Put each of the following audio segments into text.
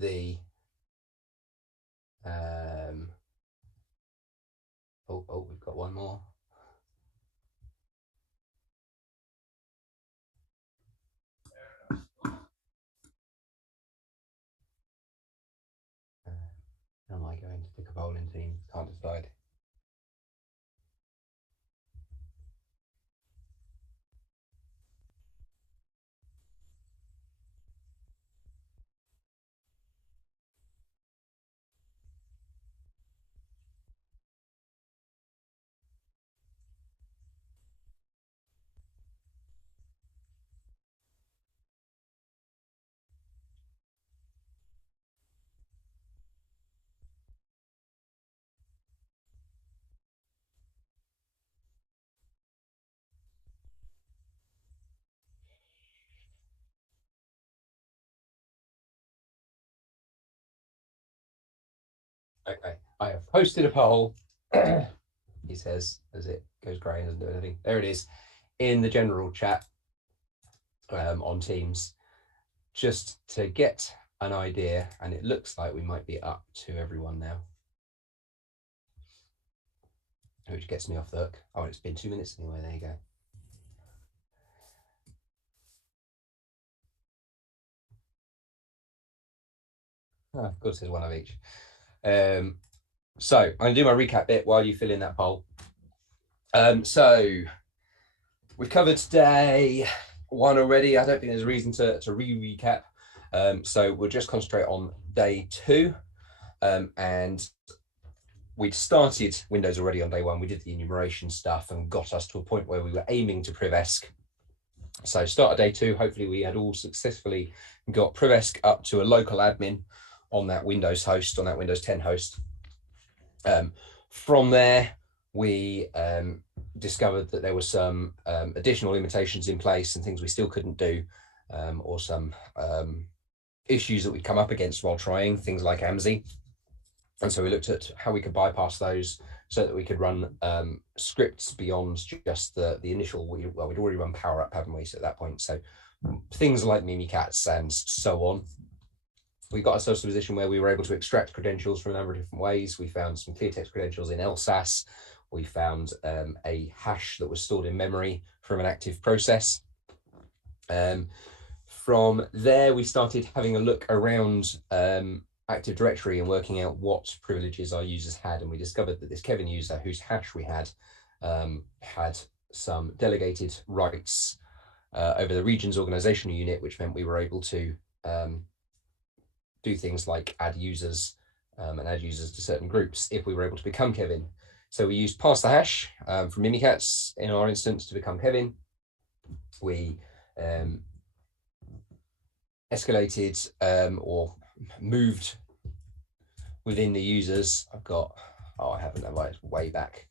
the we've got one more. Am I going to pick a bowling team? Can't decide. Okay, I have posted a poll. He says as it goes grey and doesn't do anything. There it is in the general chat on Teams, just to get an idea. And it looks like we might be up to everyone now, which gets me off the hook. Oh, it's been 2 minutes anyway. There you go. Oh, of course, there's one of each. So I'm going to do my recap bit while you fill in that poll. So we've covered day one already. I don't think there's a reason to recap. So we'll just concentrate on day two. And we'd started Windows already on day one. We did the enumeration stuff and got us to a point where we were aiming to Privesc. So start of day two, hopefully we had all successfully got Privesc up to a local admin on that Windows host, on that Windows 10 host. From there, we discovered that there were some additional limitations in place and things we still couldn't do, or some issues that we'd come up against while trying, things like AMSI. And so we looked at how we could bypass those so that we could run scripts beyond just the initial, we'd already run PowerUp, haven't we, at that point? So things like Mimikatz and so on. We got ourselves to a position where we were able to extract credentials from a number of different ways. We found some clear text credentials in LSASS. We found a hash that was stored in memory from an active process. From there, we started having a look around Active Directory and working out what privileges our users had. And we discovered that this Kevin user, whose hash we had some delegated rights over the region's organizational unit, which meant we were able to do things like add users and add users to certain groups if we were able to become Kevin. So we used pass the hash from Mimikatz in our instance to become Kevin. We escalated or moved within the users. I haven't, it's way back.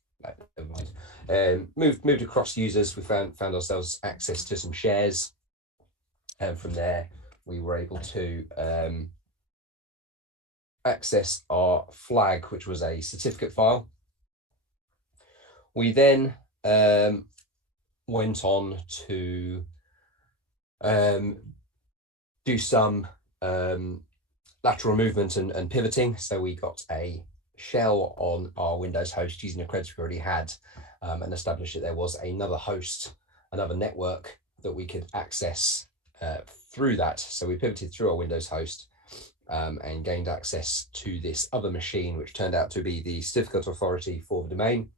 Never mind. Moved across users. We found ourselves access to some shares, and from there we were able to access our flag, which was a certificate file. We then went on to do some lateral movement and pivoting. So we got a shell on our Windows host using the credits we already had, and established that there was another host, another network that we could access through that. So we pivoted through our Windows host and gained access to this other machine, which turned out to be the certificate authority for the domain.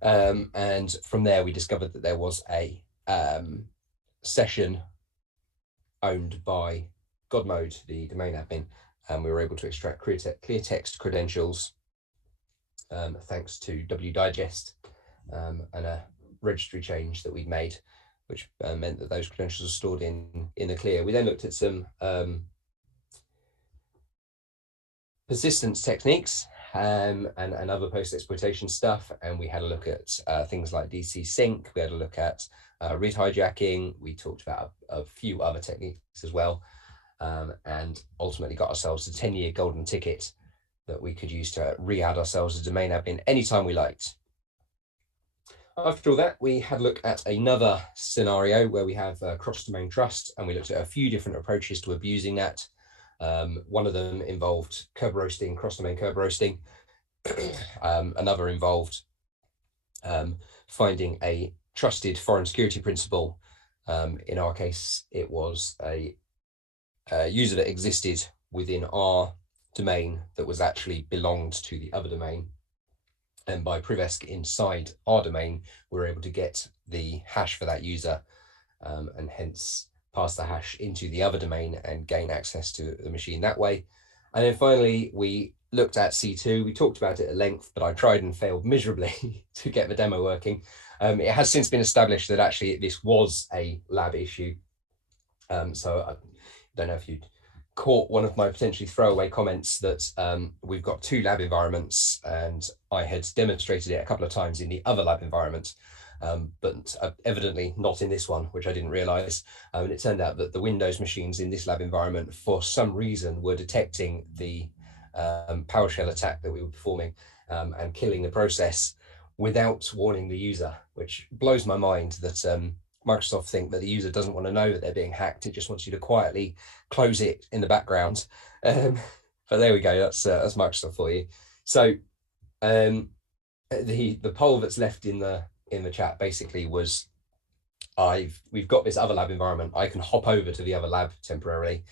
And from there, we discovered that there was a session owned by Godmode, the domain admin, and we were able to extract clear text credentials thanks to wdigest and a registry change that we'd made, which meant that those credentials are stored in the clear. We then looked at some persistence techniques and other post-exploitation stuff, and we had a look at things like DC sync. We had a look at read hijacking. We talked about a few other techniques as well, and ultimately got ourselves a 10-year golden ticket that we could use to re-add ourselves as domain admin anytime we liked. After all that, we had a look at another scenario where we have cross-domain trust, and we looked at a few different approaches to abusing that. One of them involved Kerber roasting, cross-domain Kerber roasting. Another involved finding a trusted foreign security principal. In our case, it was a user that existed within our domain that was actually belonged to the other domain. And by Privesc inside our domain, we're able to get the hash for that user and hence pass the hash into the other domain and gain access to the machine that way. And then finally, we looked at C2. We talked about it at length, but I tried and failed miserably to get the demo working. It has since been established that actually this was a lab issue. So I don't know if you caught one of my potentially throwaway comments that we've got 2 lab environments, and I had demonstrated it a couple of times in the other lab environment, but evidently not in this one, which I didn't realize. And it turned out that the Windows machines in this lab environment, for some reason, were detecting the PowerShell attack that we were performing and killing the process without warning the user, which blows my mind that Microsoft think that the user doesn't want to know that they're being hacked. It just wants you to quietly close it in the background. But there we go. That's Microsoft for you. So the poll that's left in the chat basically was, we've got this other lab environment. I can hop over to the other lab temporarily,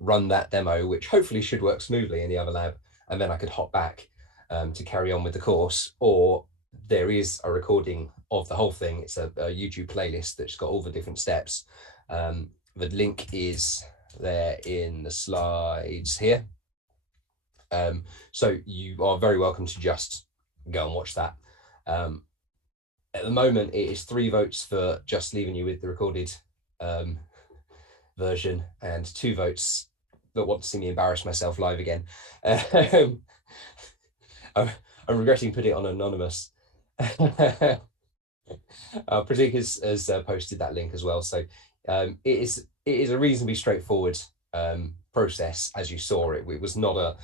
run that demo, which hopefully should work smoothly in the other lab, and then I could hop back to carry on with the course. Or there is a recording of the whole thing. It's a YouTube playlist that's got all the different steps. The link is there in the slides here. So you are very welcome to just go and watch that. At the moment, it is 3 votes for just leaving you with the recorded version, and 2 votes that want to see me embarrass myself live again. I'm regretting putting it on anonymous. Pratik has posted that link as well. So it is a reasonably straightforward process. As you saw, there was not a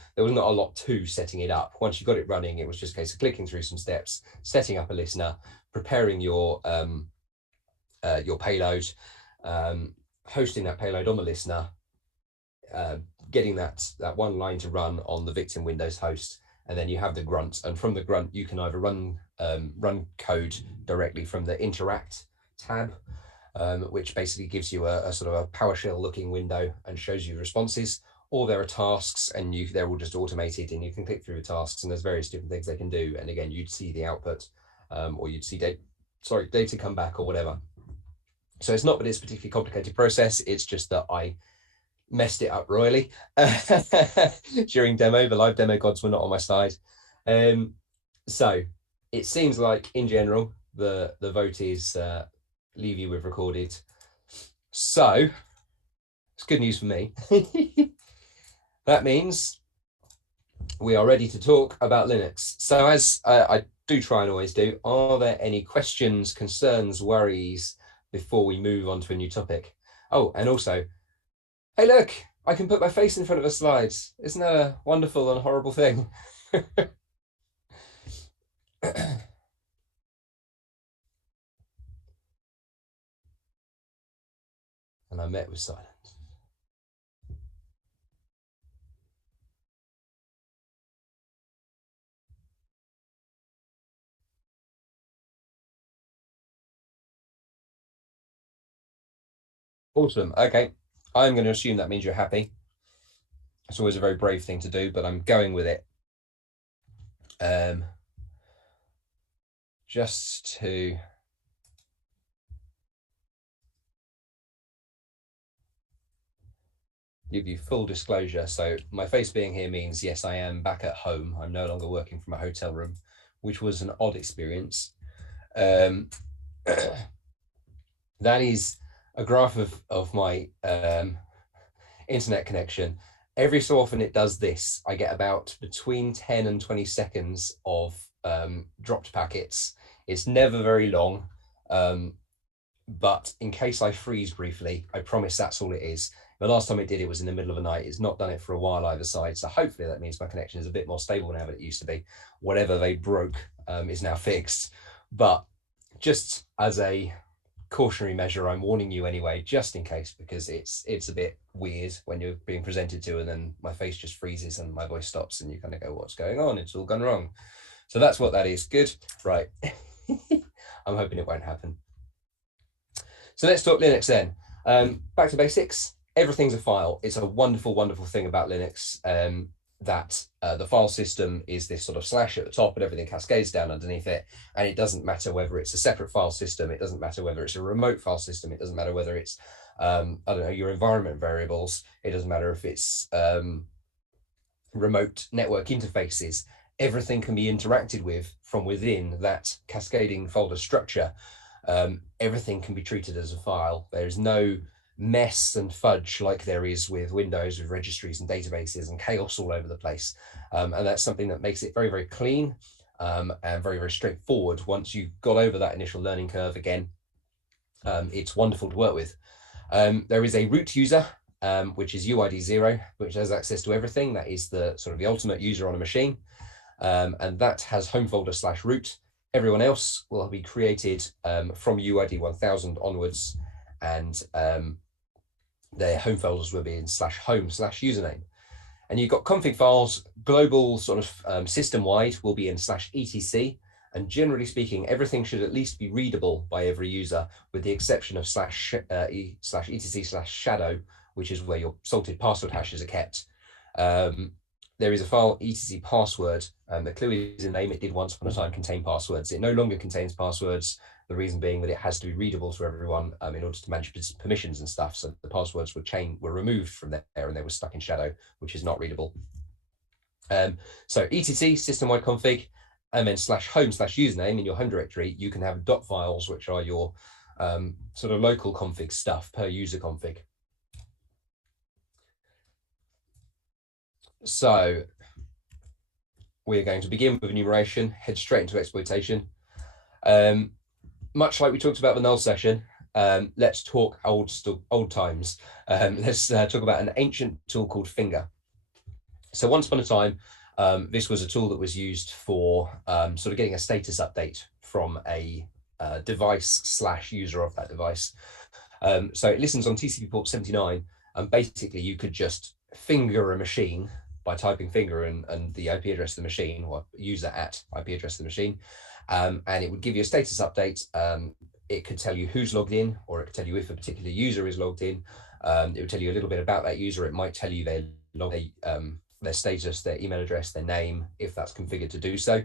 lot to setting it up. Once you got it running, it was just a case of clicking through some steps, setting up a listener, preparing your payload, hosting that payload on the listener, getting that one line to run on the victim Windows host, and then you have the grunt. And from the grunt, you can either run code directly from the interact tab, which basically gives you a sort of a PowerShell looking window and shows you responses, or there are tasks and they're all just automated and you can click through the tasks and there's various different things they can do. And again, you'd see the output or you'd see data come back or whatever. So it's not that it's a particularly complicated process. It's just that I messed it up royally during demo. The live demo gods were not on my side. So it seems like in general, the vote is leave you with recorded. So it's good news for me. That means we are ready to talk about Linux. So as I do try and always do, are there any questions, concerns, worries before we move on to a new topic? Oh, and also, hey, look, I can put my face in front of the slides. Isn't that a wonderful and horrible thing? And I met with silence. Awesome. Okay. I'm going to assume that means you're happy. It's always a very brave thing to do, but I'm going with it. Just to give you full disclosure. So my face being here means, yes, I am back at home. I'm no longer working from a hotel room, which was an odd experience. That is a graph of my internet connection. Every so often it does this. I get about between 10 and 20 seconds of dropped packets. It's never very long, but in case I freeze briefly, I promise that's all it is. The last time it did, it was in the middle of the night. It's not done it for a while either side. So hopefully that means my connection is a bit more stable now than it used to be. Whatever they broke is now fixed. But just as a cautionary measure, I'm warning you anyway, just in case, because it's a bit weird when you're being presented to and then my face just freezes and my voice stops and you kind of go, what's going on? It's all gone wrong. So that's what that is. Good. Right. I'm hoping it won't happen. So let's talk Linux then. Back to basics. Everything's a file. It's a wonderful, wonderful thing about Linux, that the file system is this sort of slash at the top and everything cascades down underneath it. And it doesn't matter whether it's a separate file system. It doesn't matter whether it's a remote file system. It doesn't matter whether it's, I don't know, your environment variables. It doesn't matter if it's remote network interfaces. Everything can be interacted with from within that cascading folder structure. Everything can be treated as a file. There's no mess and fudge like there is with Windows, with registries and databases and chaos all over the place. And that's something that makes it very, very clean and very, very straightforward. Once you've got over that initial learning curve again, it's wonderful to work with. There is a root user, which is UID 0, which has access to everything. That is the sort of the ultimate user on a machine. And that has home folder / root. Everyone else will be created from UID 1000 onwards, and their home folders will be in /home /username. And you've got config files, global sort of system-wide will be in /etc. And generally speaking, everything should at least be readable by every user, with the exception of /etc/shadow, which is where your salted password hashes are kept. There is a file, etc password. The clue is in the name. It did once upon a time contain passwords. It no longer contains passwords. The reason being that it has to be readable to everyone in order to manage permissions and stuff. So the passwords were removed from there and they were stuck in shadow, which is not readable. So etc system-wide config, and then /home /username in your home directory. You can have dot files, which are your sort of local config stuff per user config. So we're going to begin with enumeration, head straight into exploitation. Much like we talked about the null session, let's talk old times. Let's talk about an ancient tool called Finger. So once upon a time, this was a tool that was used for sort of getting a status update from a device / user of that device. So it listens on TCP port 79, and basically you could just finger a machine by typing finger and the IP address of the machine, or user at IP address of the machine, and it would give you a status update. It could tell you who's logged in, or it could tell you if a particular user is logged in. It would tell you a little bit about that user. It might tell you their status, their email address, their name, if that's configured to do so.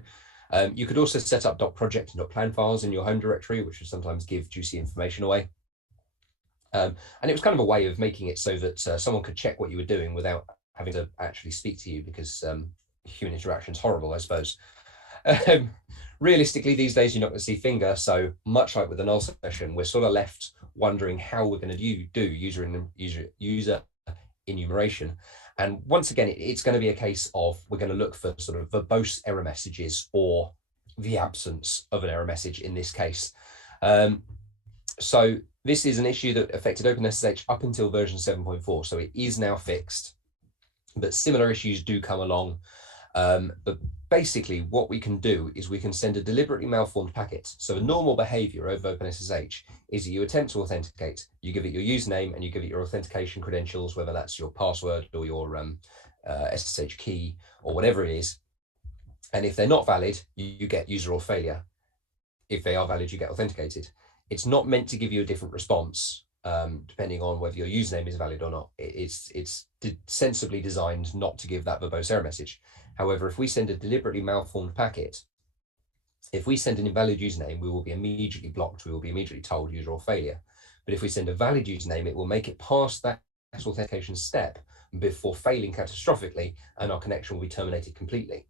You could also set up .project and .plan files in your home directory, which would sometimes give juicy information away. And it was kind of a way of making it so that someone could check what you were doing without having to actually speak to you, because human interaction is horrible, I suppose. Realistically, these days, you're not going to see Finger. So much like with the null session, we're sort of left wondering how we're going to do user enumeration. And once again, it's going to be a case of we're going to look for sort of verbose error messages, or the absence of an error message in this case. So this is an issue that affected OpenSSH up until version 7.4. So it is now fixed, but similar issues do come along. But basically what we can do is we can send a deliberately malformed packet. So a normal behavior over OpenSSH is that you attempt to authenticate, you give it your username and you give it your authentication credentials, whether that's your password or your SSH key or whatever it is. And if they're not valid, you get user auth failure. If they are valid, you get authenticated. It's not meant to give you a different response, depending on whether your username is valid or not. It's sensibly designed not to give that verbose error message. However, if we send a deliberately malformed packet, if we send an invalid username, we will be immediately blocked. We will be immediately told user auth failure. But if we send a valid username, it will make it past that authentication step before failing catastrophically, and our connection will be terminated completely.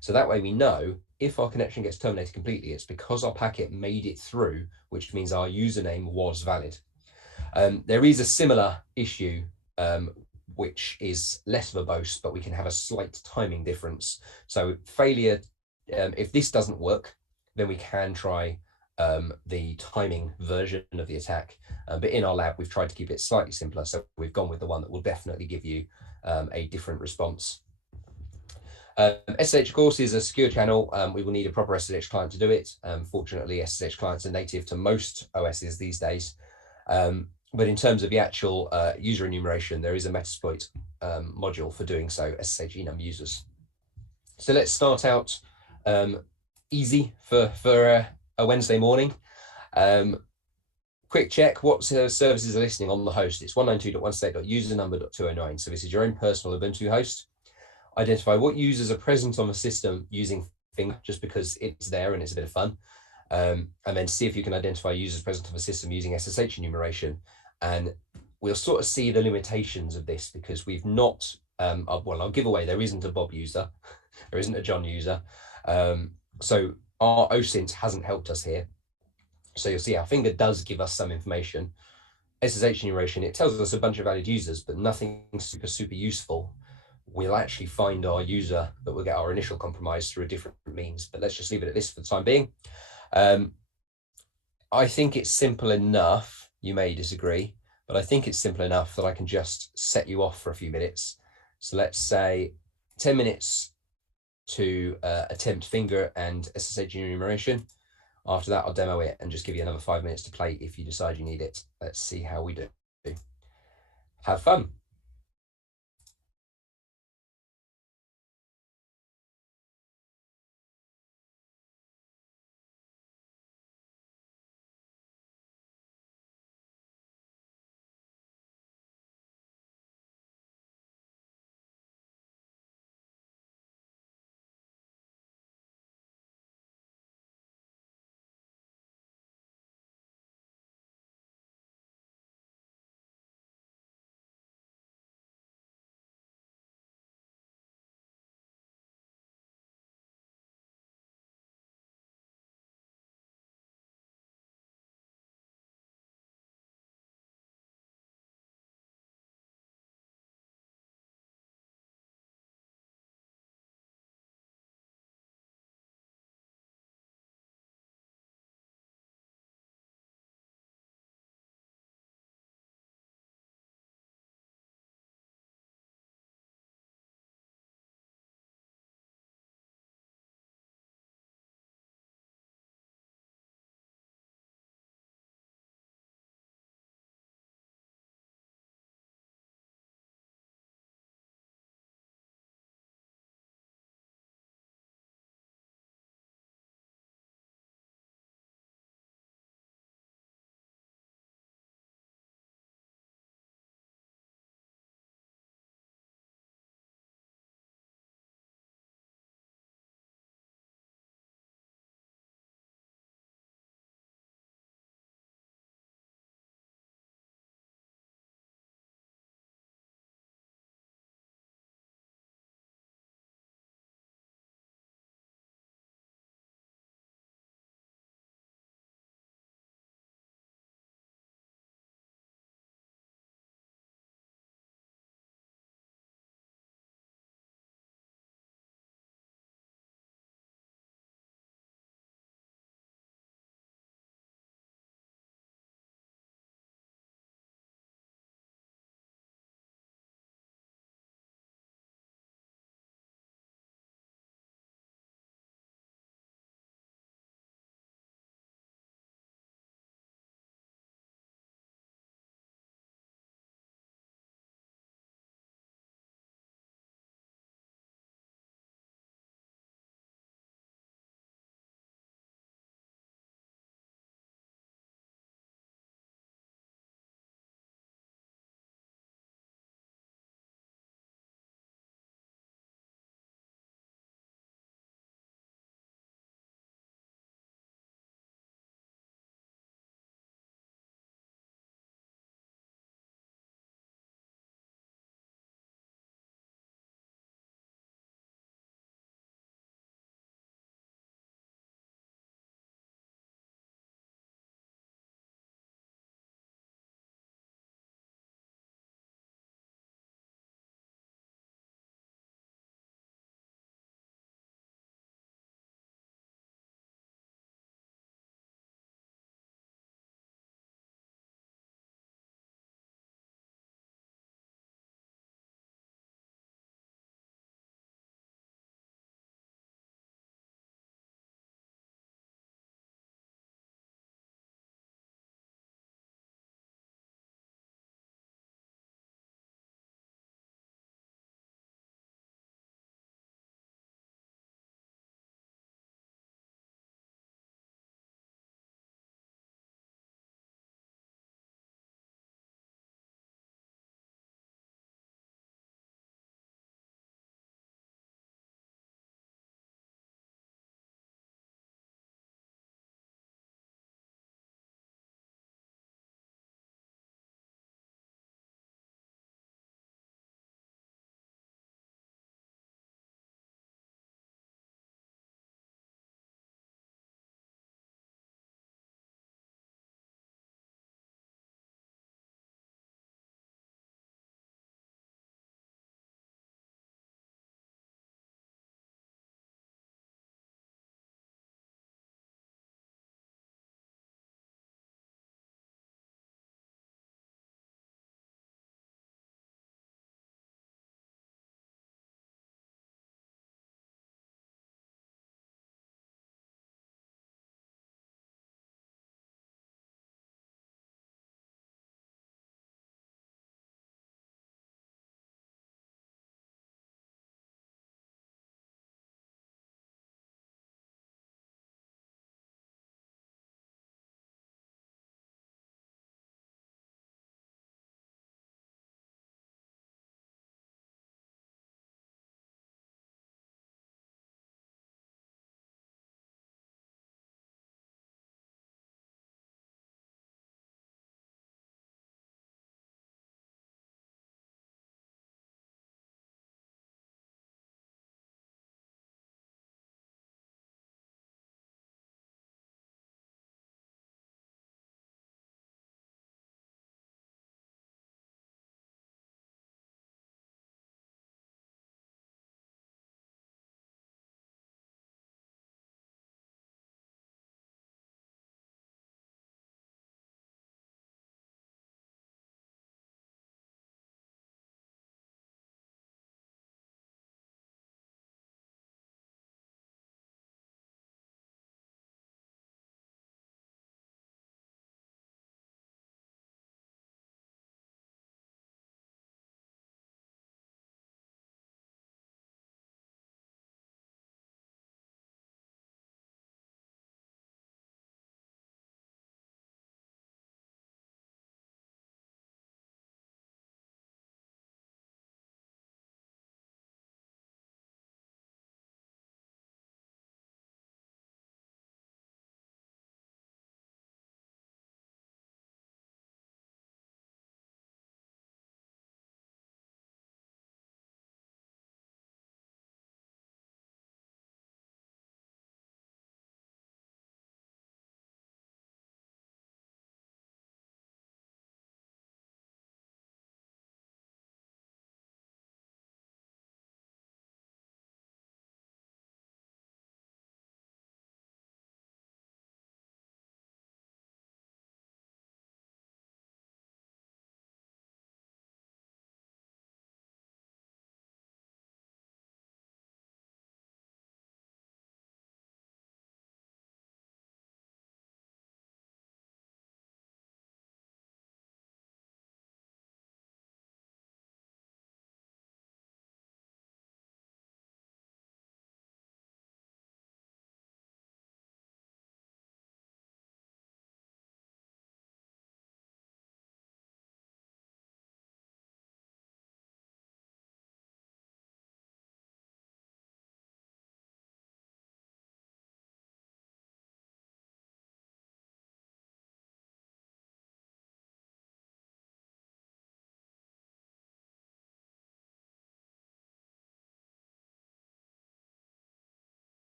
So that way we know if our connection gets terminated completely, it's because our packet made it through, which means our username was valid. There is a similar issue, which is less verbose, but we can have a slight timing difference. So failure, if this doesn't work, then we can try the timing version of the attack. But in our lab, we've tried to keep it slightly simpler. So we've gone with the one that will definitely give you a different response. SSH, of course, is a secure channel. We will need a proper SSH client to do it. Fortunately, SSH clients are native to most OSs these days. But in terms of the actual user enumeration, there is a Metasploit module for doing so, SSH enum users. So let's start out easy for a Wednesday morning. Quick check, what services are listening on the host? It's 192.168.usernumber.209. So this is your own personal Ubuntu host. Identify what users are present on the system using Finger, just because it's there and it's a bit of fun. And then see if you can identify users present on the system using SSH enumeration. And we'll sort of see the limitations of this because we've not, well, I'll give away, there isn't a Bob user, there isn't a John user. So our OSINT hasn't helped us here. So you'll see our Finger does give us some information. SSH enumeration, it tells us a bunch of valid users, but nothing super useful. We'll actually find our user, but we'll get our initial compromise through a different means. But let's just leave it at this for the time being. I think it's simple enough. You may disagree, but I think it's simple enough that I can just set you off for a few minutes. So let's say 10 minutes to attempt Finger and SSH enumeration. After that, I'll demo it and just give you another 5 minutes to play if you decide you need it. Let's see how we do. Have fun.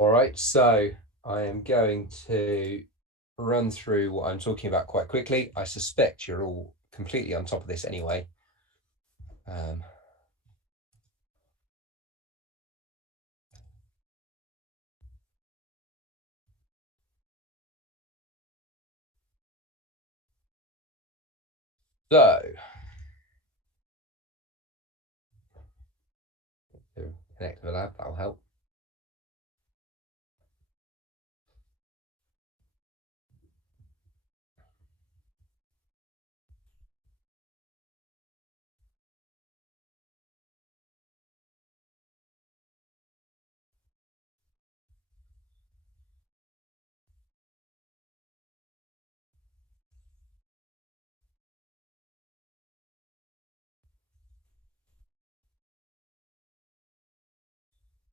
All right, so I am going to run through what I'm talking about quite quickly. I suspect you're all completely on top of this anyway. Um, so, connect to the lab, that'll help.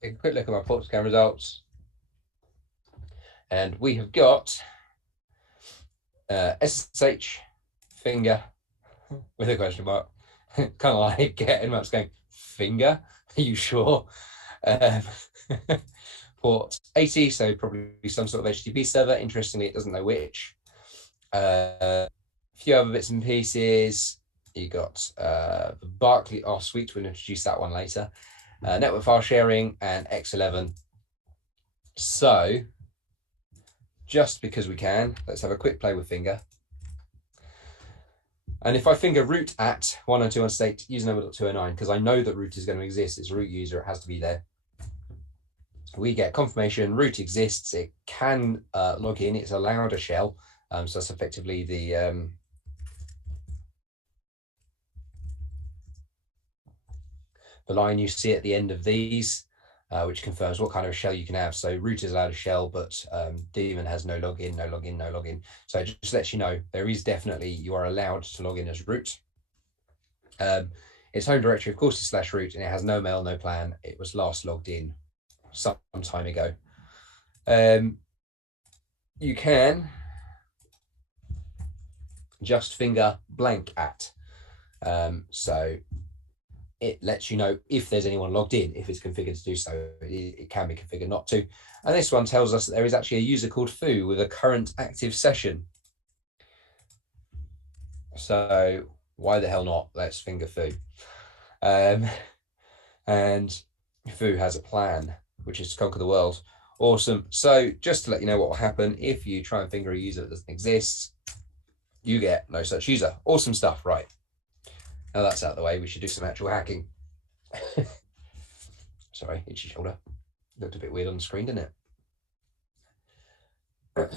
Take a quick look at my port scan results. And we have got SSH finger with a question mark. Kind of like getting much going, finger? Are you sure? Um, port 80, so probably some sort of HTTP server. Interestingly, it doesn't know which. A few other bits and pieces. You got the Barclay R suite. We'll introduce that one later. Network file sharing and X11. So, just because we can, let's have a quick play with finger. And if I finger root at 192 state username 209, because I know that root is going to exist, it's a root user, it has to be there. We get confirmation root exists. It can log in. It's allowed a shell. So that's effectively the line you see at the end of these, which confirms what kind of shell you can have. So root is allowed a shell, but daemon has no login, no login, no login. So it just lets you know there is definitely, you are allowed to log in as root. Its home directory, of course, is /root, and it has no mail, no plan. It was last logged in some time ago. You can just finger blank at. So it lets you know if there's anyone logged in, if it's configured to do so. It can be configured not to. And this one tells us that there is actually a user called Foo with a current active session. So why the hell not? Let's finger Foo. And Foo has a plan, which is to conquer the world. Awesome. So just to let you know what will happen if you try and finger a user that doesn't exist, you get no such user. Awesome stuff, right? Now that's out of the way, we should do some actual hacking. Sorry, itchy shoulder. Looked a bit weird on the screen, didn't it?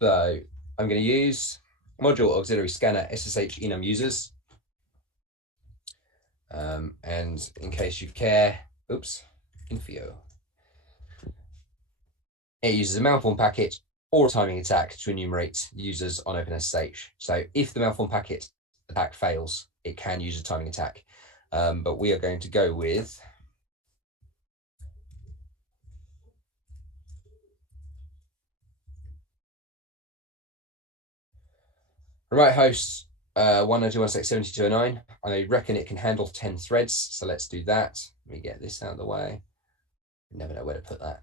So I'm going to use module auxiliary scanner SSH enum users. And in case you care, oops, info. It uses a malform packet or a timing attack to enumerate users on OpenSSH. So if the malform packet attack fails, it can use a timing attack. But we are going to go with remote host 192.168.7209. I reckon it can handle 10 threads. So let's do that. Let me get this out of the way. Never know where to put that.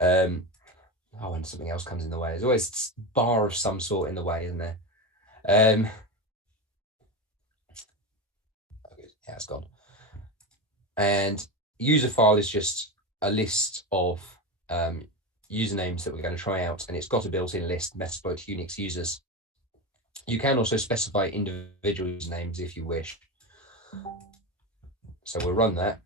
Oh, and something else comes in the way. There's always a bar of some sort in the way, isn't there? Yeah, it's gone. And user file is just a list of usernames that we're going to try out, and it's got a built-in list, Metasploit Unix users. You can also specify individual usernames if you wish. So we'll run that.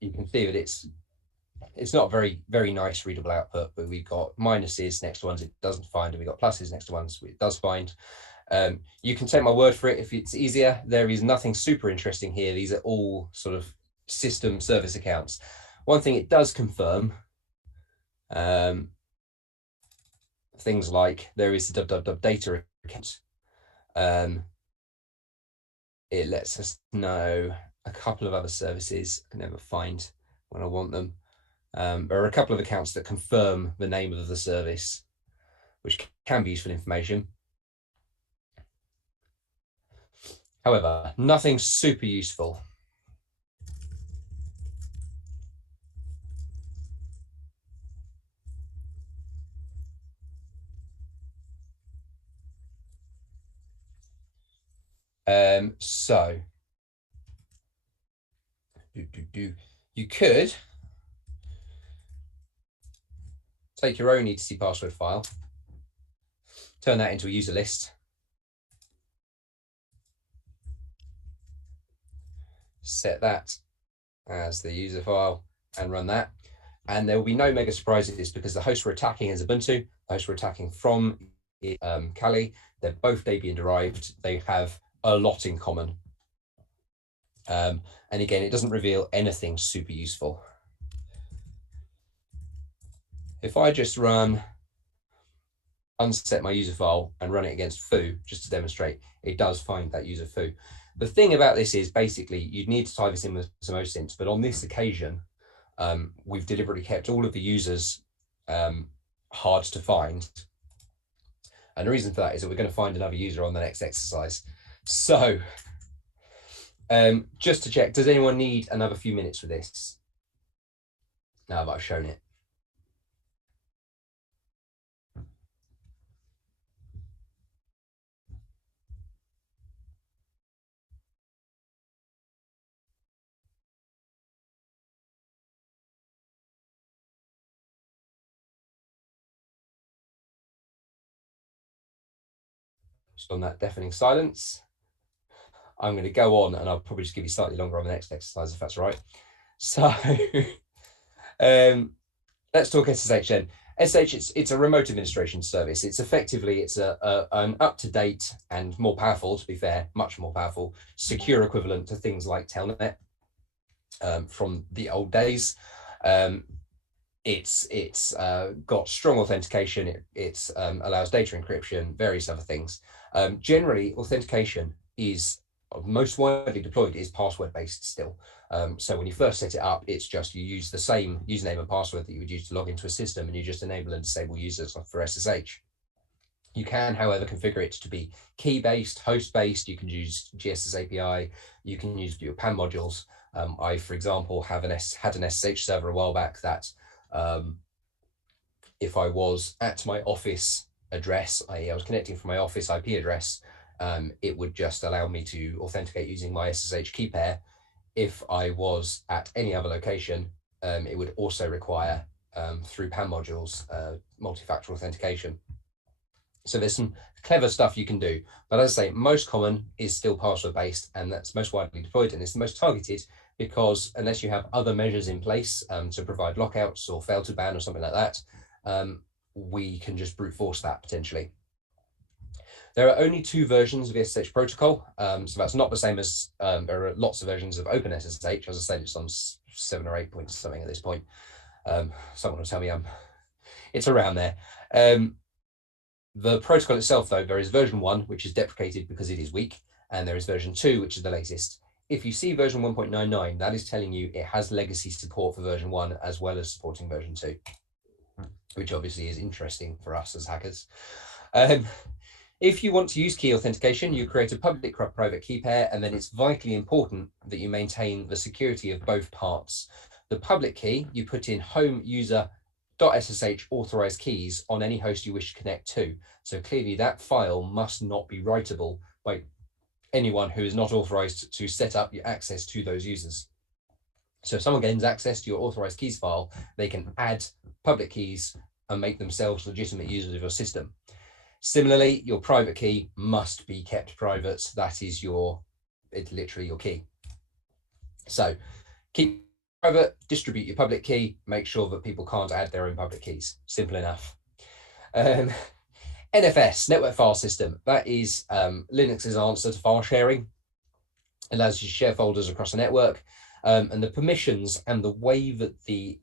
you can see that it's not very, very nice readable output, but we've got minuses next to ones it doesn't find, and we've got pluses next to ones it does find. You can take my word for it if it's easier. There is nothing super interesting here. These are all sort of system service accounts. One thing it does confirm, things like there is a www data account. It lets us know a couple of other services I can never find when I want them. There are a couple of accounts that confirm the name of the service, which can be useful information. However, nothing super useful. So you could take your own etc password file, turn that into a user list, set that as the user file and run that. And there will be no mega surprises because the host we're attacking is Ubuntu. The host we're attacking from Kali. They're both Debian derived. They have a lot in common. And again, it doesn't reveal anything super useful. If I just unset my user file and run it against foo, just to demonstrate, it does find that user foo. The thing about this is basically you'd need to tie this in with some OSINT, but on this occasion, we've deliberately kept all of the users hard to find. And the reason for that is that we're going to find another user on the next exercise. So just to check, does anyone need another few minutes for this? Now that I've shown it. Just on that deafening silence. I'm going to go on and I'll probably just give you slightly longer on the next exercise if that's right. So let's talk SSH then. SSH, it's a remote administration service. It's effectively, it's an up-to-date and more powerful, to be fair, much more powerful, secure equivalent to things like Telnet from the old days. It's got strong authentication. It allows data encryption, various other things. Generally, authentication is most widely deployed is password based still. So when you first set it up, it's just you use the same username and password that you would use to log into a system, and you just enable and disable users for SSH. You can, however, configure it to be key-based, host-based. You can use GSS API. You can use your PAN modules. I, for example, had an SSH server a while back that if I was at my office address, i.e. I was connecting from my office IP address, it would just allow me to authenticate using my SSH key pair. If I was at any other location, it would also require, through PAN modules, multi-factor authentication. So there's some clever stuff you can do. But as I say, most common is still password-based, and that's most widely deployed, and it's the most targeted because unless you have other measures in place to provide lockouts or fail to ban or something like that, we can just brute force that potentially. There are only 2 versions of the SSH protocol, so that's not the same as there are lots of versions of OpenSSH. As I said, it's on 7 or 8 points something at this point. Someone will tell me it's around there. The protocol itself, though, there is version 1, which is deprecated because it is weak, and there is version 2, which is the latest. If you see version 1.99, that is telling you it has legacy support for version 1 as well as supporting version 2, which obviously is interesting for us as hackers. If you want to use key authentication, you create a public-private key pair, and then it's vitally important that you maintain the security of both parts. The public key, you put in home user.ssh authorized keys on any host you wish to connect to. So clearly that file must not be writable by anyone who is not authorized to set up your access to those users. So if someone gains access to your authorized keys file, they can add public keys and make themselves legitimate users of your system. Similarly, your private key must be kept private. That is it's literally your key. So keep private, distribute your public key, make sure that people can't add their own public keys. Simple enough. NFS, Network File System, that is Linux's answer to file sharing. It allows you to share folders across a network, and the permissions and the way that the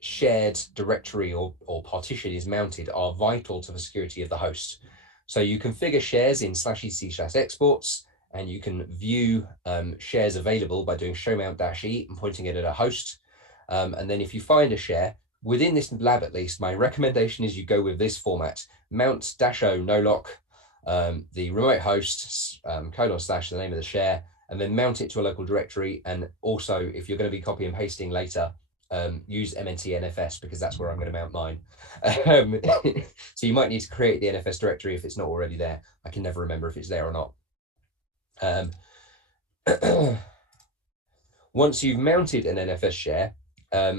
shared directory or partition is mounted are vital to the security of the host. So you configure shares in /etc/exports, and you can view shares available by doing show mount -e and pointing it at a host. And then if you find a share, within this lab at least, my recommendation is you go with this format: mount -o no-lock, the remote host, // the name of the share, and then mount it to a local directory. And also, if you're going to be copy and pasting later, use MNT NFS, because that's where I'm going to mount mine. So you might need to create the NFS directory if it's not already there. I can never remember if it's there or not. Once you've mounted an NFS share,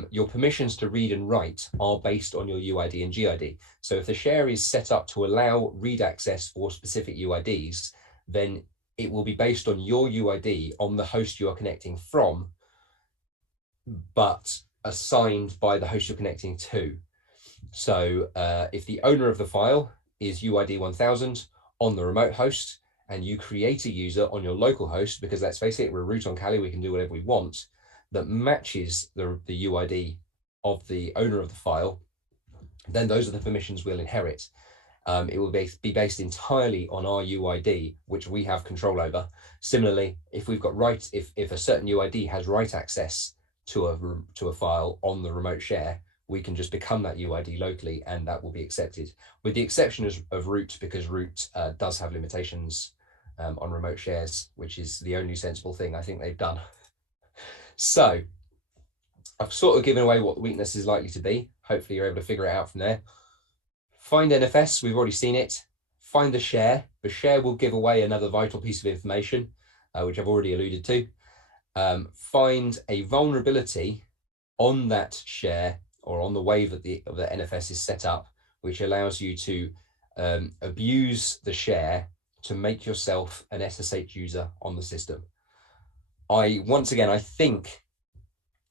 your permissions to read and write are based on your UID and GID. So if the share is set up to allow read access for specific UIDs, then it will be based on your UID on the host you are connecting from, but assigned by the host you're connecting to. So if the owner of the file is UID 1000 on the remote host, and you create a user on your local host, because let's face it, we're root on Kali, we can do whatever we want, that matches the UID of the owner of the file, then those are the permissions we'll inherit. It will be based entirely on our UID, which we have control over. Similarly, if we've got if a certain UID has write access to a file on the remote share, we can just become that UID locally, and that will be accepted, with the exception of root, because root does have limitations on remote shares, which is the only sensible thing I think they've done. So I've sort of given away what the weakness is likely to be. Hopefully you're able to figure it out from there. Find NFS, we've already seen it. Find the share. The share will give away another vital piece of information, which I've already alluded to. Find a vulnerability on that share or on the way that the NFS is set up, which allows you to abuse the share to make yourself an SSH user on the system. Once again, I think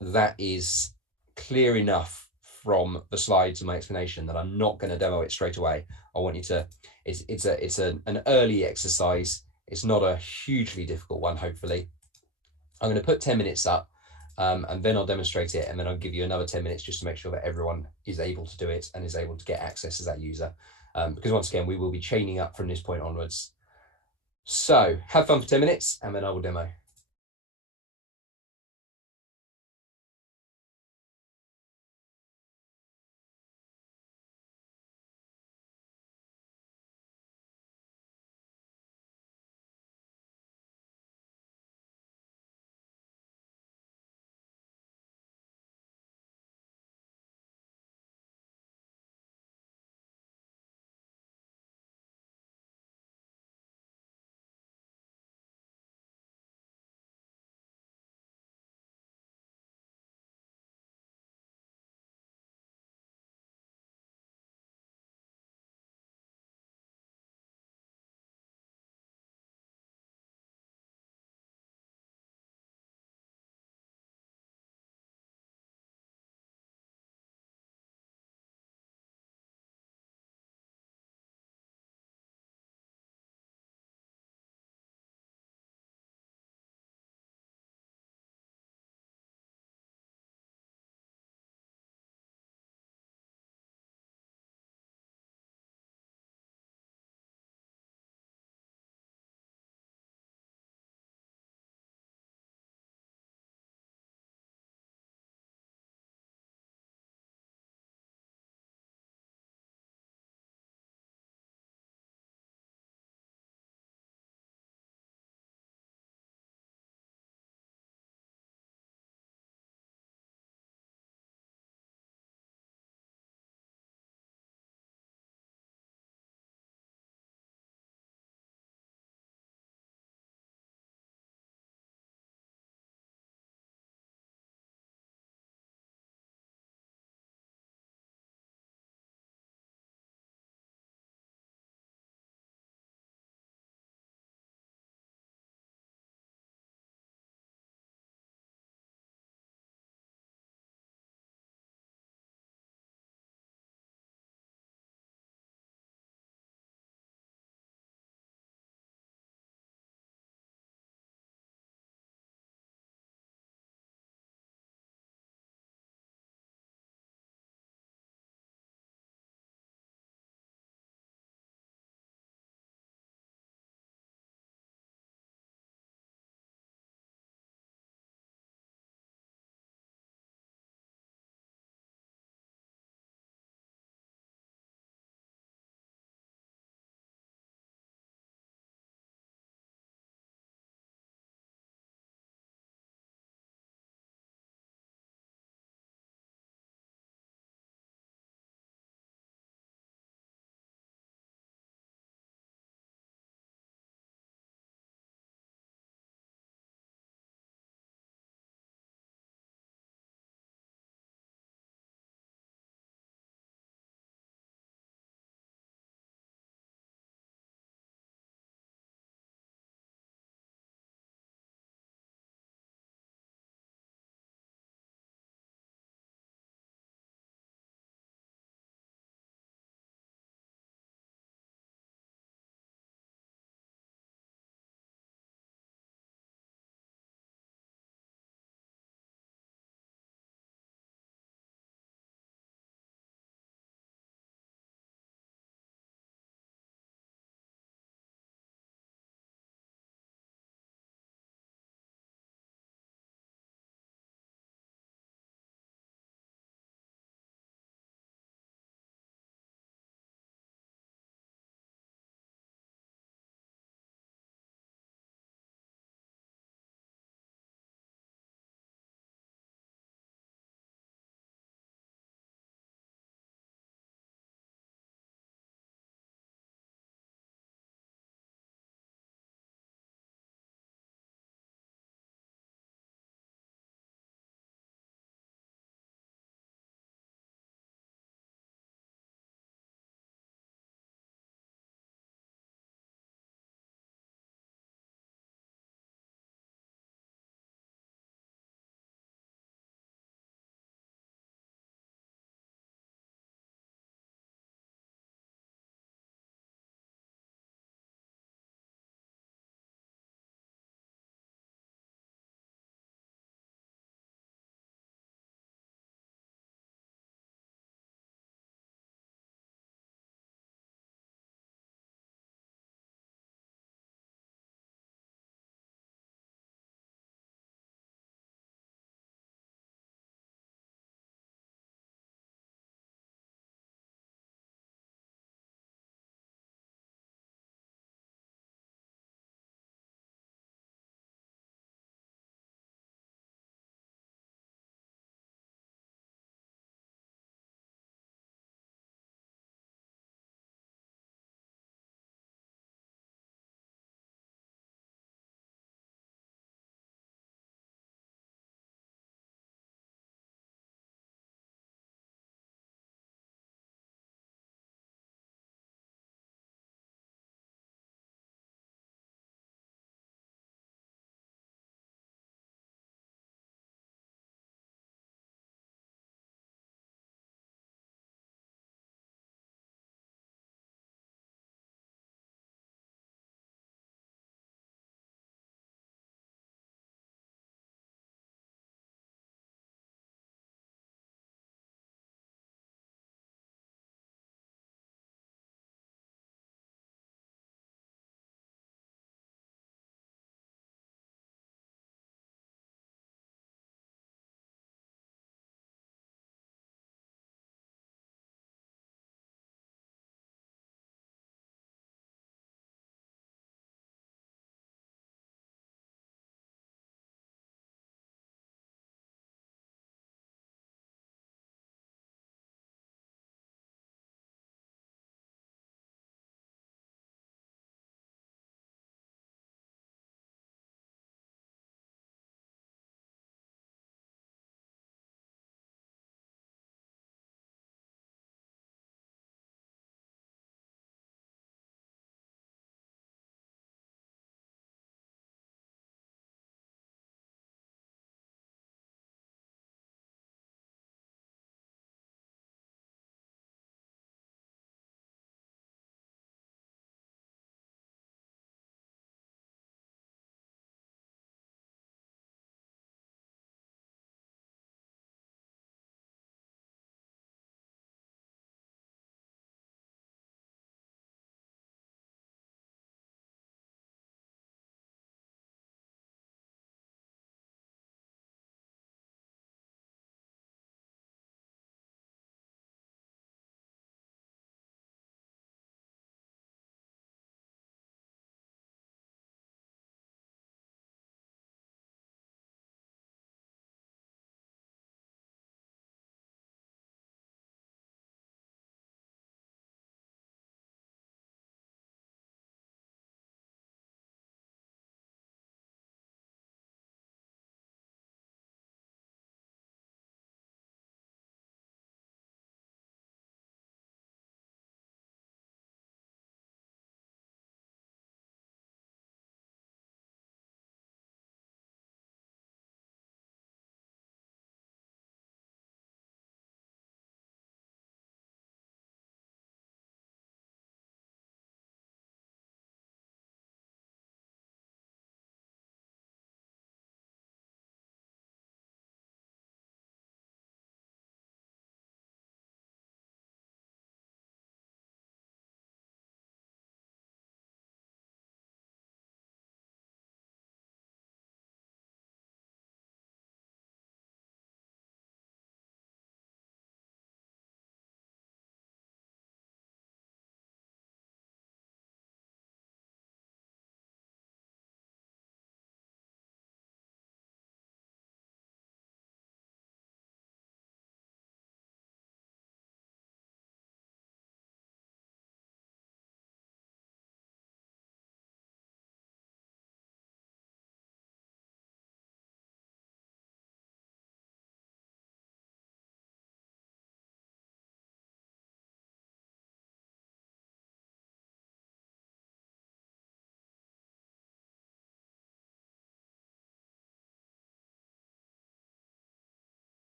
that is clear enough from the slides and my explanation that I'm not going to demo it straight away. I want you to, it's an early exercise. It's not a hugely difficult one, hopefully. I'm going to put 10 minutes up, and then I'll demonstrate it, and then I'll give you another 10 minutes just to make sure that everyone is able to do it and is able to get access as that user. Because once again, we will be chaining up from this point onwards. So have fun for 10 minutes, and then I will demo.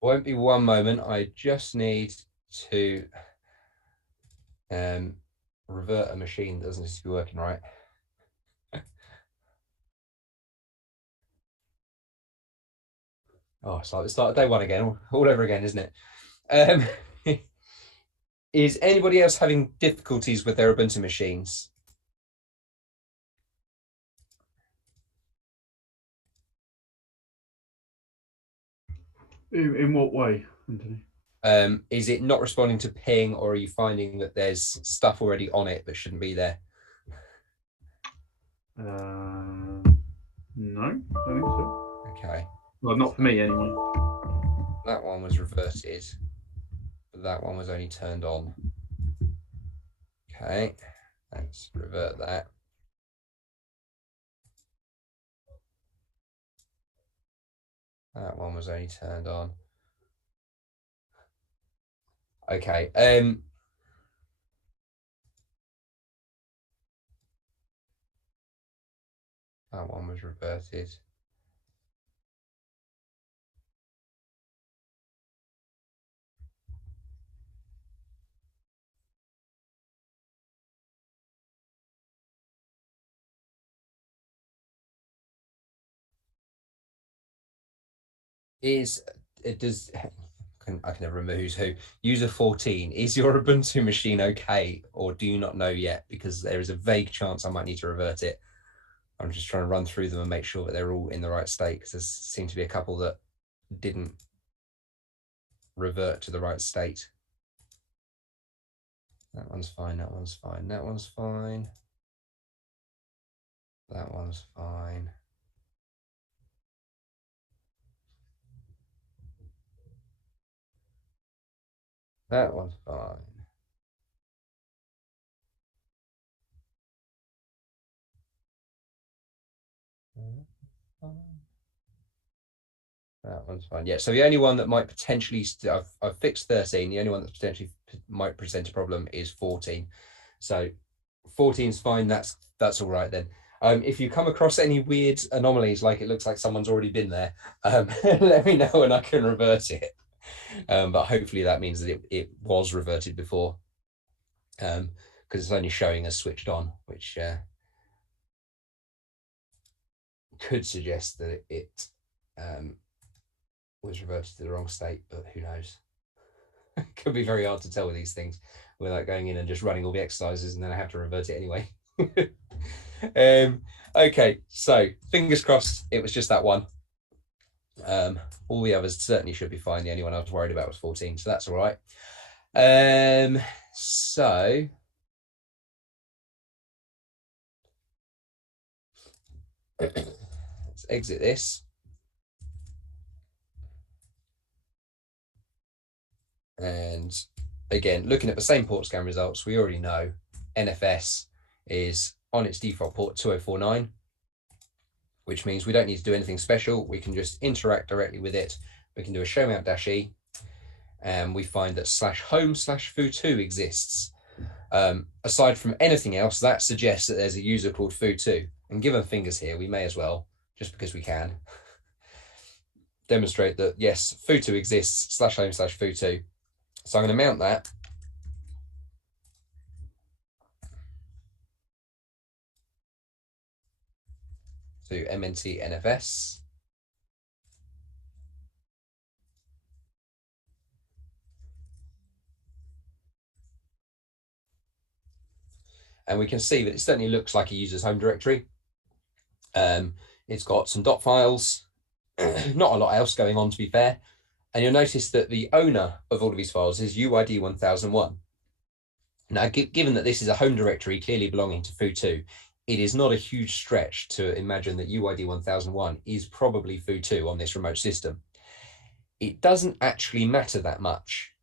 Won't be one moment. I just need to revert a machine that doesn't seem to be working right. Oh, it's like the start of day one again, all over again, isn't it? Um, is anybody else having difficulties with their Ubuntu machines? In what way, Anthony? Is it not responding to ping, or are you finding that there's stuff already on it that shouldn't be there? No, I think so. Okay. Well, not for So me anyway. that one was reverted, but that one was only turned on. Okay, let's revert that. That one was only turned on. Okay. That one was reverted. Is it does I can never remember who's who. User 14, is your Ubuntu machine okay, or do you not know yet? Because there is a vague chance I might need to revert it. I'm just trying to run through them and make sure that they're all in the right state, because there seem to be a couple that didn't revert to the right state. That one's fine, that one's fine, that one's fine. That one's fine. That one's fine. That one's fine. Yeah. So the only one that might potentially, I've fixed 13. The only one that potentially might present a problem is 14. So 14 is fine. That's all right then. If you come across any weird anomalies, like it looks like someone's already been there, let me know and I can revert it. But hopefully that means that it was reverted before, because it's only showing as switched on, which could suggest that it was reverted to the wrong state, but who knows? It could be very hard to tell with these things without going in and just running all the exercises, and then I have to revert it anyway. Okay, so fingers crossed it was just that one. All the others certainly should be fine. The only one I was worried about was 14, so that's all right. So let's exit this. And again, looking at the same port scan results, we already know NFS is on its default port 2049, which means we don't need to do anything special. We can just interact directly with it. We can do a show mount -e, and we find that /home/foo2 exists. Aside from anything else, that suggests that there's a user called foo2. And given fingers here, we may as well, just because we can, demonstrate that yes, foo2 exists, /home/foo2. So I'm going to mount that. To MNT NFS. And we can see that it certainly looks like a user's home directory. It's got some dot files, not a lot else going on, to be fair. And you'll notice that the owner of all of these files is UID 1001. Now, given that this is a home directory clearly belonging to foo2, it is not a huge stretch to imagine that UID 1001 is probably foo2 on this remote system. It doesn't actually matter that much,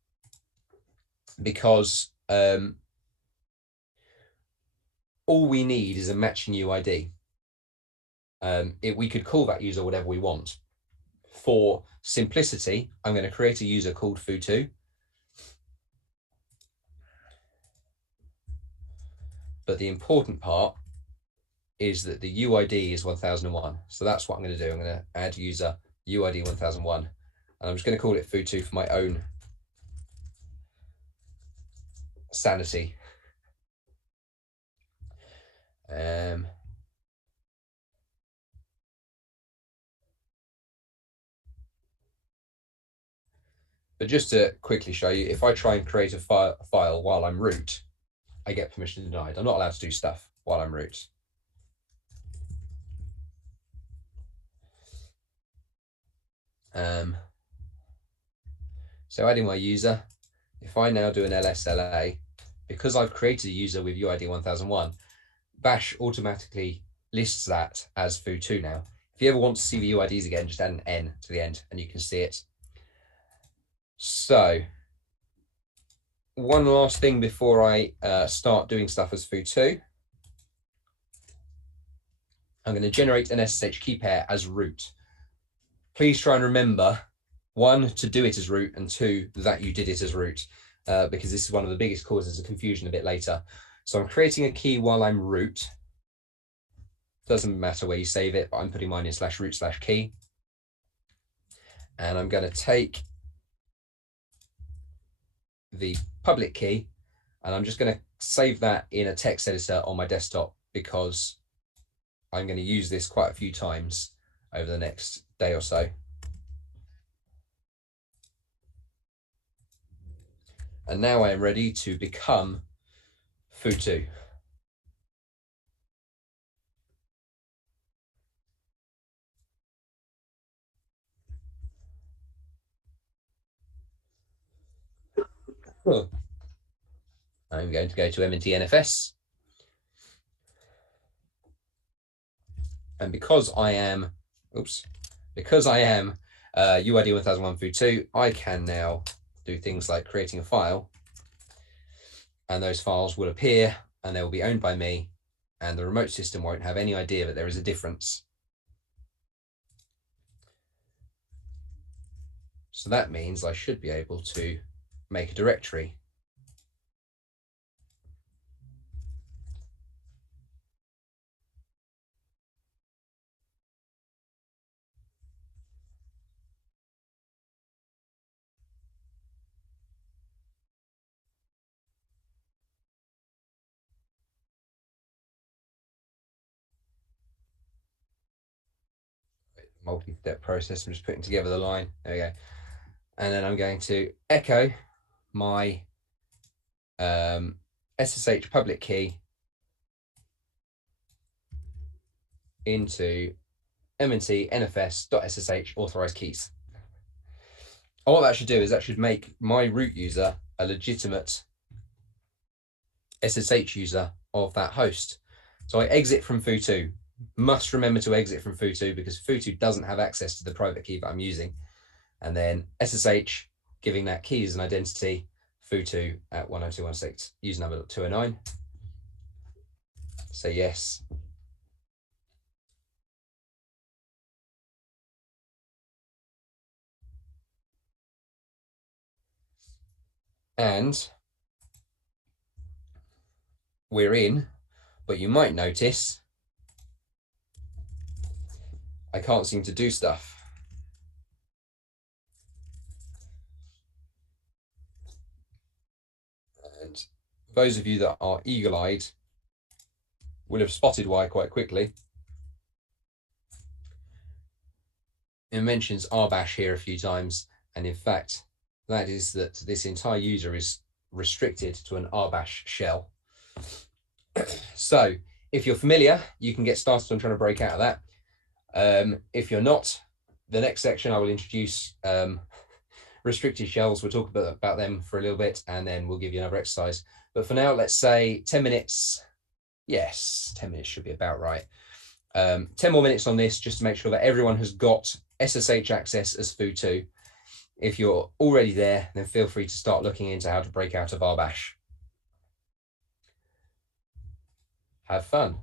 because all we need is a matching UID. We could call that user whatever we want. For simplicity, I'm going to create a user called foo2. But the important part is that the UID is 1001. So that's what I'm going to do. I'm going to add user UID 1001. And I'm just going to call it foo2 for my own sanity. But just to quickly show you, if I try and create a file while I'm root, I get permission denied. I'm not allowed to do stuff while I'm root. So adding my user, if I now do an LSLA, because I've created a user with UID 1001, Bash automatically lists that as foo2 now. If you ever want to see the UIDs again, just add an N to the end and you can see it. So one last thing before I start doing stuff as foo2, I'm going to generate an SSH key pair as root. Please try and remember, 1, to do it as root, and 2, that you did it as root, because this is one of the biggest causes of confusion a bit later. So I'm creating a key while I'm root. Doesn't matter where you save it, but I'm putting mine in /root/key. And I'm going to take the public key, and I'm just going to save that in a text editor on my desktop, because I'm going to use this quite a few times over the next day or so. And now I am ready to become foo2. I'm going to go to M&T NFS. And because I am UID 1001 foo2, I can now do things like creating a file, and those files will appear and they will be owned by me, and the remote system won't have any idea that there is a difference. So that means I should be able to make a directory. Multi-step process. I'm just putting together the line. There we go. And then I'm going to echo my SSH public key into M&T NFS.SSH authorized keys. And what that should do is that should make my root user a legitimate SSH user of that host. So I exit from foo2. Must remember to exit from foo2, because foo2 doesn't have access to the private key that I'm using. And then SSH, giving that key as an identity, foo2 at 102.168, user number 209. Say yes. And we're in, but you might notice I can't seem to do stuff. And those of you that are eagle-eyed will have spotted why quite quickly. It mentions rbash here a few times, and in fact, that is that this entire user is restricted to an rbash shell. So if you're familiar, you can get started on trying to break out of that. If you're not, the next section I will introduce restricted shells. We'll talk about them for a little bit, and then we'll give you another exercise. But for now, let's say 10 minutes. Yes, 10 minutes should be about right. 10 more minutes on this, just to make sure that everyone has got SSH access as foo2. If you're already there, then feel free to start looking into how to break out of rbash. Have fun.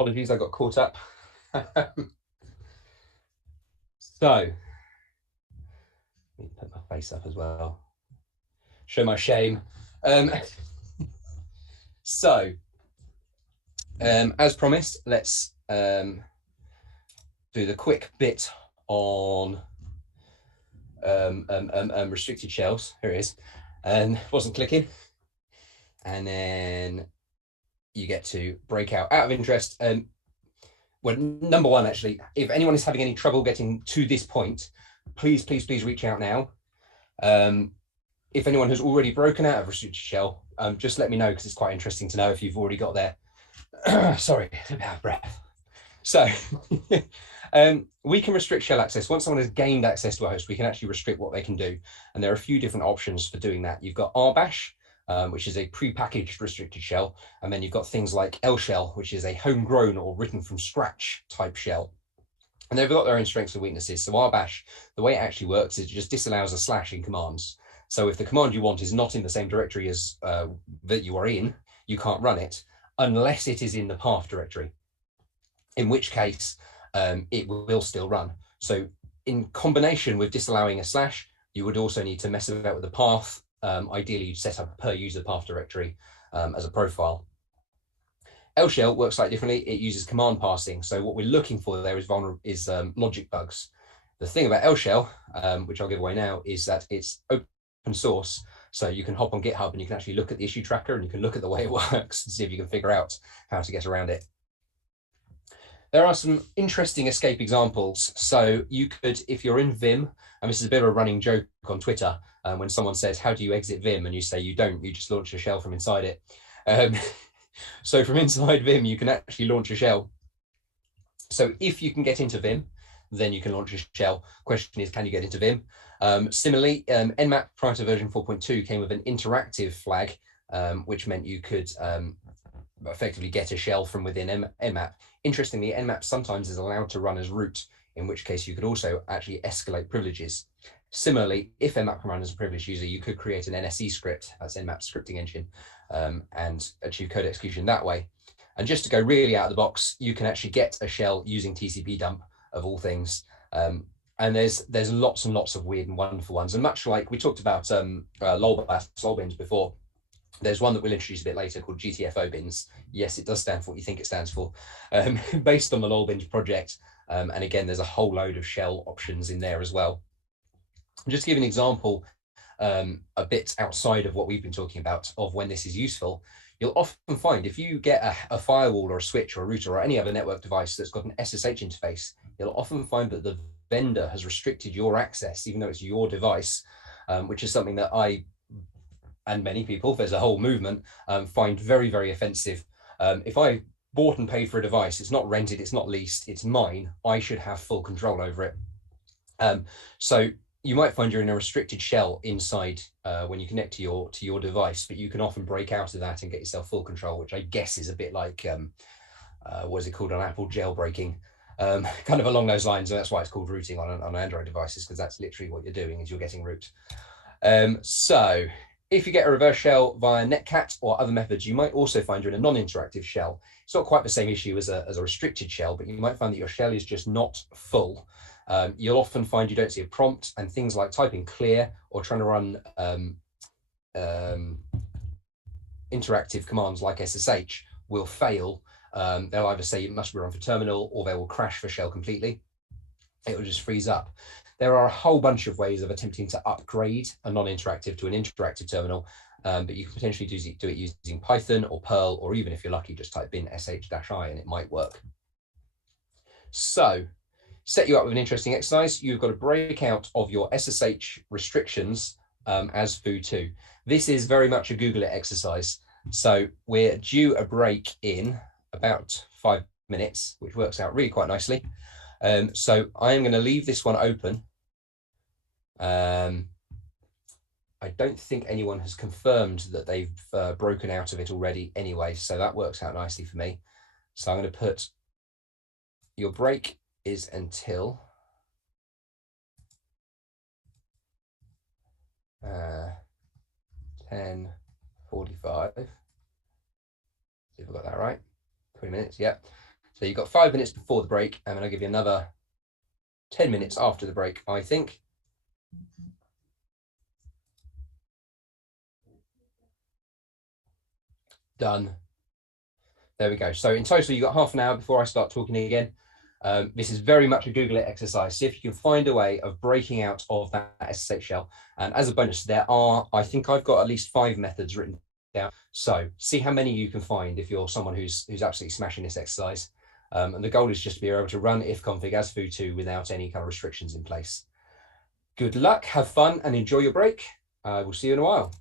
Apologies, I got caught up. So, let me put my face up as well. Show my shame. So, as promised, let's do the quick bit on restricted shells. Here it is. And wasn't clicking. And then you get to break out of interest. Well, number one, actually, if anyone is having any trouble getting to this point, please reach out now. If anyone has already broken out of restricted shell, just let me know, because it's quite interesting to know if you've already got there. Sorry, a bit out of breath. So we can restrict shell access. Once someone has gained access to a host, we can actually restrict what they can do. And there are a few different options for doing that. You've got RBash, which is a pre-packaged restricted shell. And then you've got things like LShell, which is a homegrown or written from scratch type shell. And they've got their own strengths and weaknesses. So RBash, the way it actually works is it just disallows a slash in commands. So if the command you want is not in the same directory as that you are in, you can't run it unless it is in the path directory, in which case it will still run. So in combination with disallowing a slash, you would also need to mess about with the path. Ideally, you'd set up a per user path directory as a profile. LShell works slightly differently. It uses command passing. So what we're looking for there is logic bugs. The thing about LShell, which I'll give away now, is that it's open source. So you can hop on GitHub and you can actually look at the issue tracker and you can look at the way it works and see if you can figure out how to get around it. There are some interesting escape examples. So you could, if you're in Vim, and this is a bit of a running joke on Twitter, when someone says, how do you exit Vim? And you say you don't, you just launch a shell from inside it. So from inside Vim, you can actually launch a shell. So if you can get into Vim, then you can launch a shell. Question is, can you get into Vim? Similarly, Nmap prior to version 4.2 came with an interactive flag, which meant you could effectively get a shell from within Nmap. Interestingly, Nmap sometimes is allowed to run as root, in which case you could also actually escalate privileges. Similarly, if Nmap can run as a privileged user, you could create an NSE script, that's Nmap scripting engine, and achieve code execution that way. And just to go really out of the box, you can actually get a shell using TCP dump, of all things. And there's lots and lots of weird and wonderful ones. And much like we talked about lolbins before, there's one that we'll introduce a bit later called GTFO bins. Yes, it does stand for what you think it stands for, based on the lolbins project. And again, there's a whole load of shell options in there as well. Just to give an example, a bit outside of what we've been talking about of when this is useful, you'll often find if you get a firewall or a switch or a router or any other network device that's got an SSH interface, you'll often find that the vendor has restricted your access, even though it's your device, which is something that I and many people, there's a whole movement, find very, very offensive. If I bought and paid for a device, it's not rented, it's not leased, it's mine, I should have full control over it. So you might find you're in a restricted shell inside when you connect to your device, but you can often break out of that and get yourself full control, which I guess is a bit like, what is it called on Apple, jailbreaking, kind of along those lines. And that's why it's called rooting on Android devices, because that's literally what you're doing is you're getting root. So if you get a reverse shell via Netcat or other methods, you might also find you're in a non-interactive shell. It's not quite the same issue as a restricted shell, but you might find that your shell is just not full. You'll often find you don't see a prompt, and things like typing clear or trying to run interactive commands like SSH will fail. They'll either say it must be run for terminal, or they will crash for shell completely. It will just freeze up. There are a whole bunch of ways of attempting to upgrade a non-interactive to an interactive terminal, but you can potentially do it using Python or Perl, or even if you're lucky, just type in sh-i and it might work. So, set you up with an interesting exercise. You've got to break out of your SSH restrictions as foo2. This is very much a Google it exercise. So we're due a break in about 5 minutes, which works out really quite nicely. So I am going to leave this one open. I don't think anyone has confirmed that they've broken out of it already anyway, so that works out nicely for me. So I'm going to put your break is until 10:45. See if I got that right. 20 minutes, yeah. So you've got 5 minutes before the break, and then I'll give you another 10 minutes after the break, I think. Done. There we go. So in total, you've got half an hour before I start talking again. This is very much a Google it exercise. See if you can find a way of breaking out of that SSH shell. And as a bonus, I think I've got at least 5 methods written down. So see how many you can find if you're someone who's absolutely smashing this exercise. And the goal is just to be able to run ifconfig as foo2 without any kind of restrictions in place. Good luck, have fun, and enjoy your break. We'll see you in a while.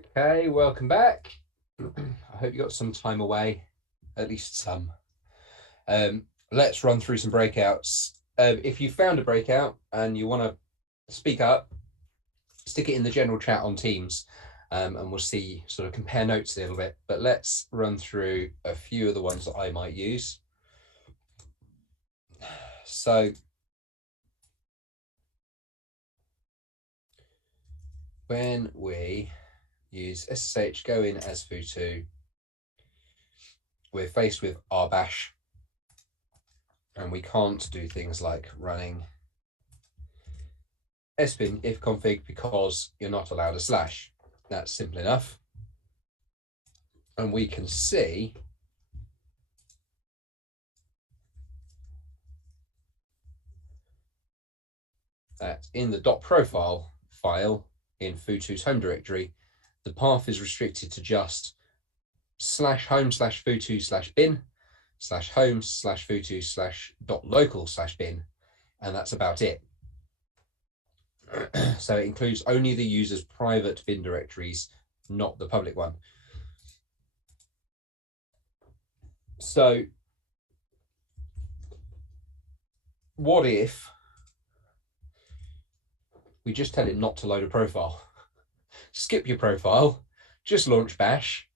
Okay, welcome back. I hope you got some time away, at least some. Let's run through some breakouts. If you found a breakout and you want to speak up, stick it in the general chat on Teams, and we'll see, sort of compare notes a little bit. But let's run through a few of the ones that I might use. So when we use SSH go in as foo2, we're faced with rbash, and we can't do things like running sbin ifconfig because you're not allowed a slash. That's simple enough. And we can see that in the .profile file in foo2's home directory, the path is restricted to just /home/foo2/bin /home/foo2/.local/bin, and that's about it. So it includes only the user's private bin directories, not the public one. So what if we just tell it not to load a profile? Skip your profile, just launch bash,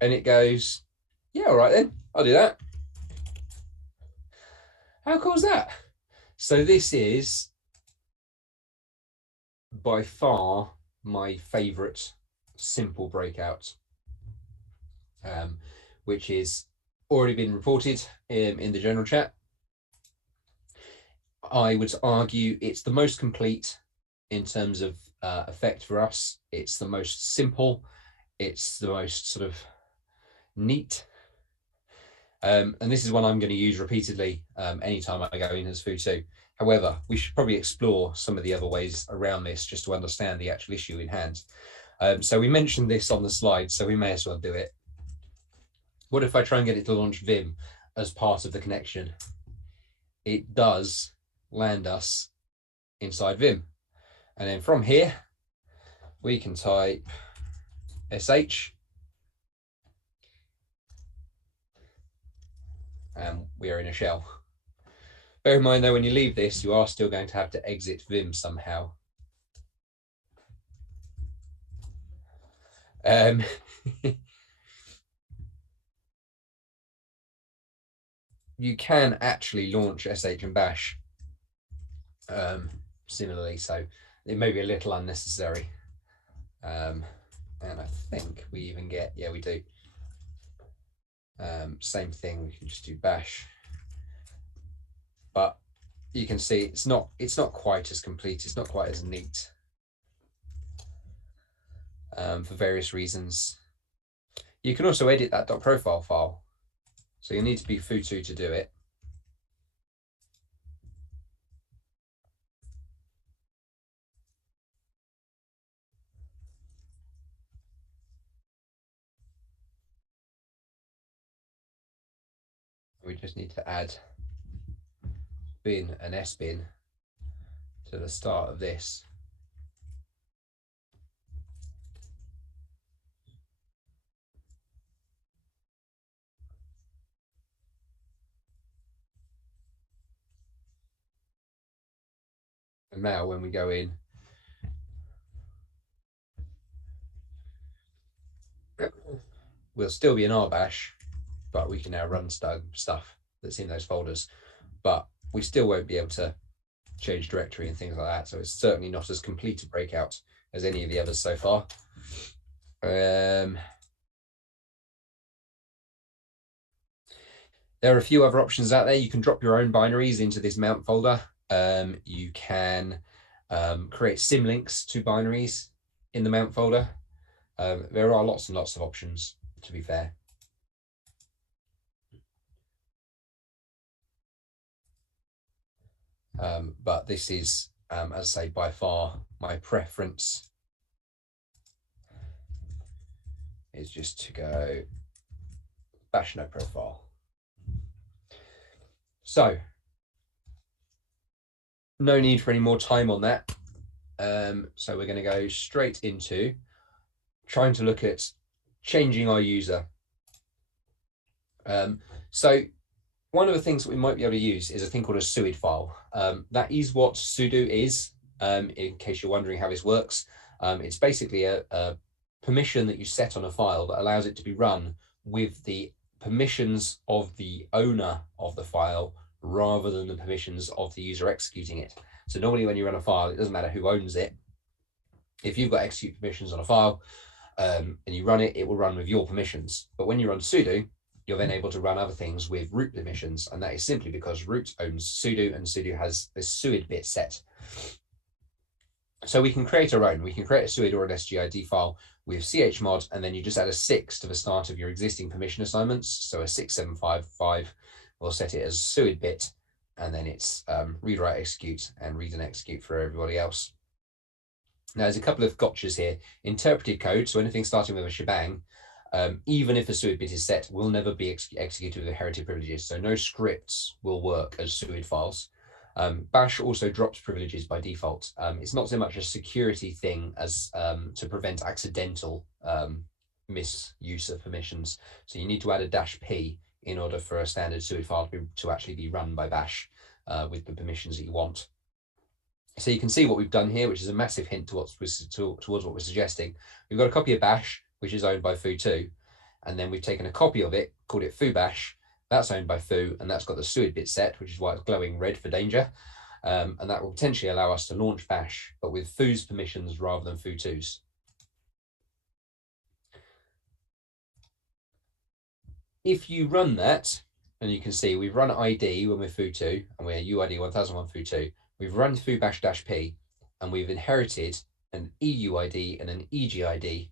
and it goes, yeah, all right then, I'll do that. How cool is that? So this is by far my favorite simple breakout, which is already been reported in the general chat. I would argue it's the most complete in terms of effect for us. It's the most simple. It's the most sort of neat. And this is one I'm going to use repeatedly anytime I go in as foo2. However, we should probably explore some of the other ways around this just to understand the actual issue in hand. So we mentioned this on the slide, so we may as well do it. What if I try and get it to launch Vim as part of the connection? It does land us inside Vim. And then from here, we can type sh, and we are in a shell. Bear in mind though, when you leave this, you are still going to have to exit Vim somehow. You can actually launch sh and bash similarly, so it may be a little unnecessary. And I think we even get, yeah, we do. Same thing, we can just do bash. But you can see it's not quite as complete, it's not quite as neat for various reasons. You can also edit that .profile file, so you need to be foo2 to do it. We just need to add bin and sbin to the start of this. And now when we go in, we'll still be in rbash, but we can now run stuff that's in those folders, but we still won't be able to change directory and things like that. So it's certainly not as complete a breakout as any of the others so far. There are a few other options out there. You can drop your own binaries into this mount folder. You can create symlinks to binaries in the mount folder. There are lots and lots of options, to be fair. But this is, as I say, by far my preference is just to go bash no profile. So no need for any more time on that. So we're going to go straight into trying to look at changing our user. So one of the things that we might be able to use is a thing called a suid file. That is what sudo is, in case you're wondering how this works. It's basically a permission that you set on a file that allows it to be run with the permissions of the owner of the file rather than the permissions of the user executing it. So normally when you run a file, it doesn't matter who owns it. If you've got execute permissions on a file and you run it, it will run with your permissions. But when you run sudo, you're then able to run other things with root permissions. And that is simply because root owns sudo and sudo has this suid bit set. So we can create our own. We can create a suid or an SGID file with chmod, and then you just add a 6 to the start of your existing permission assignments. So a 6755 will set it as suid bit, and then it's read, write, execute, and read and execute for everybody else. Now, there's a couple of gotchas here. Interpreted code, so anything starting with a shebang, even if a suid bit is set, will never be executed with inherited privileges. So no scripts will work as suid files. Bash also drops privileges by default. It's not so much a security thing as to prevent accidental misuse of permissions. So you need to add a -p in order for a standard suid file to actually be run by bash with the permissions that you want. So you can see what we've done here, which is a massive hint towards what we're suggesting. We've got a copy of bash, which is owned by foo2, and then we've taken a copy of it, called it foobash. That's owned by foo, and that's got the suid bit set, which is why it's glowing red for danger. And that will potentially allow us to launch bash, but with foo's permissions rather than foo2's. If you run that, and you can see we've run ID when we're foo2, and we're UID 1001 foo2, we've run foobash-p, and we've inherited an EUID and an EGID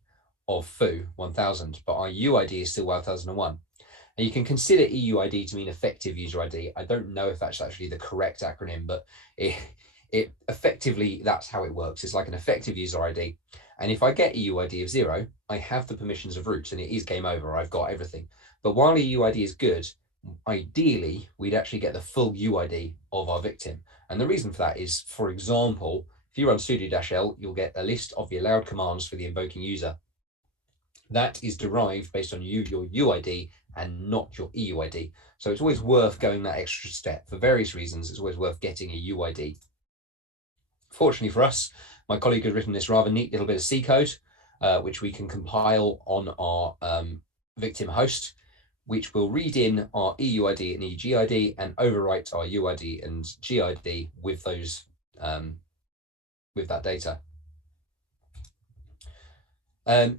of foo 1000, but our UID is still 1001. And you can consider EUID to mean effective user ID. I don't know if that's actually the correct acronym, but it effectively, that's how it works. It's like an effective user ID. And if I get EUID of 0, I have the permissions of root, and it is game over. I've got everything. But while EUID is good, ideally, we'd actually get the full UID of our victim. And the reason for that is, for example, if you run sudo-l, you'll get a list of the allowed commands for the invoking user. That is derived based on your UID and not your EUID. So it's always worth going that extra step. For various reasons, it's always worth getting a UID. Fortunately for us, my colleague had written this rather neat little bit of C code, which we can compile on our victim host, which will read in our EUID and EGID and overwrite our UID and GID with those with that data.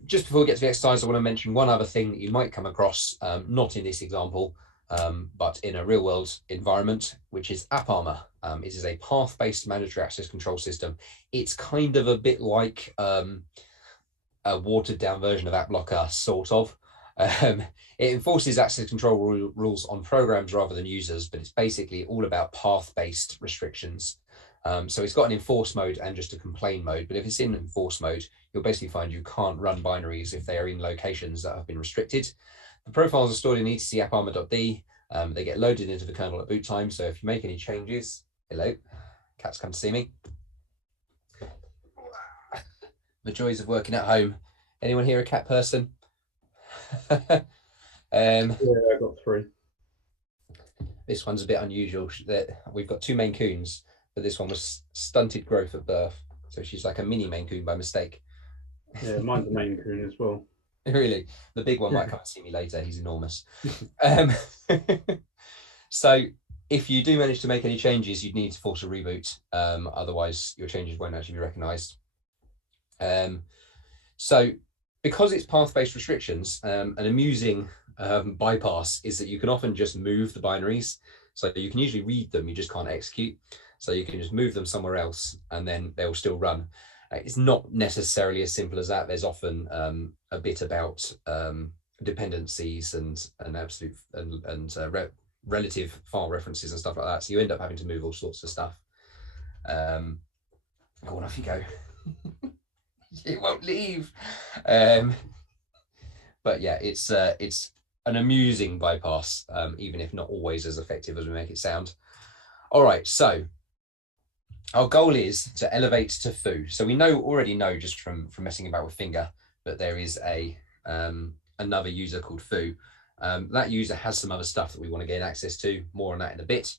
Just before we get to the exercise, I want to mention one other thing that you might come across, not in this example, but in a real world environment, which is AppArmor. It is a path-based mandatory access control system. It's kind of a bit like a watered down version of AppLocker, sort of. It enforces access control rules on programs rather than users, but it's basically all about path-based restrictions. So it's got an enforce mode and just a complain mode, but if it's in enforce mode, you'll basically find you can't run binaries if they are in locations that have been restricted. The profiles are stored in etc apparmor.d. They get loaded into the kernel at boot time, so if you make any changes, hello, cats come to see me. The joys of working at home. Anyone here a cat person? Yeah, I got 3. This one's a bit unusual. We've got 2 Maine Coons, but this one was stunted growth at birth, so she's like a mini Maine Coon by mistake. Yeah, mine's a Maine Coon as well. Really? The big one might come and see me later. He's enormous. So if you do manage to make any changes, you'd need to force a reboot. Otherwise, your changes won't actually be recognized. So because it's path-based restrictions, an amusing bypass is that you can often just move the binaries. So you can usually read them, you just can't execute. So you can just move them somewhere else and then they'll still run. It's not necessarily as simple as that. There's often a bit about dependencies and absolute and relative file references and stuff like that. So you end up having to move all sorts of stuff. Go on, off you go. It won't leave. But yeah, it's an amusing bypass, even if not always as effective as we make it sound. All right, so our goal is to elevate to foo. So we already know just from messing about with Finger that there is a another user called foo. That user has some other stuff that we want to gain access to. More on that in a bit.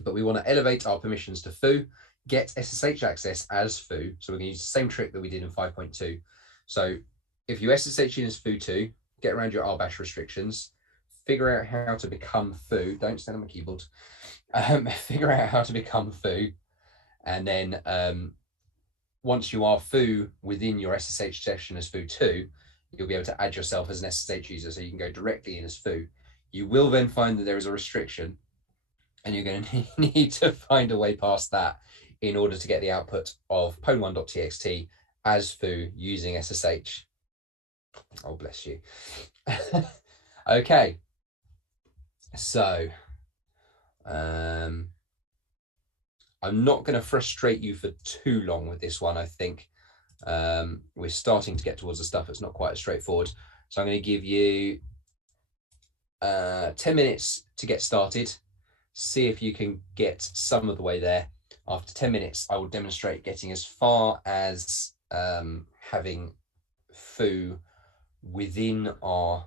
But we want to elevate our permissions to foo, get SSH access as foo. So we're going to use the same trick that we did in 5.2. So if you SSH in as foo2, get around your RBAsh restrictions, figure out how to become foo. Don't stand on my keyboard. Figure out how to become foo. And then once you are foo within your SSH session as foo2, you'll be able to add yourself as an SSH user, so you can go directly in as foo. You will then find that there is a restriction, and you're going to need to find a way past that in order to get the output of pwn1.txt as foo using SSH. Oh, bless you. Okay. So, I'm not going to frustrate you for too long with this one, I think. We're starting to get towards the stuff that's not quite as straightforward. So I'm going to give you 10 minutes to get started. See if you can get some of the way there. After 10 minutes, I will demonstrate getting as far as having foo within our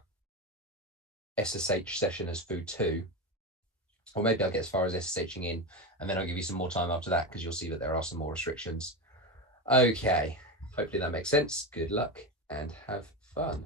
SSH session as foo2. Or maybe I'll get as far as SSHing in, and then I'll give you some more time after that, because you'll see that there are some more restrictions. Okay, hopefully that makes sense. Good luck and have fun.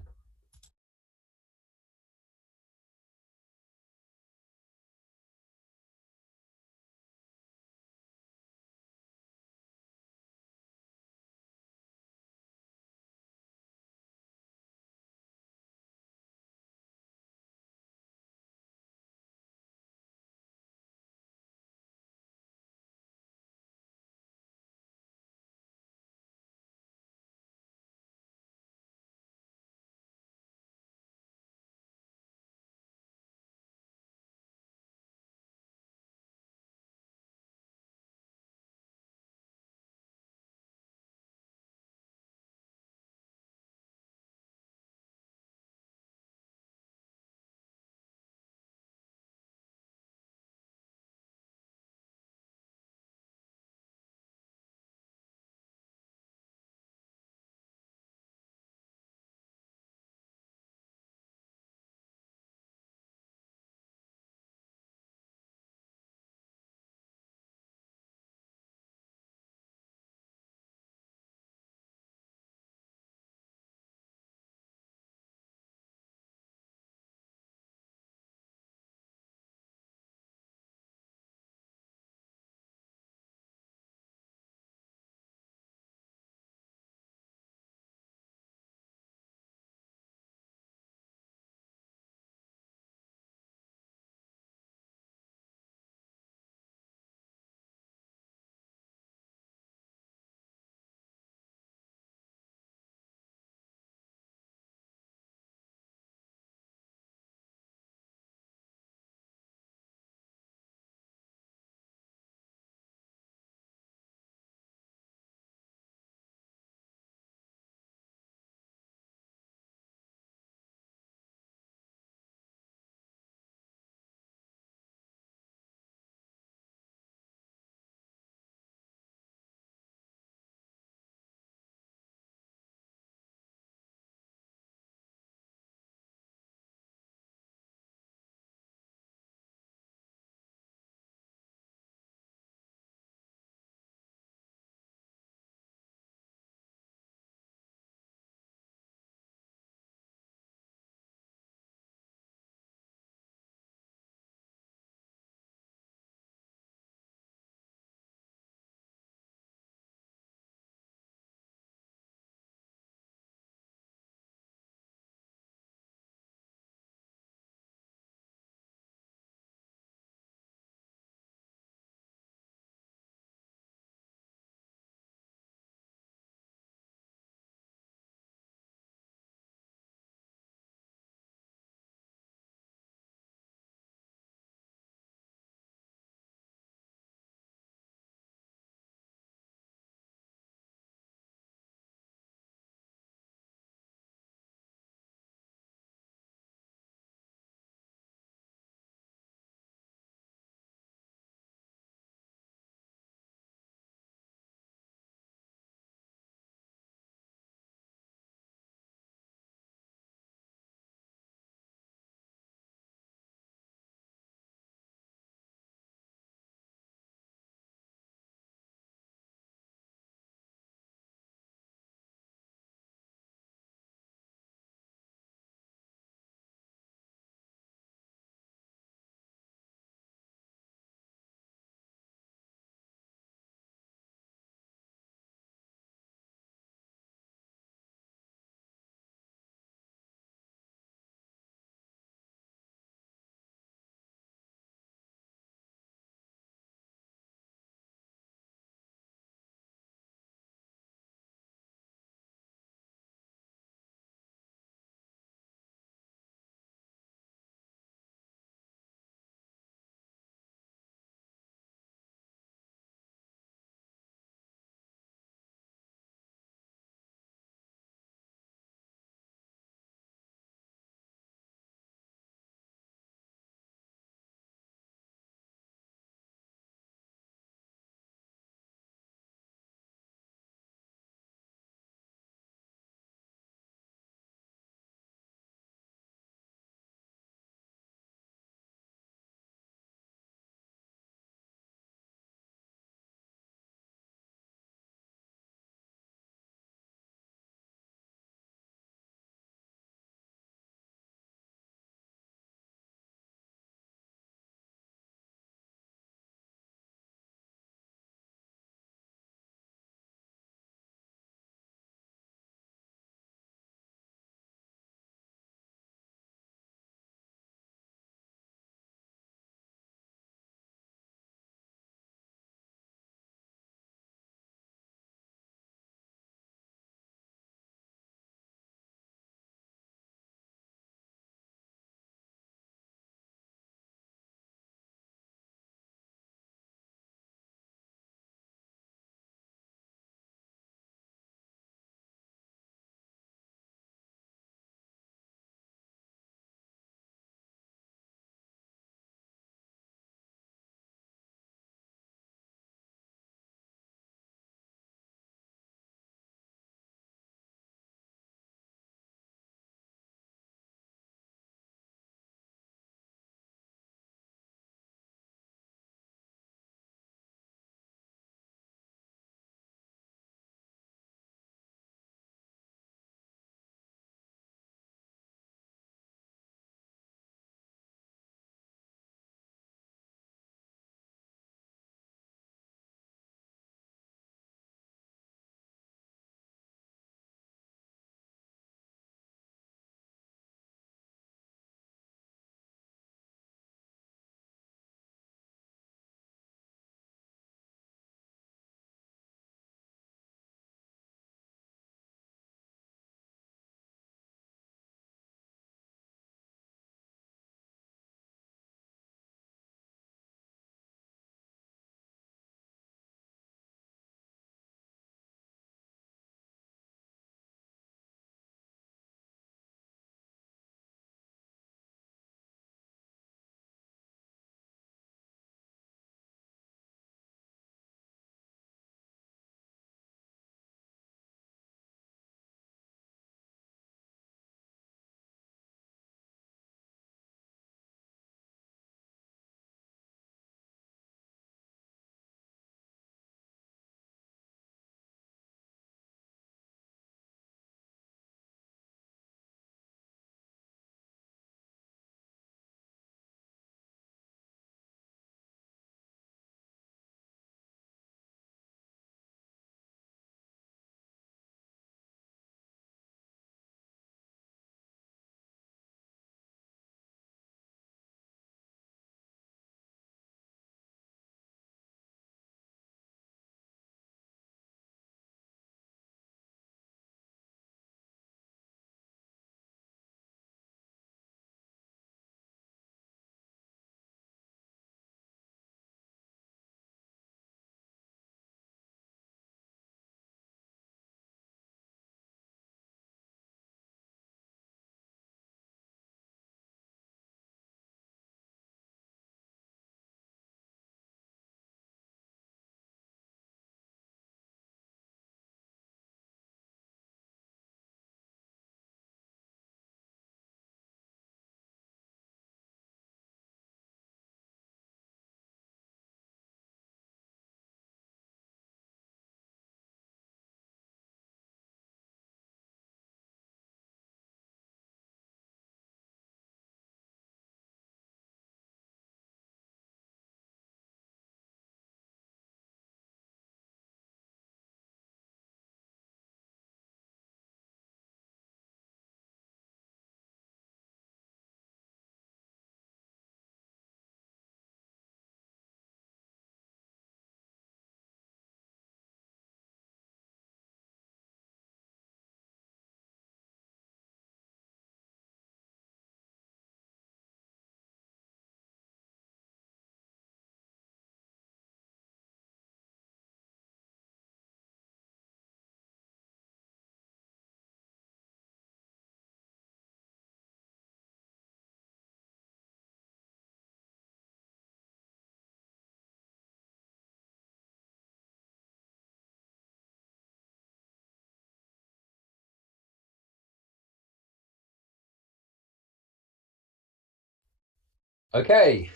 Okay.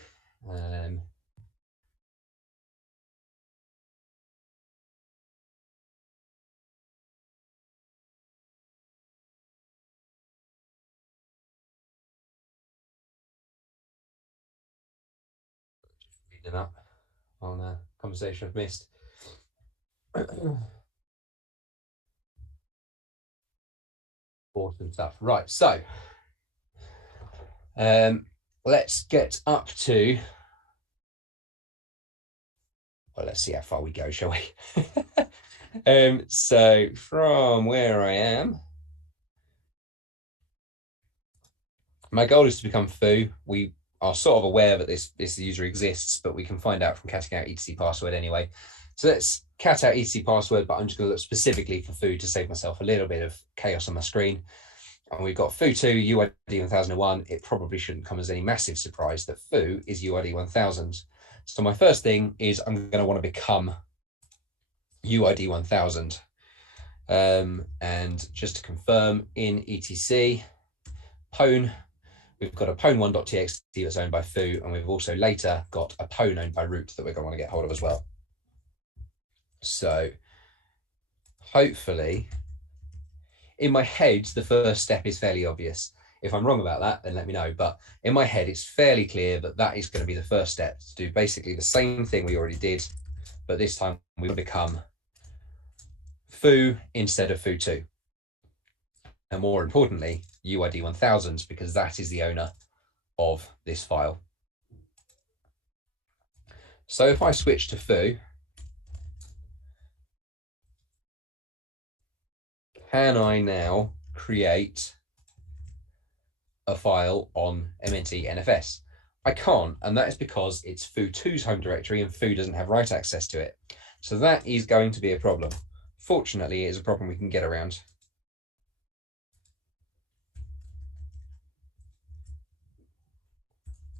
Reading up on a conversation I've missed. Awesome stuff. Right, so let's get up to, well, let's see how far we go, shall we? So from where I am, my goal is to become foo. We are sort of aware that this user exists, but we can find out from catting out etc password anyway. So let's cat out etc password, but I'm just going to look specifically for foo to save myself a little bit of chaos on my screen. And we've got foo2 UID 1001. It probably shouldn't come as any massive surprise that foo is UID 1000. So my first thing is I'm going to want to become UID 1000. And just to confirm, in etc pwn, we've got a pwn1.txt that's owned by foo, and we've also later got a pwn owned by root that we're going to want to get hold of as well. So hopefully, in my head, the first step is fairly obvious. If I'm wrong about that, then let me know. But in my head, it's fairly clear that that is going to be the first step, to do basically the same thing we already did, but this time we will become foo instead of foo2. And more importantly, UID 1000, because that is the owner of this file. So if I switch to foo, can I now create a file on MNT NFS? I can't, and that is because it's foo2's home directory and foo doesn't have write access to it. So that is going to be a problem. Fortunately, it is a problem we can get around.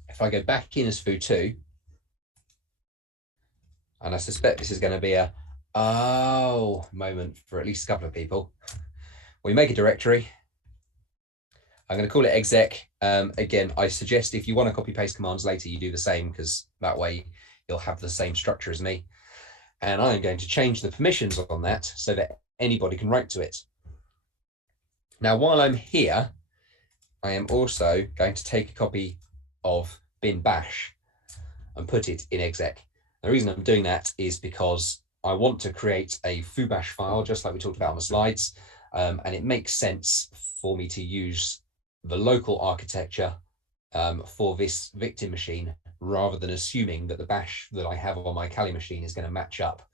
If I go back in as foo2, and I suspect this is going to be a oh moment for at least a couple of people, we make a directory. I'm going to call it exec. Again, I suggest if you want to copy paste commands later, you do the same, because that way you'll have the same structure as me. And I'm going to change the permissions on that so that anybody can write to it. Now, while I'm here, I am also going to take a copy of bin bash and put it in exec. The reason I'm doing that is because I want to create a foo bash file, just like we talked about on the slides. And it makes sense for me to use the local architecture for this victim machine, rather than assuming that the bash that I have on my Kali machine is going to match up.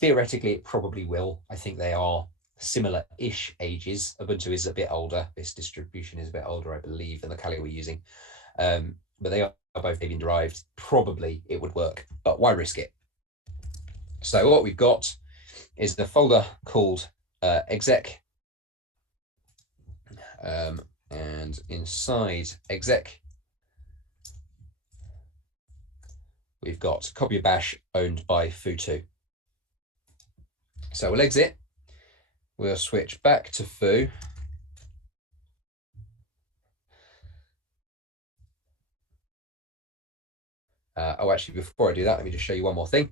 Theoretically, it probably will. I think they are similar-ish ages. Ubuntu is a bit older. This distribution is a bit older, I believe, than the Kali we're using. But they are both Debian derived. Probably it would work, but why risk it? So what we've got is the folder called exec. And inside exec, we've got a copy of bash owned by foo2. So we'll exit. We'll switch back to foo. Actually, before I do that, let me just show you one more thing.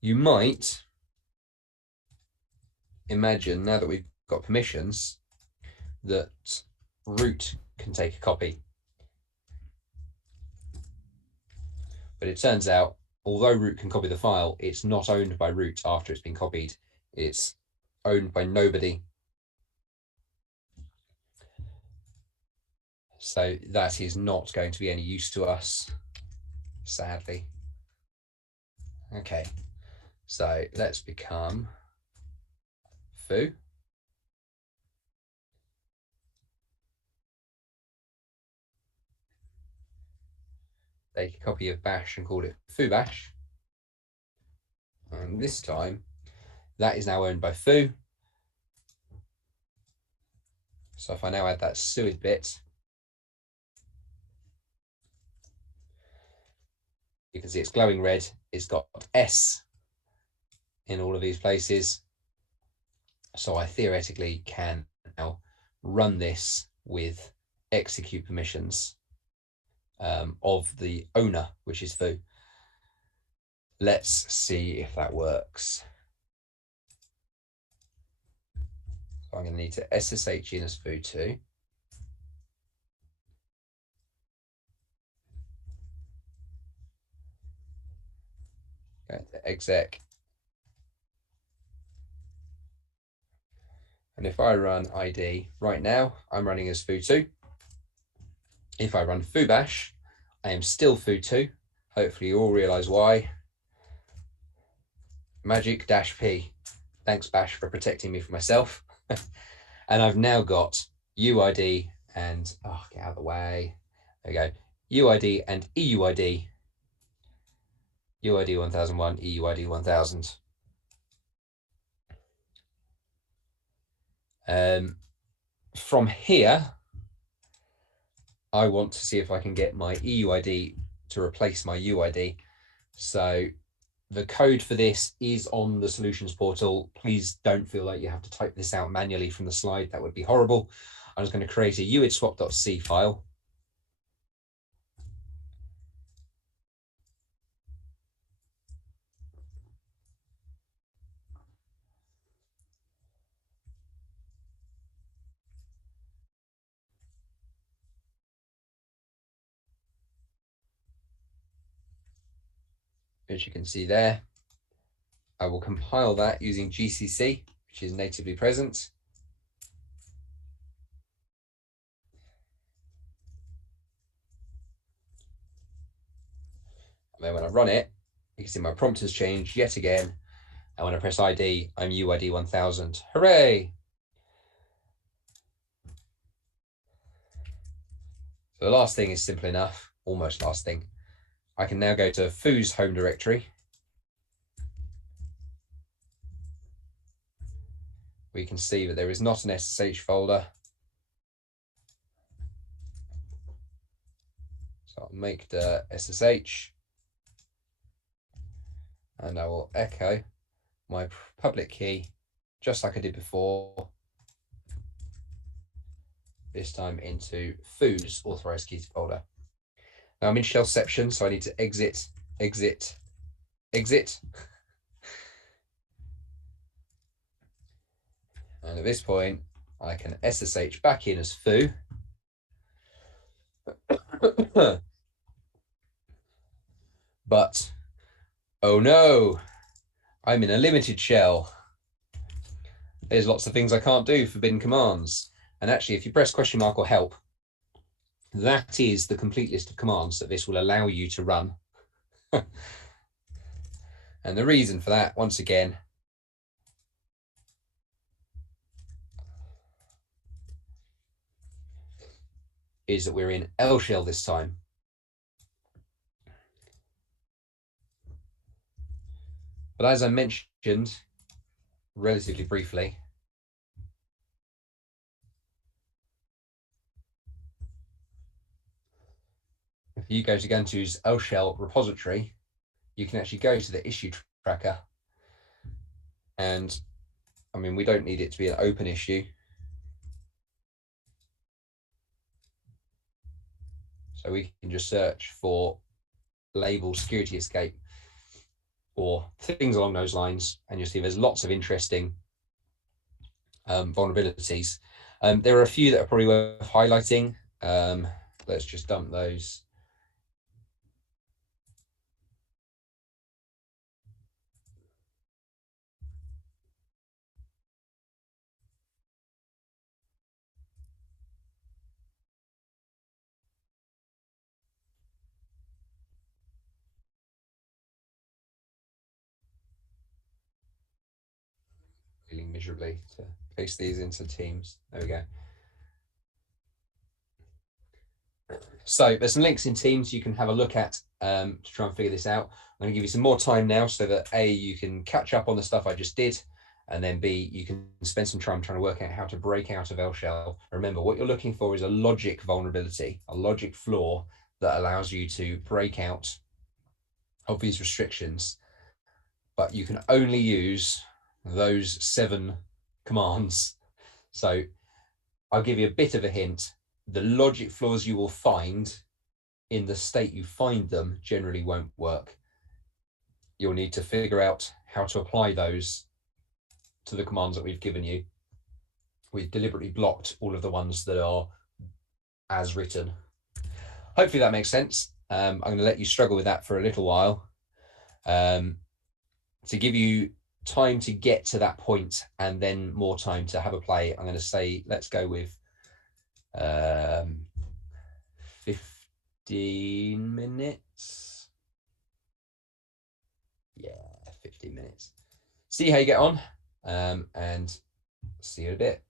You might imagine, now that we've got permissions, that root can take a copy. But it turns out, although root can copy the file, it's not owned by root after it's been copied. It's owned by nobody. So that is not going to be any use to us, sadly. Okay, so let's become foo. Take a copy of bash and call it foo bash. And this time, that is now owned by foo. So if I now add that suid bit, you can see it's glowing red. It's got S in all of these places. So I theoretically can now run this with execute permissions of the owner, which is foo. Let's see if that works. So I'm going to need to SSH in as foo2. Go to exec. And if I run ID right now, I'm running as foo2. If I run foobash, I am still foo2. Hopefully you all realize why. Magic-P. Thanks, Bash, for protecting me from myself. And I've now got UID and, oh, get out of the way. There we go. UID and EUID. UID 1001, EUID 1000. From here, I want to see if I can get my EUID to replace my UID. So the code for this is on the solutions portal. Please don't feel like you have to type this out manually from the slide. That would be horrible. I'm just going to create a uidswap.c file. As you can see there, I will compile that using GCC, which is natively present. And then when I run it, you can see my prompt has changed yet again. And when I press ID, I'm UID 1000. Hooray! So the last thing is simple enough, almost last thing. I can now go to foo's home directory. We can see that there is not an SSH folder. So I'll make the SSH and I will echo my public key just like I did before, this time into foo's authorized keys folder. Now I'm in shellception, so I need to exit, exit, exit. And at this point, I can SSH back in as foo. But, oh no, I'm in a limited shell. There's lots of things I can't do, forbidden commands. And actually, if you press question mark or help, that is the complete list of commands that this will allow you to run. And the reason for that, once again, is that we're in L shell this time. But as I mentioned relatively briefly, if you go to Gentoo's L shell repository, you can actually go to the issue tracker. And I mean, we don't need it to be an open issue. So we can just search for label security escape or things along those lines. And you'll see there's lots of interesting vulnerabilities. There are a few that are probably worth highlighting. Let's just dump those. Miserably to paste these into Teams. There we go. So there's some links in Teams you can have a look at to try and figure this out. I'm going to give you some more time now so that A, you can catch up on the stuff I just did, and then B, you can spend some time trying to work out how to break out of L shell. Remember, what you're looking for is a logic vulnerability, a logic flaw that allows you to break out of these restrictions, but you can only use those 7 commands. So I'll give you a bit of a hint. the logic flaws you will find in the state you find them generally won't work. You'll need to figure out how to apply those to the commands that we've given you. We've deliberately blocked all of the ones that are as written. Hopefully that makes sense. I'm going to let you struggle with that for a little while to give you time to get to that point and then more time to have a play. I'm going to say, let's go with 15 minutes. Yeah, 15 minutes. See how you get on, and see you in a bit.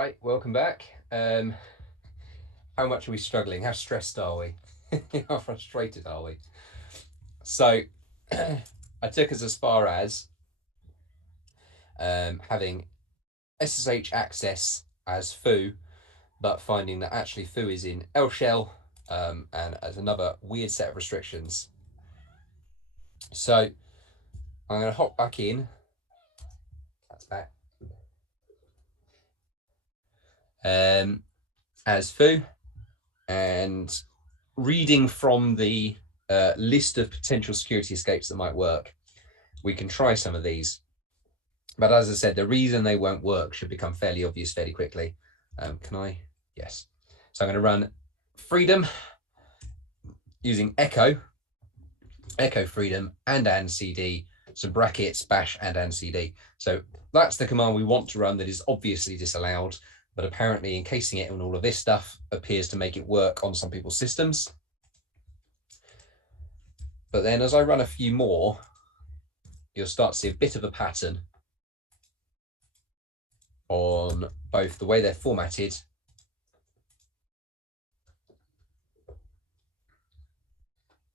Right, welcome back. How much are we struggling? How stressed are we? How frustrated are we? So I took us as far as having SSH access as foo, but finding that actually foo is in L shell, and as another weird set of restrictions. So I'm going to hop back in. That's back. As foo, and reading from the list of potential security escapes that might work, we can try some of these. But as I said, the reason they won't work should become fairly obvious fairly quickly. Can I? Yes. So I'm going to run freedom using echo freedom and cd, some brackets, bash and cd. So that's the command we want to run that is obviously disallowed, but apparently encasing it in all of this stuff appears to make it work on some people's systems. But then as I run a few more, you'll start to see a bit of a pattern on both the way they're formatted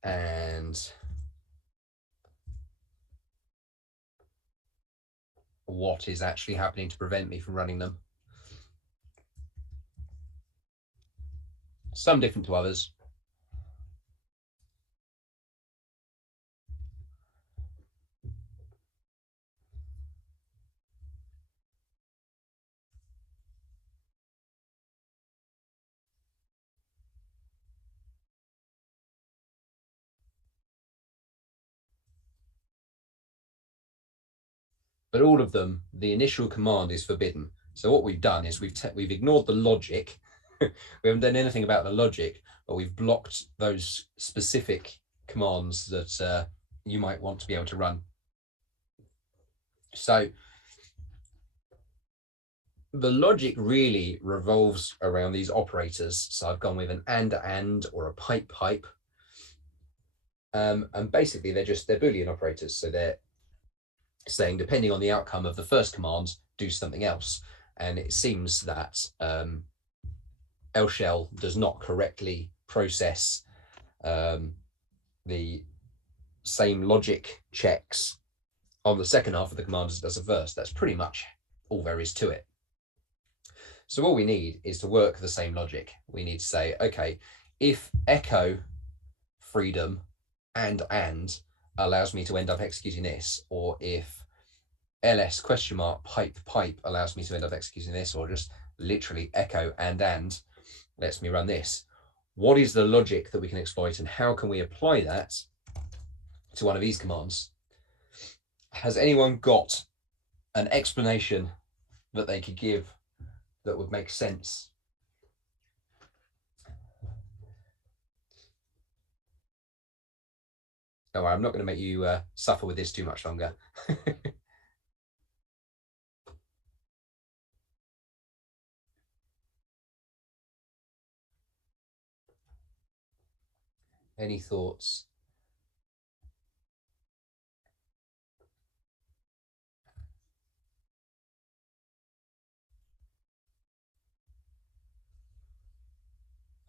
and what is actually happening to prevent me from running them. Some different to others. But all of them, the initial command is forbidden. So what we've done is we've ignored the logic. We haven't done anything about the logic, but we've blocked those specific commands that you might want to be able to run. So the logic really revolves around these operators. So I've gone with an and or a pipe. And basically they're Boolean operators. So they're saying, depending on the outcome of the first command, do something else. And it seems that L shell does not correctly process the same logic checks on the second half of the command as it does the first. That's pretty much all there is to it. So all we need is to work the same logic. We need to say, okay, if echo freedom and allows me to end up executing this, or if ls question mark pipe allows me to end up executing this, or just literally echo and lets me run this, what is the logic that we can exploit, and how can we apply that to one of these commands? Has anyone got an explanation that they could give that would make sense? Don't worry, I'm not going to make you suffer with this too much longer. Any thoughts?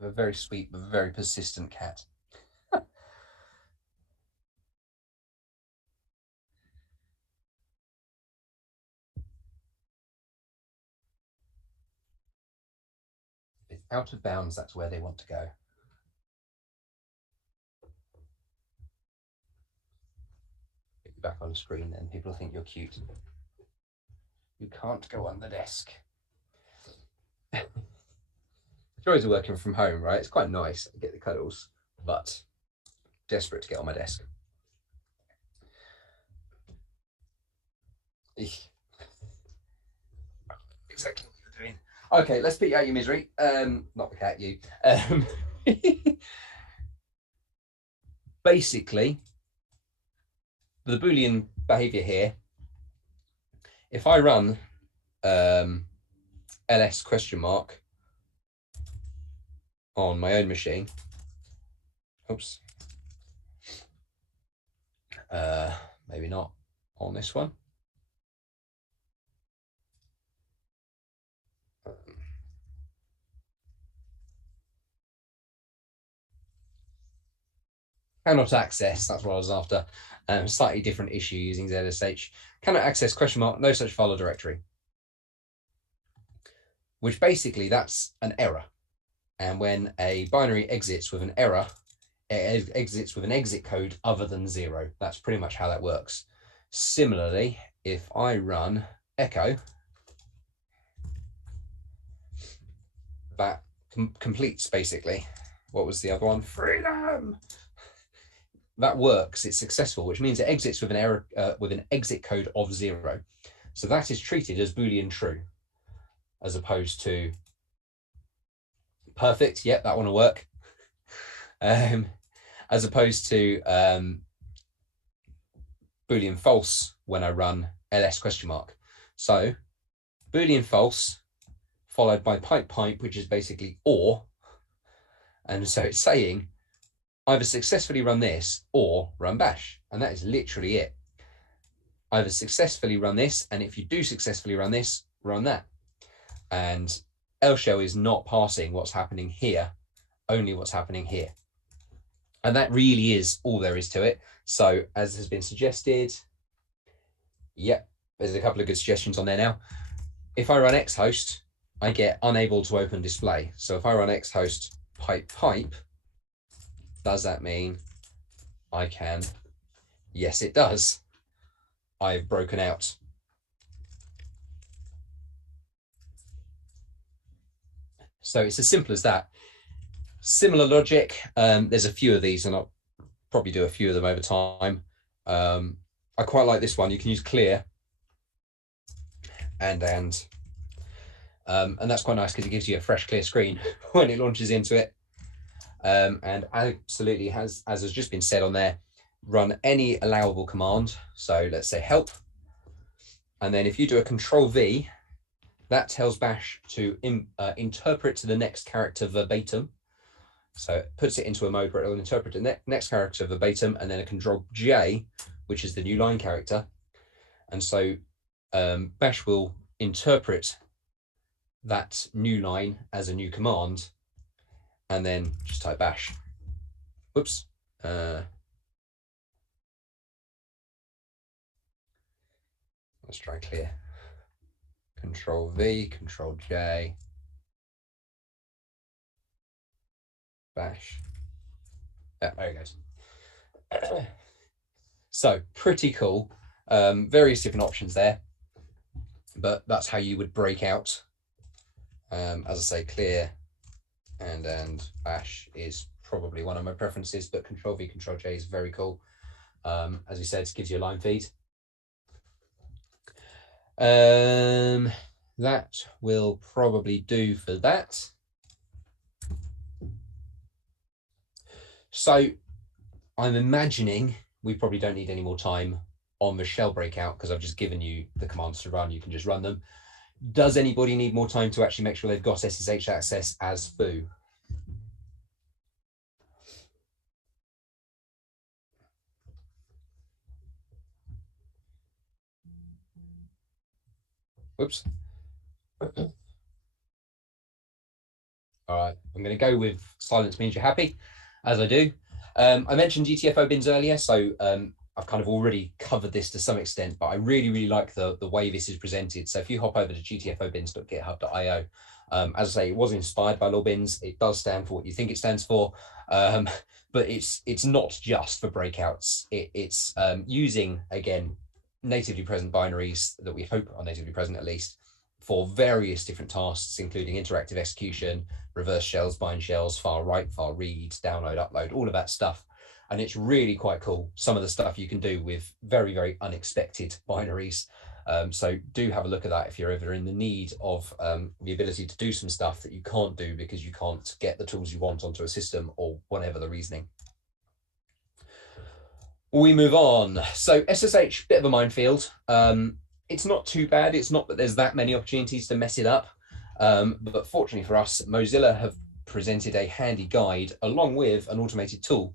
A very sweet but very persistent cat. If it's out of bounds, that's where they want to go. Get you back on the screen, then people think you're cute. You can't go on the desk. The joys of working from home, right? It's quite nice. I get the cuddles, but desperate to get on my desk. Eesh. Exactly what you're doing. Okay, let's put you out your misery. Not the cat, you. Basically, the Boolean behavior here, if I run ls question mark on my own machine, oops, maybe not on this one. Cannot access, that's what I was after. Slightly different issue using ZSH. Cannot access question mark, no such file or directory. Which basically, that's an error. And when a binary exits with an error, it exits with an exit code other than 0. That's pretty much how that works. Similarly, if I run echo, that completes basically. What was the other one? Freedom! That works, it's successful, which means it exits with an error, with an exit code of 0. So that is treated as Boolean true, as opposed to perfect. Yep, that one will work. As opposed to Boolean false when I run ls question mark. So Boolean false followed by pipe, which is basically or. And so it's saying either successfully run this or run bash. And that is literally it. Either successfully run this, and if you do successfully run this, run that. And L shell is not passing what's happening here, only what's happening here. And that really is all there is to it. So as has been suggested, yep, there's a couple of good suggestions on there now. If I run xhost, I get unable to open display. So if I run xhost pipe, does that mean I can? Yes, it does. I've broken out. So it's as simple as that. Similar logic. There's a few of these, and I'll probably do a few of them over time. I quite like this one. You can use clear and that's quite nice because it gives you a fresh, clear screen when it launches into it. And absolutely, as has just been said on there, run any allowable command. So let's say help. And then if you do a Control V, that tells Bash to interpret the next character verbatim. So it puts it into a mode where it will interpret the next character verbatim, and then a Control J, which is the new line character. And so Bash will interpret that new line as a new command, and then just type bash. Whoops. Let's try clear. Control V, Control J, bash. Yeah, there it goes. So pretty cool. Various different options there, but that's how you would break out. As I say, clear and bash is probably one of my preferences, but Control V, Control J is very cool. As we said, it gives you a line feed. That will probably do for that. So I'm imagining we probably don't need any more time on the shell breakout because I've just given you the commands to run. You can just run them. Does anybody need more time to actually make sure they've got SSH access as foo? Whoops. All right, I'm going to go with silence means you're happy, as I do. I mentioned GTFO bins earlier, so I've kind of already covered this to some extent, but I really like the way this is presented. So if you hop over to gtfobins.github.io, as I say, it was inspired by LawBins. It does stand for what you think it stands for, but it's not just for breakouts. It's using, again, natively present binaries that we hope are natively present at least for various different tasks, including interactive execution, reverse shells, bind shells, file write, file read, download, upload, all of that stuff. And it's really quite cool, some of the stuff you can do with very unexpected binaries. So do have a look at that if you're ever in the need of the ability to do some stuff that you can't do because you can't get the tools you want onto a system or whatever the reasoning. We move on. So SSH, bit of a minefield. It's not too bad. It's not that there's that many opportunities to mess it up. But fortunately for us, Mozilla have presented a handy guide along with an automated tool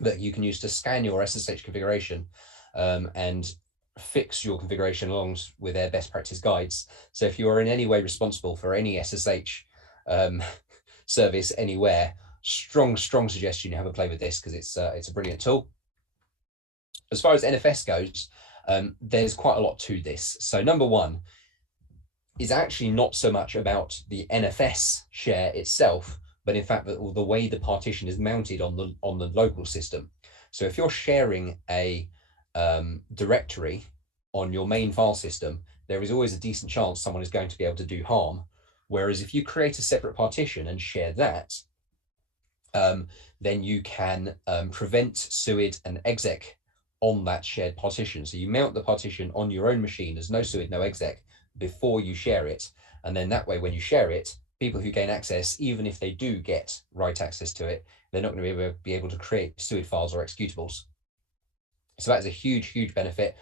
that you can use to scan your SSH configuration and fix your configuration along with their best practice guides. So if you are in any way responsible for any SSH service anywhere, strong suggestion you have a play with this because it's a brilliant tool. As far as NFS goes, there's quite a lot to this. So number one is actually not so much about the NFS share itself, but in fact the way the partition is mounted on the local system. So if you're sharing a directory on your main file system, there is always a decent chance someone is going to be able to do harm. Whereas if you create a separate partition and share that, then you can prevent suid and exec on that shared partition. So you mount the partition on your own machine as no suid, no exec before you share it. And then that way, when you share it, people who gain access, even if they do get write access to it, they're not going to be able to create suid files or executables. So that is a huge benefit.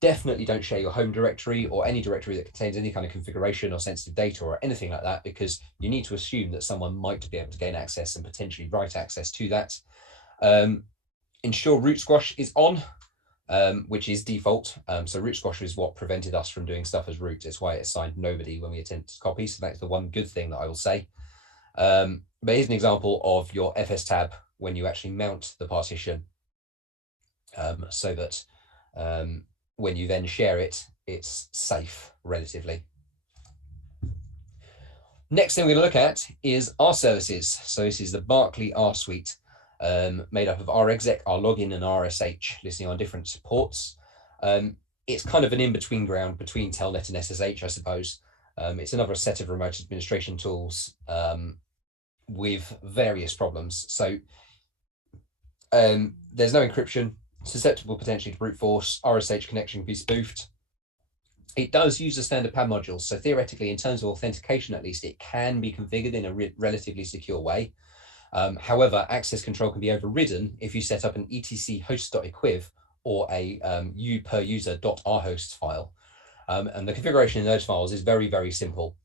Definitely don't share your home directory or any directory that contains any kind of configuration or sensitive data or anything like that, because you need to assume that someone might be able to gain access and potentially write access to that. Ensure root squash is on, which is default. So root squash is what prevented us from doing stuff as root. It's why it assigned nobody when we attempted to copy. So that's the one good thing that I will say. But here's an example of your FS tab when you actually mount the partition, so that when you then share it, it's safe relatively. Next thing we're going to look at is R services. So this is the Barclay R suite, made up of RExec, RLogin, and RSH, listing on different ports. It's kind of an in-between ground between Telnet and SSH, I suppose. It's another set of remote administration tools with various problems. So there's no encryption, susceptible potentially to brute force, RSH connection can be spoofed. It does use a standard PAM module, so theoretically, in terms of authentication at least, it can be configured in a relatively secure way. However, access control can be overridden if you set up an etc host.equiv or a per user.rhost file. And the configuration in those files is very simple.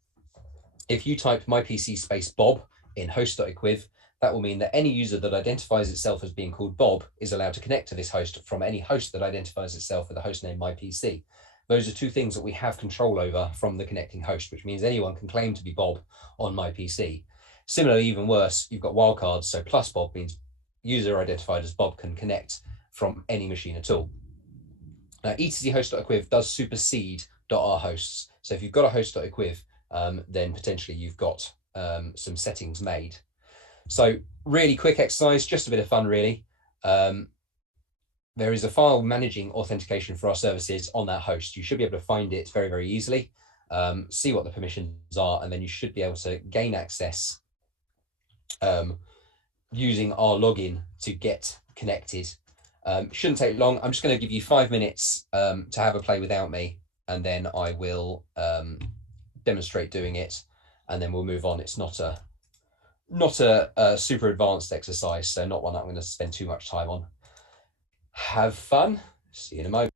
If you type mypc space bob in host.equiv, that will mean that any user that identifies itself as being called Bob is allowed to connect to this host from any host that identifies itself with the host name mypc. Those are two things that we have control over from the connecting host, which means anyone can claim to be Bob on mypc. Similarly, even worse, you've got wildcards. So plus Bob means user identified as Bob can connect from any machine at all. Now, etc host.equiv does supersede .rhosts. So if you've got a host.equiv, then potentially you've got some settings made. So really quick exercise, just a bit of fun, really. There is a file managing authentication for our services on that host. You should be able to find it very easily, see what the permissions are, and then you should be able to gain access using our login to get connected. Shouldn't take long. I'm just going to give you 5 minutes to have a play without me, and then I will demonstrate doing it, and then we'll move on. It's not a super advanced exercise, so not one I'm going to spend too much time on. Have fun. See you in a moment.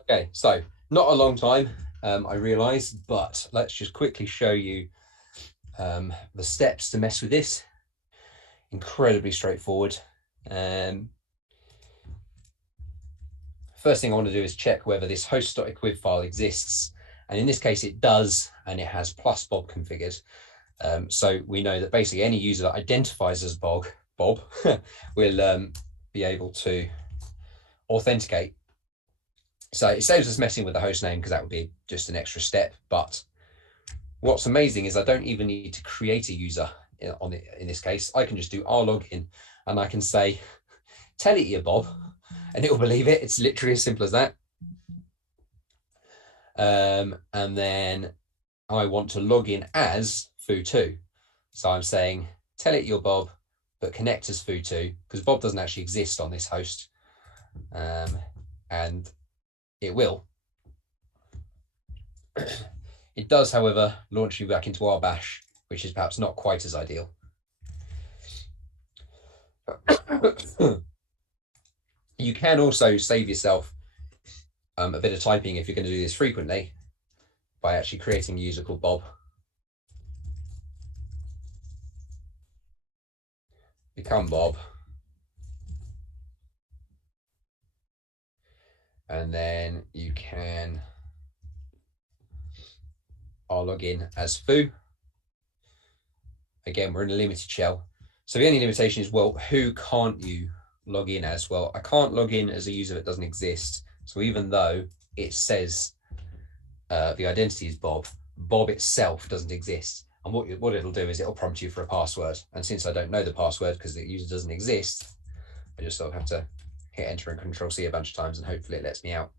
Okay, so not a long time, I realise, but let's just quickly show you the steps to mess with this. Incredibly straightforward. First thing I want to do is check whether this host.equib file exists. And in this case, it does, and it has +Bob configured. So we know that basically any user that identifies as Bob will be able to authenticate. So it saves us messing with the host name because that would be just an extra step. But what's amazing is I don't even need to create a user in this case. I can just do rlogin and I can say, tell it you're Bob, and it will believe it. It's literally as simple as that. And then I want to log in as foo2. So I'm saying, tell it you're Bob, but connect as foo2, because Bob doesn't actually exist on this host. And it will. It does, however, launch you back into our bash, which is perhaps not quite as ideal. You can also save yourself a bit of typing if you're going to do this frequently by actually creating a user called Bob. Become Bob. And then you can log in as foo. Again, we're in a limited shell. So the only limitation is, well, who can't you log in as? Well, I can't log in as a user that doesn't exist. So even though it says the identity is Bob, Bob itself doesn't exist. And what it'll do is it'll prompt you for a password. And since I don't know the password because the user doesn't exist, I just sort of have to hit enter and Control-C a bunch of times and hopefully it lets me out.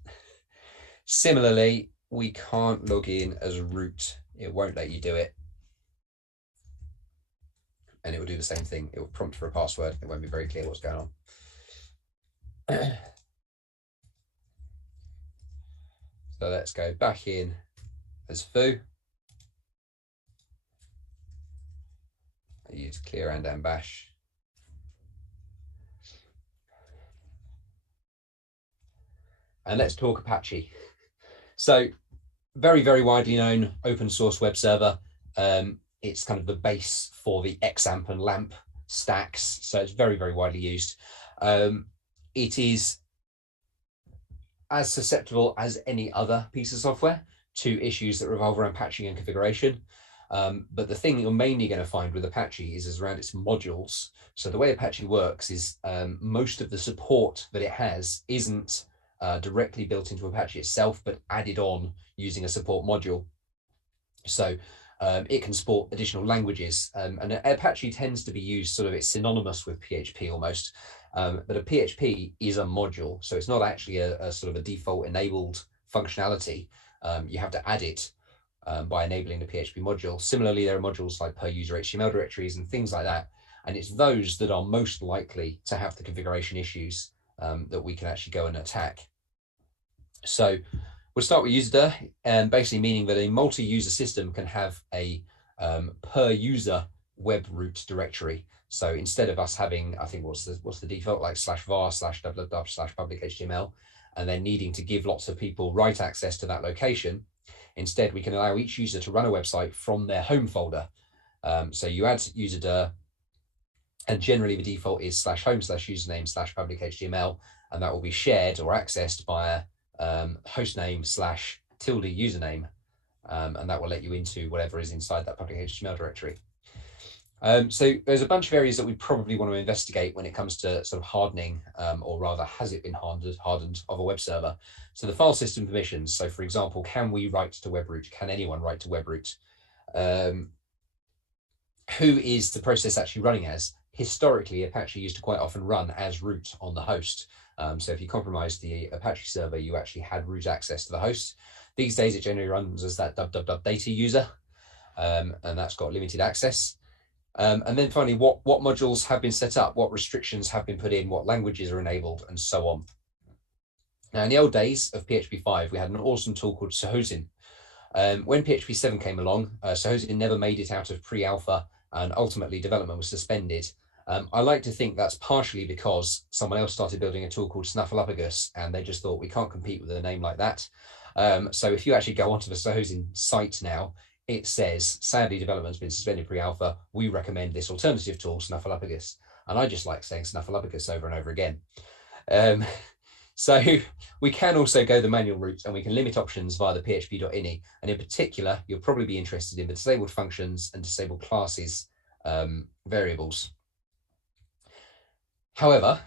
Similarly, we can't log in as root. It won't let you do it. And it will do the same thing. It will prompt for a password. It won't be very clear what's going on. So let's go back in as foo. I use clear and bash. And let's talk Apache. So very, very widely known open source web server. It's kind of the base for the XAMPP and LAMP stacks. So it's very, very widely used. It is as susceptible as any other piece of software to issues that revolve around patching and configuration. But the thing that you're mainly going to find with Apache is around its modules. So the way Apache works is most of the support that it has isn't directly built into Apache itself, but added on using a support module. So it can support additional languages, and Apache tends to be used sort of, it's synonymous with PHP almost, but a PHP is a module. So it's not actually a sort of a default enabled functionality. You have to add it by enabling the PHP module. Similarly, there are modules like per user HTML directories and things like that. And it's those that are most likely to have the configuration issues that we can actually go and attack. So we'll start with user, basically meaning that a multi-user system can have a per user web root directory. So instead of us having, I think what's the default, like /var/www/public HTML, and then needing to give lots of people write access to that location, instead we can allow each user to run a website from their home folder. So you add user and generally the default is /home/username/public HTML, and that will be shared or accessed by hostname /username, and that will let you into whatever is inside that public HTML directory. So there's a bunch of areas that we probably want to investigate when it comes to sort of hardening, or rather has it been hardened of a web server. So the file system permissions. So for example, can we write to webroot? Can anyone write to webroot? Who is the process actually running as? Historically, Apache used to quite often run as root on the host. So if you compromised the Apache server, you actually had root access to the host. These days, it generally runs as that www data user, and that's got limited access. And then finally, what modules have been set up, what restrictions have been put in, what languages are enabled, and so on. Now, in the old days of PHP 5, we had an awesome tool called Sahozin. When PHP 7 came along, Sahozin never made it out of pre-alpha, and ultimately development was suspended. I like to think that's partially because someone else started building a tool called Snuffleupagus, and they just thought we can't compete with a name like that. So if you actually go onto the Sozin site now, it says, sadly, development's been suspended pre-alpha. We recommend this alternative tool, Snuffleupagus. And I just like saying Snuffleupagus over and over again. So we can also go the manual route, and we can limit options via the php.ini. And in particular, you'll probably be interested in the disabled functions and disabled classes variables. However,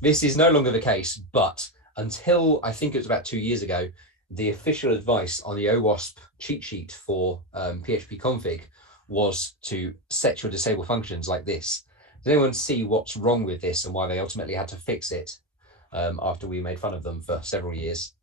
this is no longer the case, but until I think it was about 2 years ago, the official advice on the OWASP cheat sheet for PHP config was to set your disable functions like this. Does anyone see what's wrong with this and why they ultimately had to fix it after we made fun of them for several years?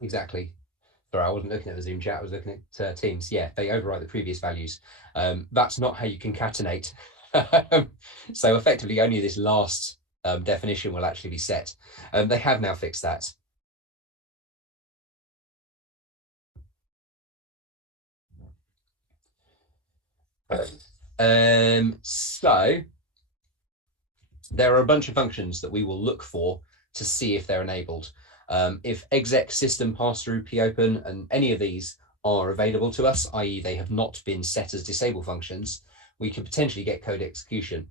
Exactly. Sorry, I wasn't looking at the Zoom chat. I was looking at Teams. Yeah, they overwrite the previous values. That's not how you concatenate. So effectively, only this last definition will actually be set. They have now fixed that. So there are a bunch of functions that we will look for to see if they're enabled. If exec system pass-through popen and any of these are available to us, i.e. they have not been set as disable functions, we could potentially get code execution.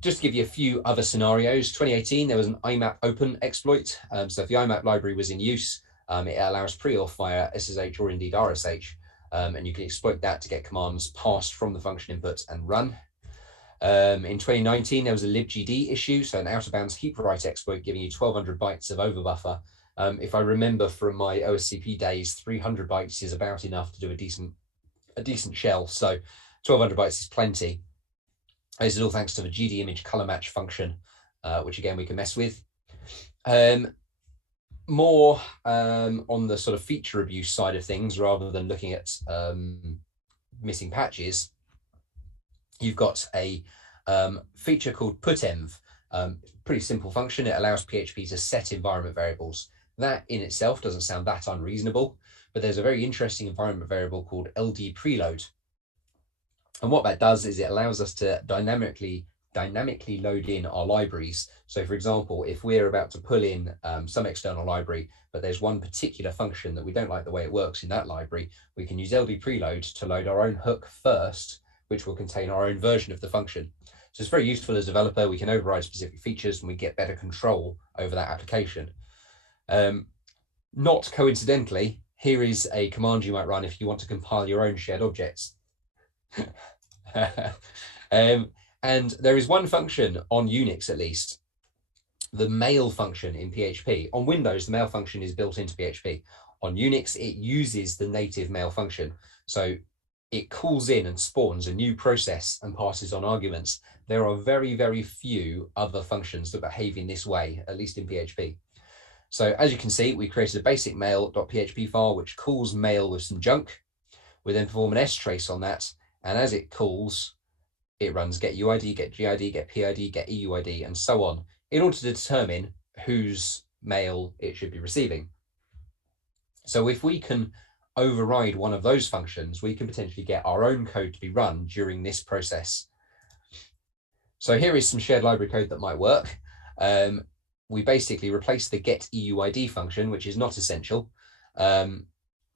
Just to give you a few other scenarios, 2018, there was an IMAP open exploit. So if the IMAP library was in use, it allows pre-auth via SSH or indeed RSH, and you can exploit that to get commands passed from the function input and run. In 2019, there was a libgd issue, so an out-of-bounds heap write exploit giving you 1,200 bytes of overbuffer. If I remember from my OSCP days, 300 bytes is about enough to do a decent shell, so 1,200 bytes is plenty. This is all thanks to the GD image color match function, which again we can mess with. More on the sort of feature abuse side of things, rather than looking at missing patches, you've got a feature called putenv. Pretty simple function. It allows PHP to set environment variables. That in itself doesn't sound that unreasonable, but there's a very interesting environment variable called LD preload. And what that does is it allows us to dynamically load in our libraries. So for example, if we're about to pull in some external library, but there's one particular function that we don't like the way it works in that library, we can use LD preload to load our own hook first, which will contain our own version of the function. So it's very useful as a developer. We can override specific features and we get better control over that application. Not coincidentally, here is a command you might run if you want to compile your own shared objects. And there is one function on Unix, at least, the mail function in PHP. On Windows, the mail function is built into PHP. On Unix, it uses the native mail function. So it calls in and spawns a new process and passes on arguments. There are very, very few other functions that behave in this way, at least in PHP. So as you can see, we created a basic mail.php file, which calls mail with some junk. We then perform an strace on that. And as it calls, it runs get UID, get GID, get PID, get EUID, and so on, in order to determine whose mail it should be receiving. So if we can override one of those functions, we can potentially get our own code to be run during this process. So here is some shared library code that might work. We basically replace the get EUID function, which is not essential,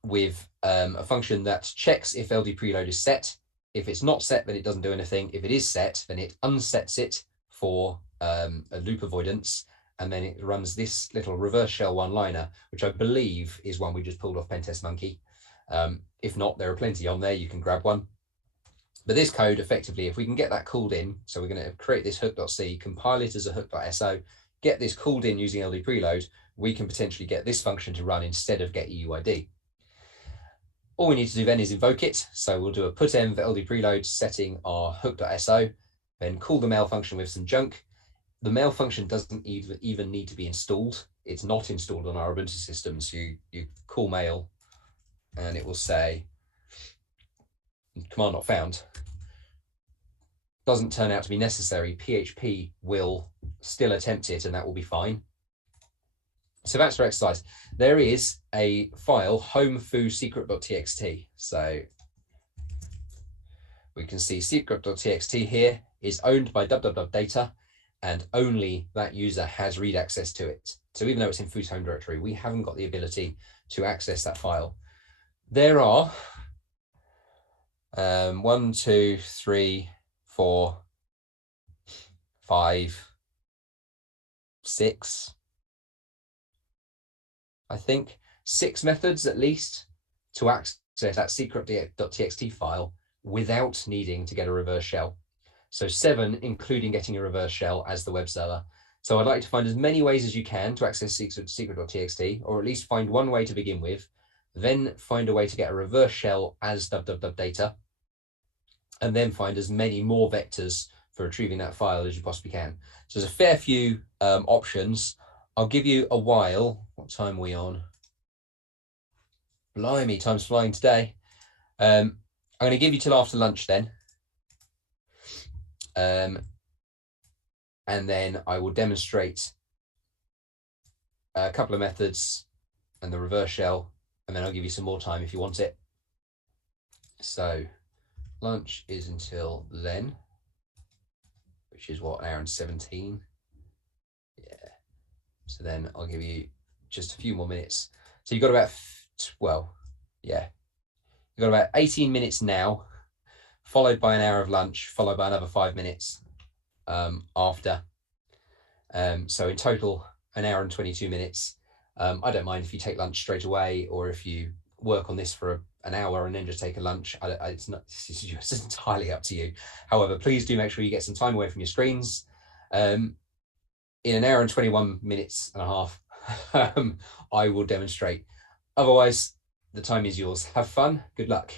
with a function that checks if LD preload is set. If it's not set, then it doesn't do anything. If it is set, then it unsets it for a loop avoidance, and then it runs this little reverse shell one-liner, which I believe is one we just pulled off Pentest Monkey. If not, there are plenty on there. You can grab one. But this code, effectively, if we can get that called in, so we're going to create this hook.c, compile it as a hook.so, get this called in using LD preload, we can potentially get this function to run instead of get EUID. All we need to do then is invoke it. So we'll do a putenv LD preload setting our hook.so, then call the mail function with some junk. The mail function doesn't even need to be installed. It's not installed on our Ubuntu system. So you call mail and it will say command not found. Doesn't turn out to be necessary. PHP will still attempt it and that will be fine. So that's our exercise. There is a file, home-foo-secret.txt. So we can see secret.txt here is owned by www.data, and only that user has read access to it. So even though it's in foo's home directory, we haven't got the ability to access that file. There are 1, 2, 3, 4, 5, 6, I think 6 methods at least to access that secret.txt file without needing to get a reverse shell. So 7, including getting a reverse shell as the web server. So I'd like to find as many ways as you can to access secret.txt, or at least find one way to begin with, then find a way to get a reverse shell as www.data, and then find as many more vectors for retrieving that file as you possibly can. So there's a fair few options. I'll give you a while. What time are we on? Blimey, time's flying today. I'm going to give you till after lunch then. And then I will demonstrate a couple of methods and the reverse shell, and then I'll give you some more time if you want it. So lunch is until then, which is what, an hour and 17? Yeah. So then I'll give you just a few more minutes. So you've got about, well, yeah, you've got about 18 minutes now, followed by an hour of lunch, followed by another 5 minutes after. So in total, an hour and 22 minutes. I don't mind if you take lunch straight away, or if you work on this for an hour and then just take a lunch. It's just entirely up to you. However, please do make sure you get some time away from your screens. In an hour and 21 minutes and a half, I will demonstrate. Otherwise, the time is yours. Have fun. Good luck.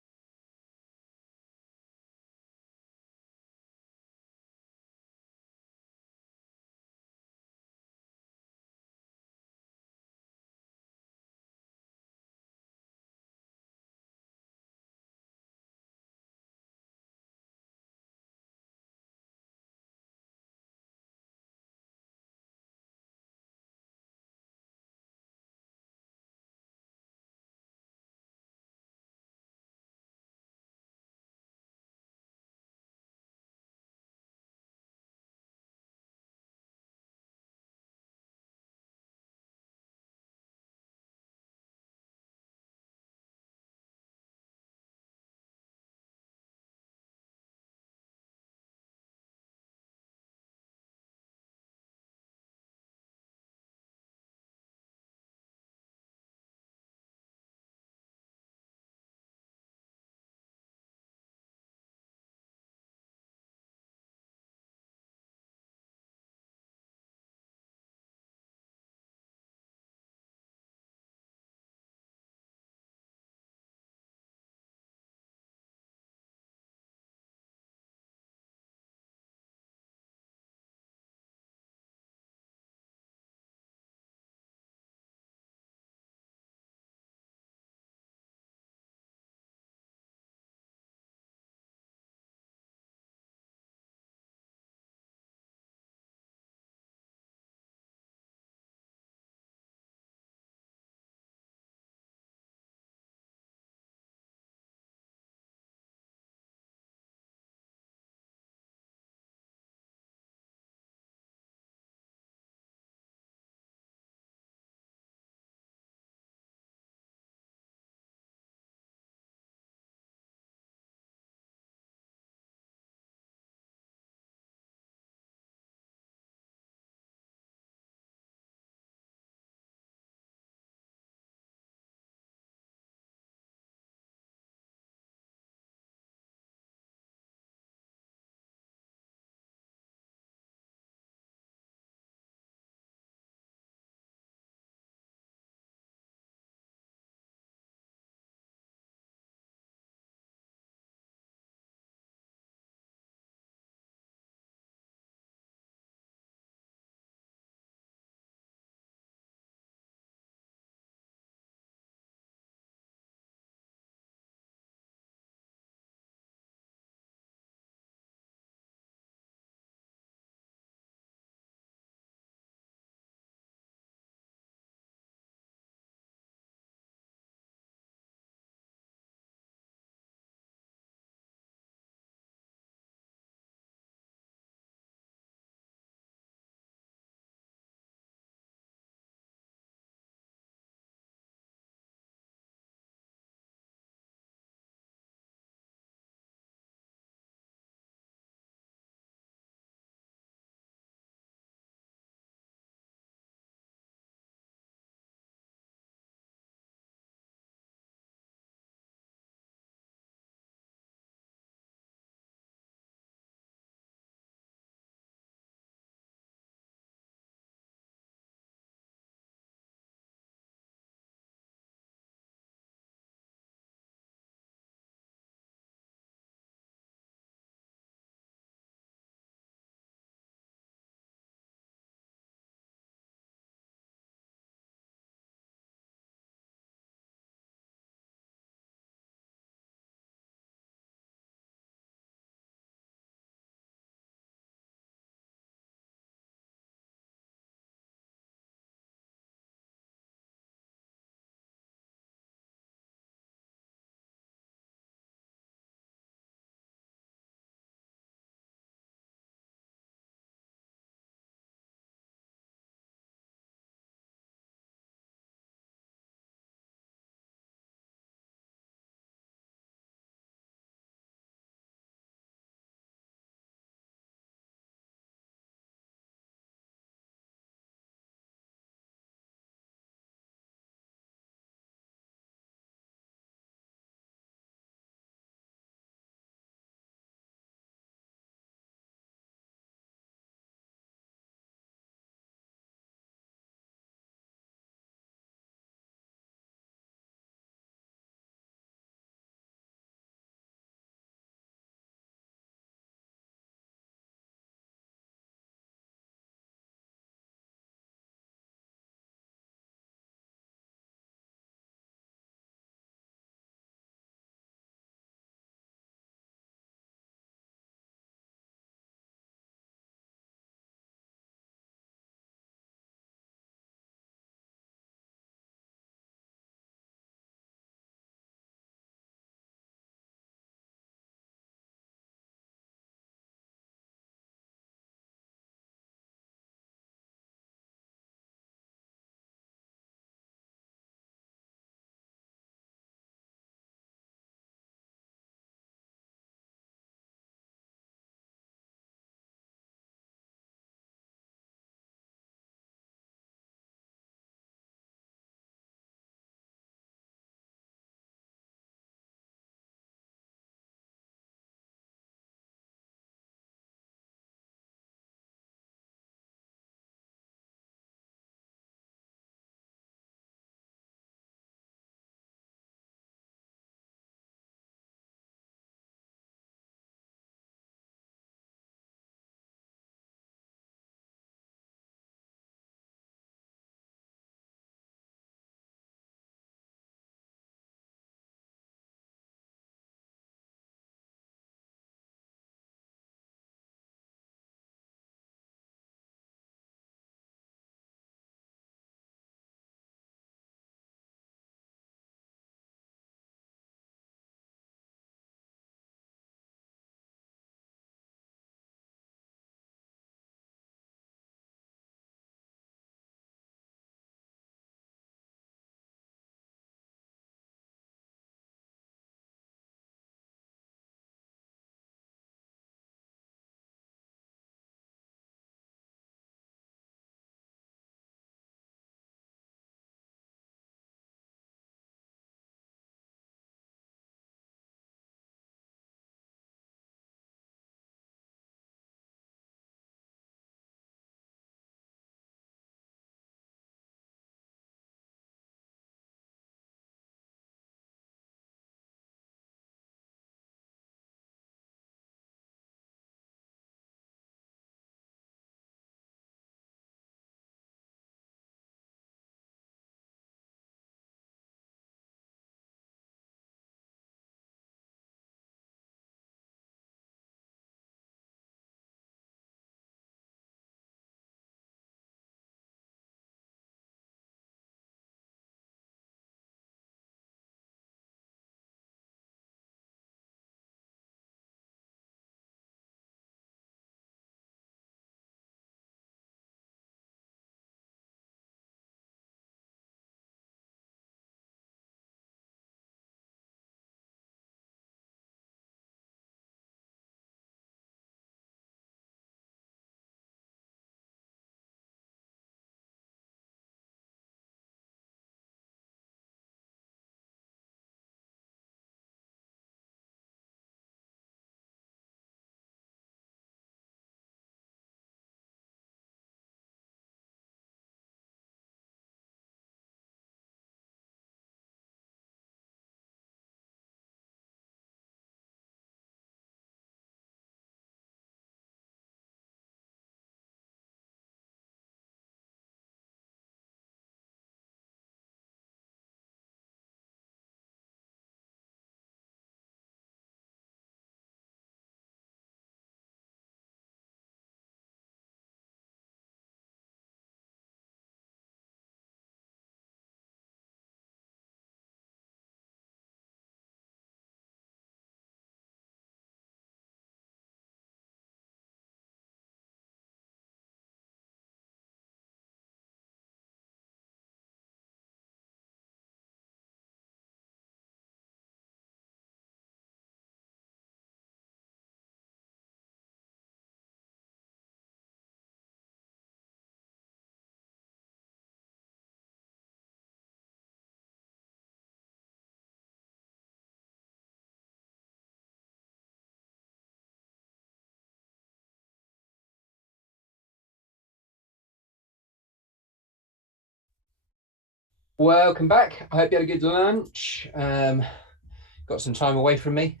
Welcome back. I hope you had a good lunch. Got some time away from me.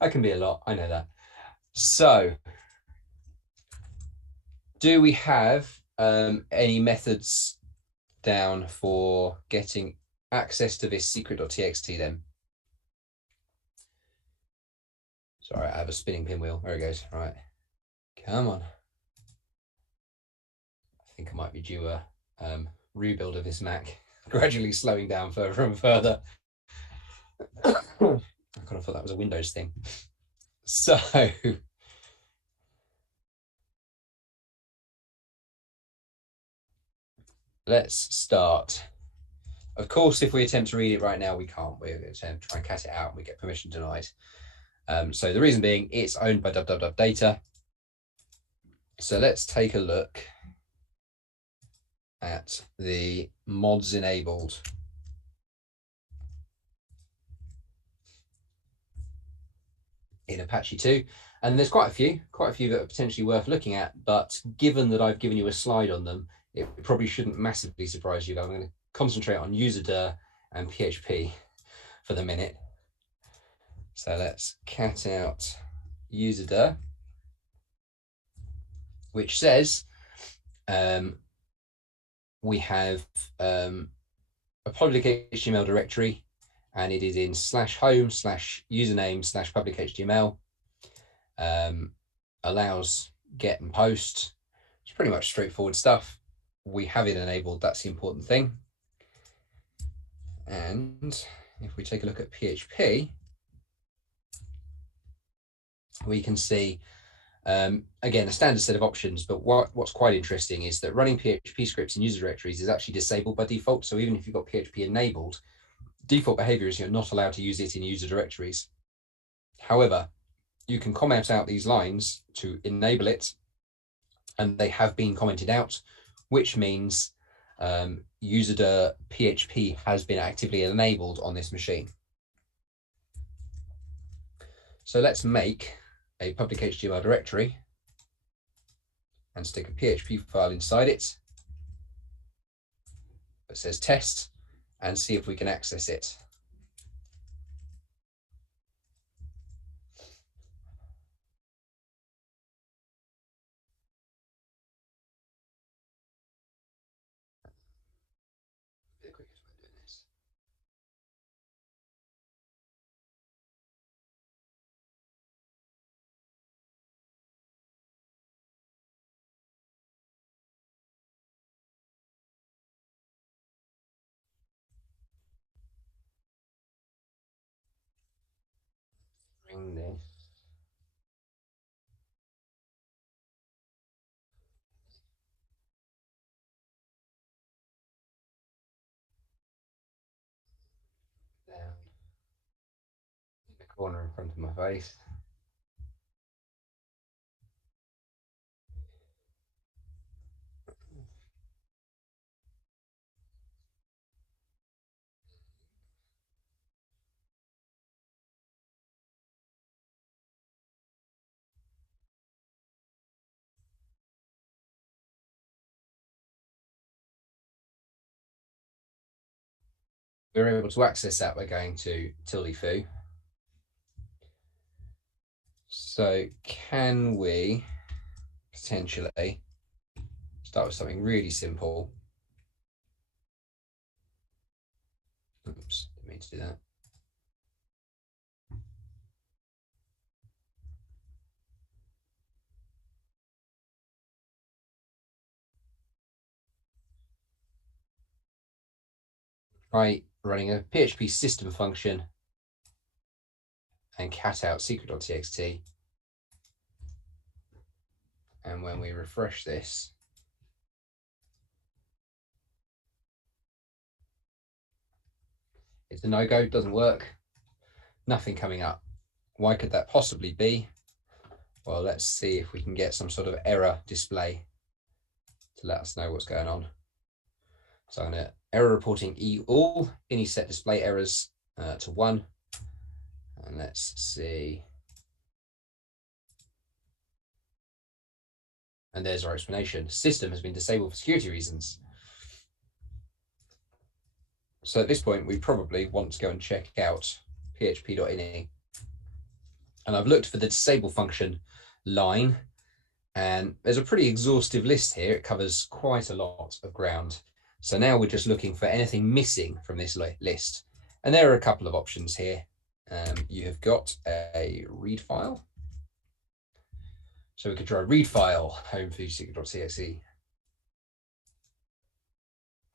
I can be a lot, I know that. So, do we have any methods down for getting access to this secret.txt then? Sorry, I have a spinning pinwheel. There it goes. Right. Come on. I think I might be due a rebuild of this Mac, gradually slowing down further and further. I kind of thought that was a Windows thing. So, let's start. Of course, if we attempt to read it right now, we can't. We're going to try and cat it out and we get permission denied. So the reason being, it's owned by www.data. So let's take a look at the mods enabled. In Apache 2. And there's quite a few that are potentially worth looking at. But given that I've given you a slide on them, it probably shouldn't massively surprise you. I'm going to concentrate on userdir and PHP for the minute. So let's cat out userdir, which says we have a public HTML directory, and it is in /home/username/public HTML. Allows get and post. It's pretty much straightforward stuff. We have it enabled. That's the important thing. And if we take a look at PHP, we can see, again, a standard set of options, but what's quite interesting is that running PHP scripts in user directories is actually disabled by default. So even if you've got PHP enabled, default behavior is you're not allowed to use it in user directories. However, you can comment out these lines to enable it, and they have been commented out, which means userdir PHP has been actively enabled on this machine. So let's make a public HTML directory and stick a PHP file inside it that says test, and see if we can access it. Bring this. Down in the corner in front of my face. We're able to access that by going to tilde-foo. So can we potentially start with something really simple? Oops, didn't mean to do that. Try running a PHP system function and cat out secret.txt. And when we refresh this, it's a no-go, doesn't work, nothing coming up. Why could that possibly be? Well, let's see if we can get some sort of error display to let us know what's going on. So I'm going to error reporting all, any set display errors to 1. And let's see. And there's our explanation. System has been disabled for security reasons. So at this point, we probably want to go and check out php.ini. And I've looked for the disable function line, and there's a pretty exhaustive list here. It covers quite a lot of ground. So now we're just looking for anything missing from this list. And there are a couple of options here. You have got a read file. So we could try read file, home secret.exe.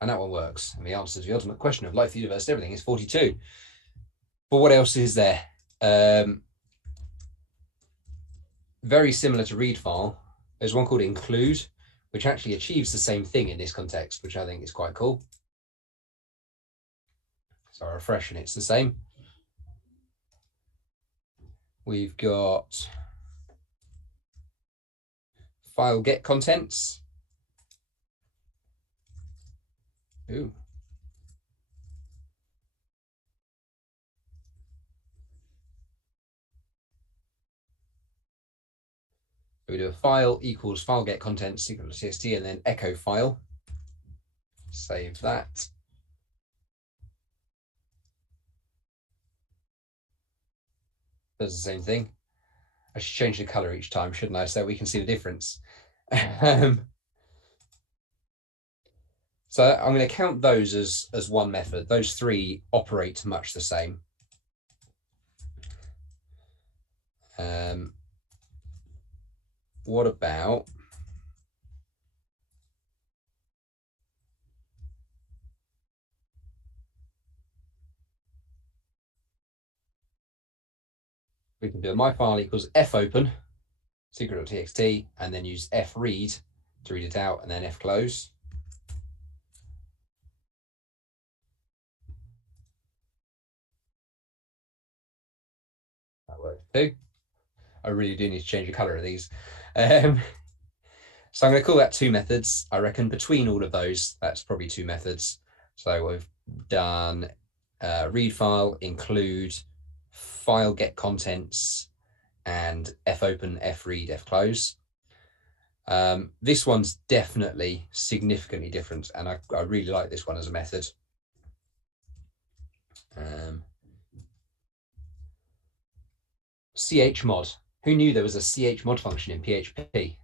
And that one works. And the answer to the ultimate question of life, the universe, everything is 42. But what else is there? Very similar to read file, there's one called include, which actually achieves the same thing in this context, which I think is quite cool. So I refresh and it's the same. We've got file get contents. Ooh. We do a file equals file get contents secret.txt and then echo file. Save that. Does the same thing. I should change the color each time, shouldn't I? So we can see the difference. So I'm going to count those as one method. Those three operate much the same. What about we can do a my file equals fopen secret.txt and then use fread to read it out and then fclose. That works too. I really do need to change the color of these. So I'm going to call that two methods. I reckon between all of those, that's probably two methods. So we've done read file, include, file get contents, and fopen, fread, fclose. This one's definitely significantly different, and I really like this one as a method. chmod. Who knew there was a chmod function in PHP?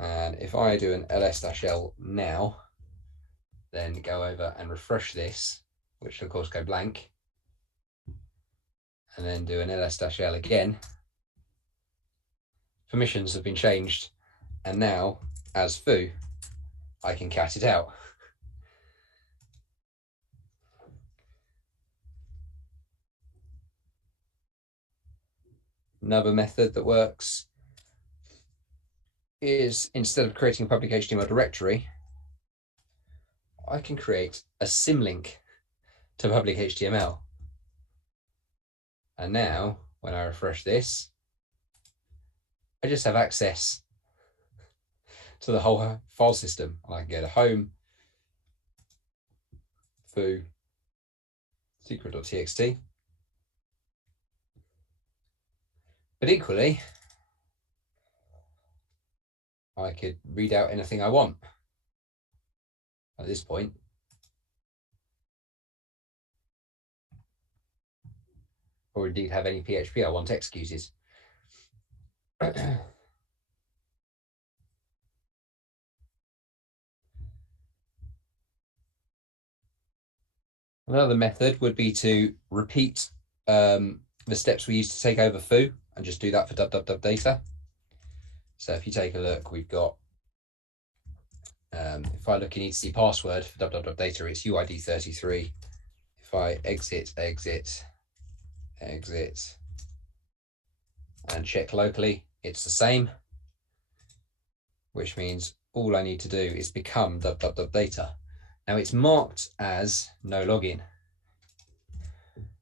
And if I do an ls-l now, then go over and refresh this, which will of course go blank, and then do an ls-l again, permissions have been changed, and now as foo, I can cat it out. Another method that works is instead of creating a public HTML directory, I can create a symlink to public HTML. And now when I refresh this, I just have access to the whole file system. And I can go to home, foo, secret.txt. But equally, I could read out anything I want at this point. Or indeed have any PHP I want executed. Another method would be to repeat the steps we used to take over foo and just do that for www data. So if you take a look, we've got, if I look in etc password for www data, it's UID33. If I exit, and check locally, it's the same, which means all I need to do is become www data. Now it's marked as no login.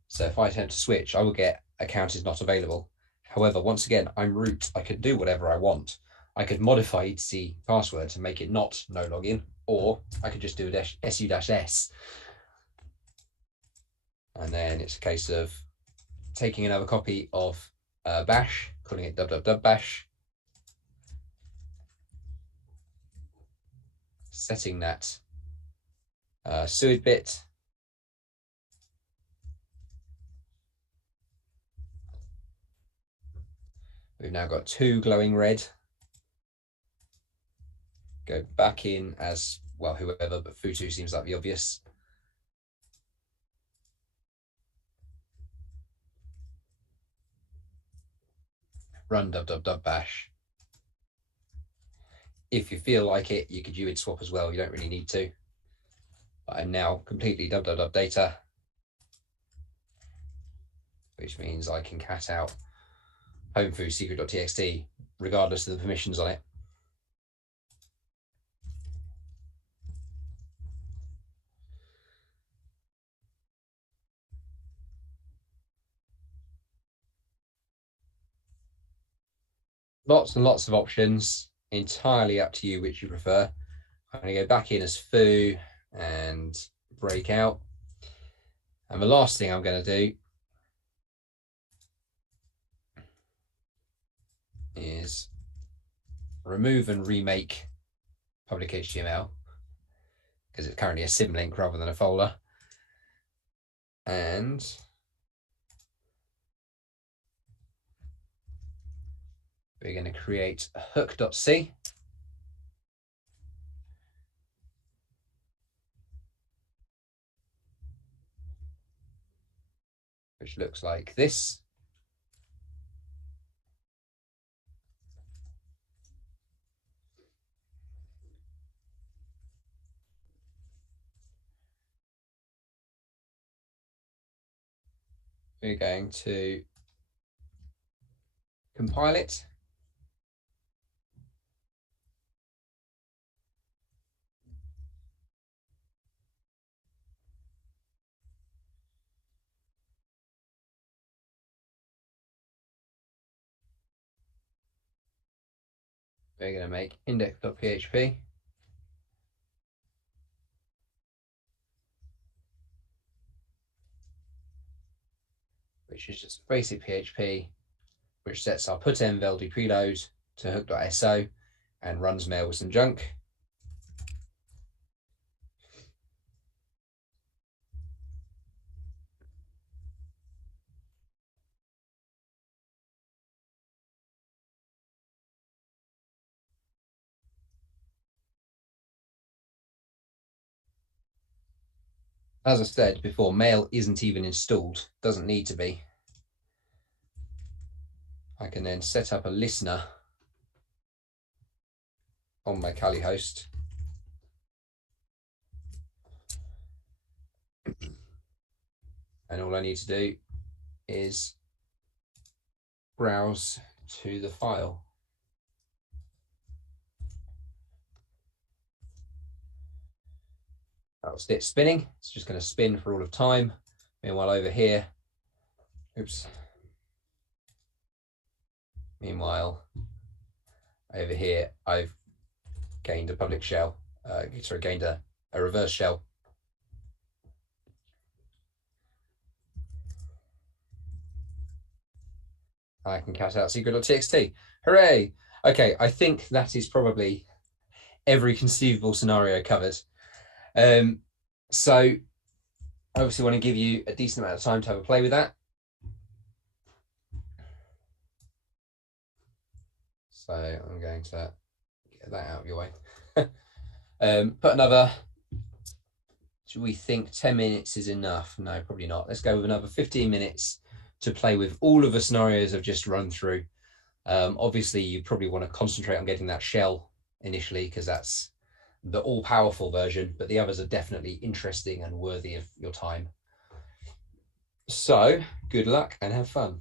So if I attempt to switch, I will get account is not available. However, once again, I'm root. I could do whatever I want. I could modify etc password to make it not no login, or I could just do su-s. And then it's a case of taking another copy of bash, calling it www bash, setting that suid bit We've now got 2 glowing red. Go back in as, well, whoever, but Futu seems like the obvious. Run dub dub dub bash. If you feel like it, you could UID swap as well. You don't really need to. But I'm now completely dub dub dub data, which means I can cat out homefoo secret.txt regardless of the permissions on it. Lots and lots of options, entirely up to you which you prefer. I'm going to go back in as foo and break out. And the last thing I'm going to do is remove and remake public HTML, because it's currently a symlink rather than a folder. And we're going to create a hook.c, which looks like this. We're going to compile it. We're going to make index.php. Which is just basic PHP, which sets our putenv ld preload to hook.so and runs mail with some junk. As I said before, mail isn't even installed, doesn't need to be. I can then set up a listener on my Kali host. And all I need to do is browse to the file. That'll start spinning. It's just going to spin for all of time. Meanwhile, over here, Meanwhile, over here, I've gained a public shell. Gained a reverse shell. I can cat out secret.txt. Hooray! Okay, I think that is probably every conceivable scenario covered. So I obviously want to give you a decent amount of time to have a play with that. So I'm going to get that out of your way. Put another, should we think 10 minutes is enough? No, probably not. Let's go with another 15 minutes to play with all of the scenarios I've just run through. Obviously, you probably want to concentrate on getting that shell initially, because that's the all-powerful version, but the others are definitely interesting and worthy of your time. So good luck and have fun.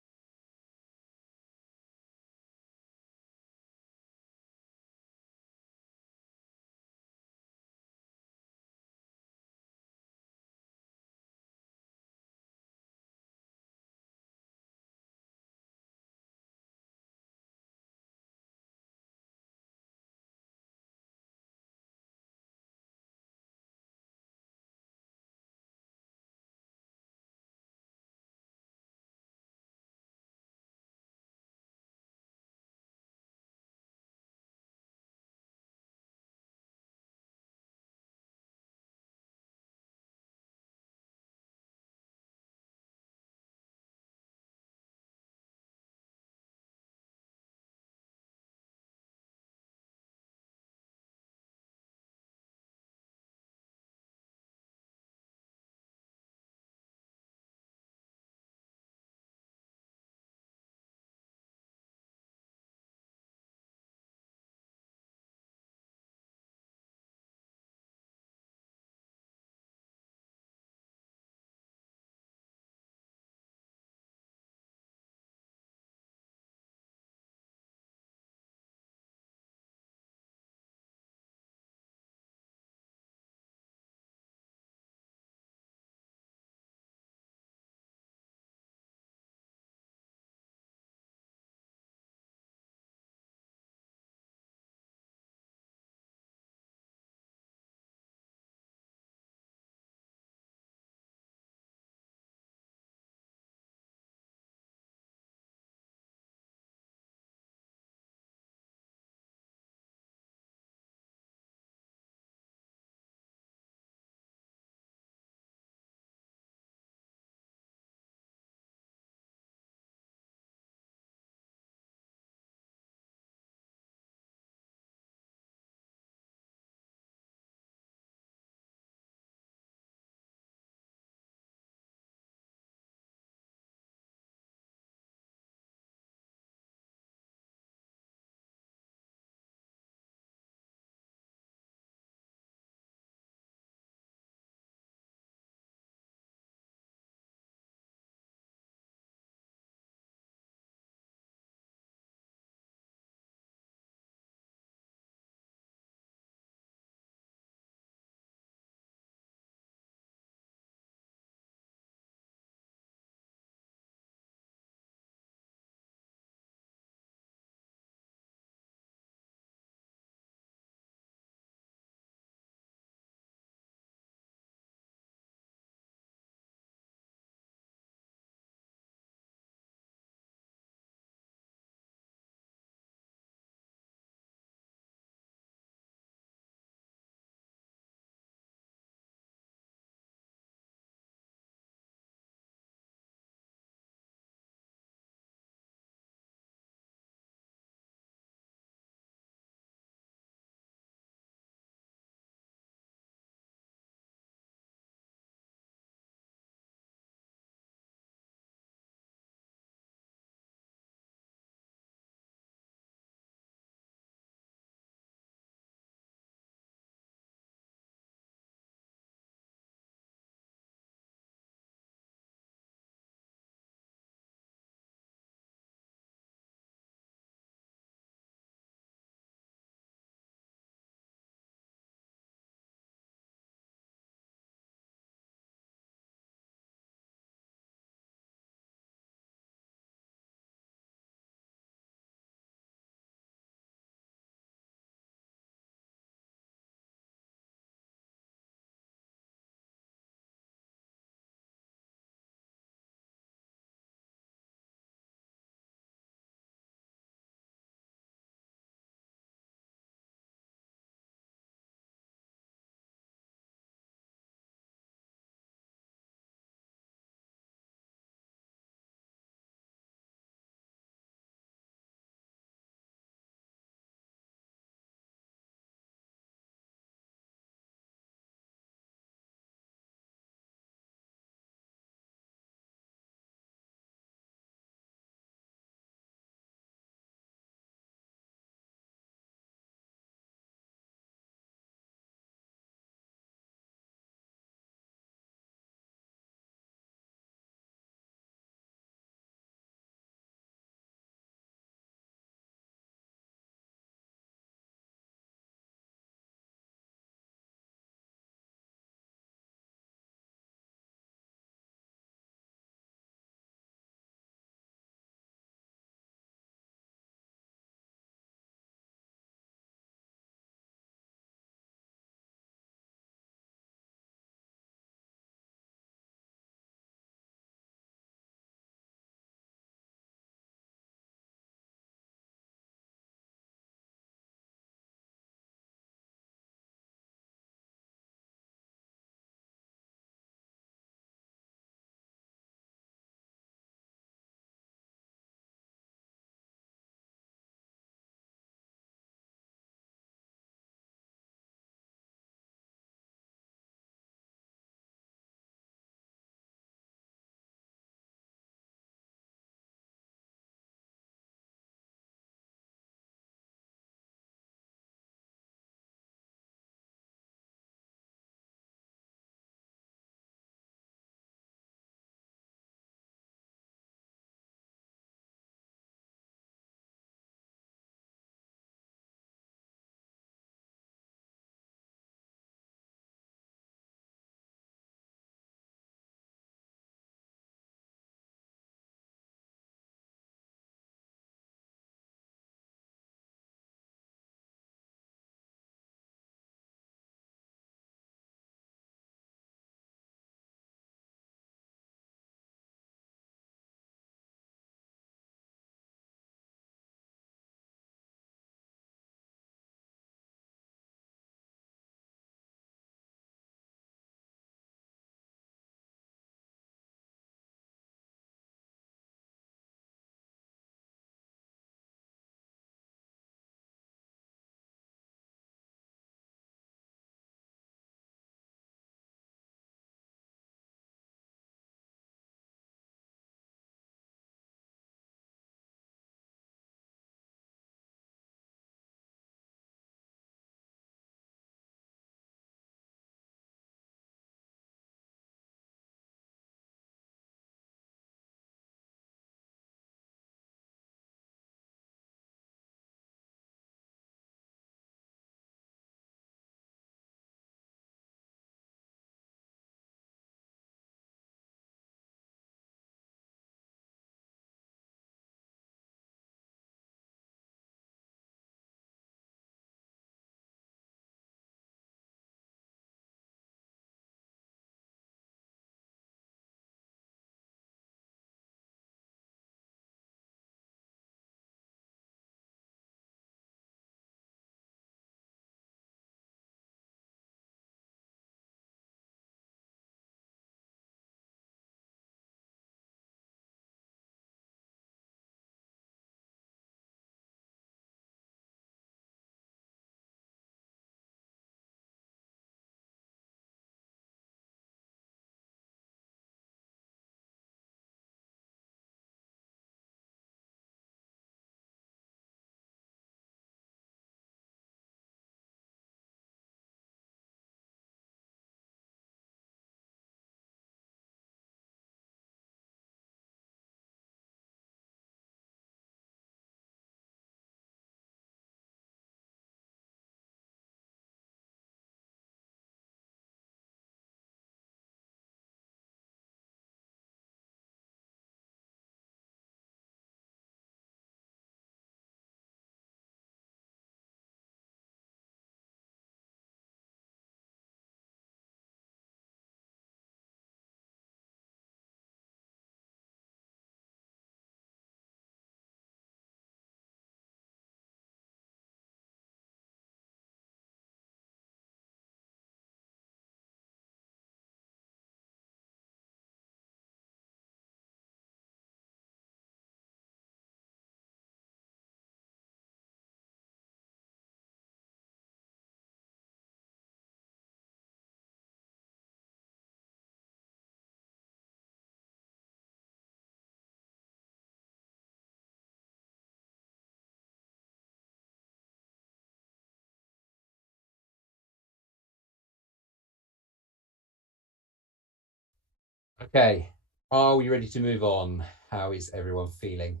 Okay, are we ready to move on? How is everyone feeling?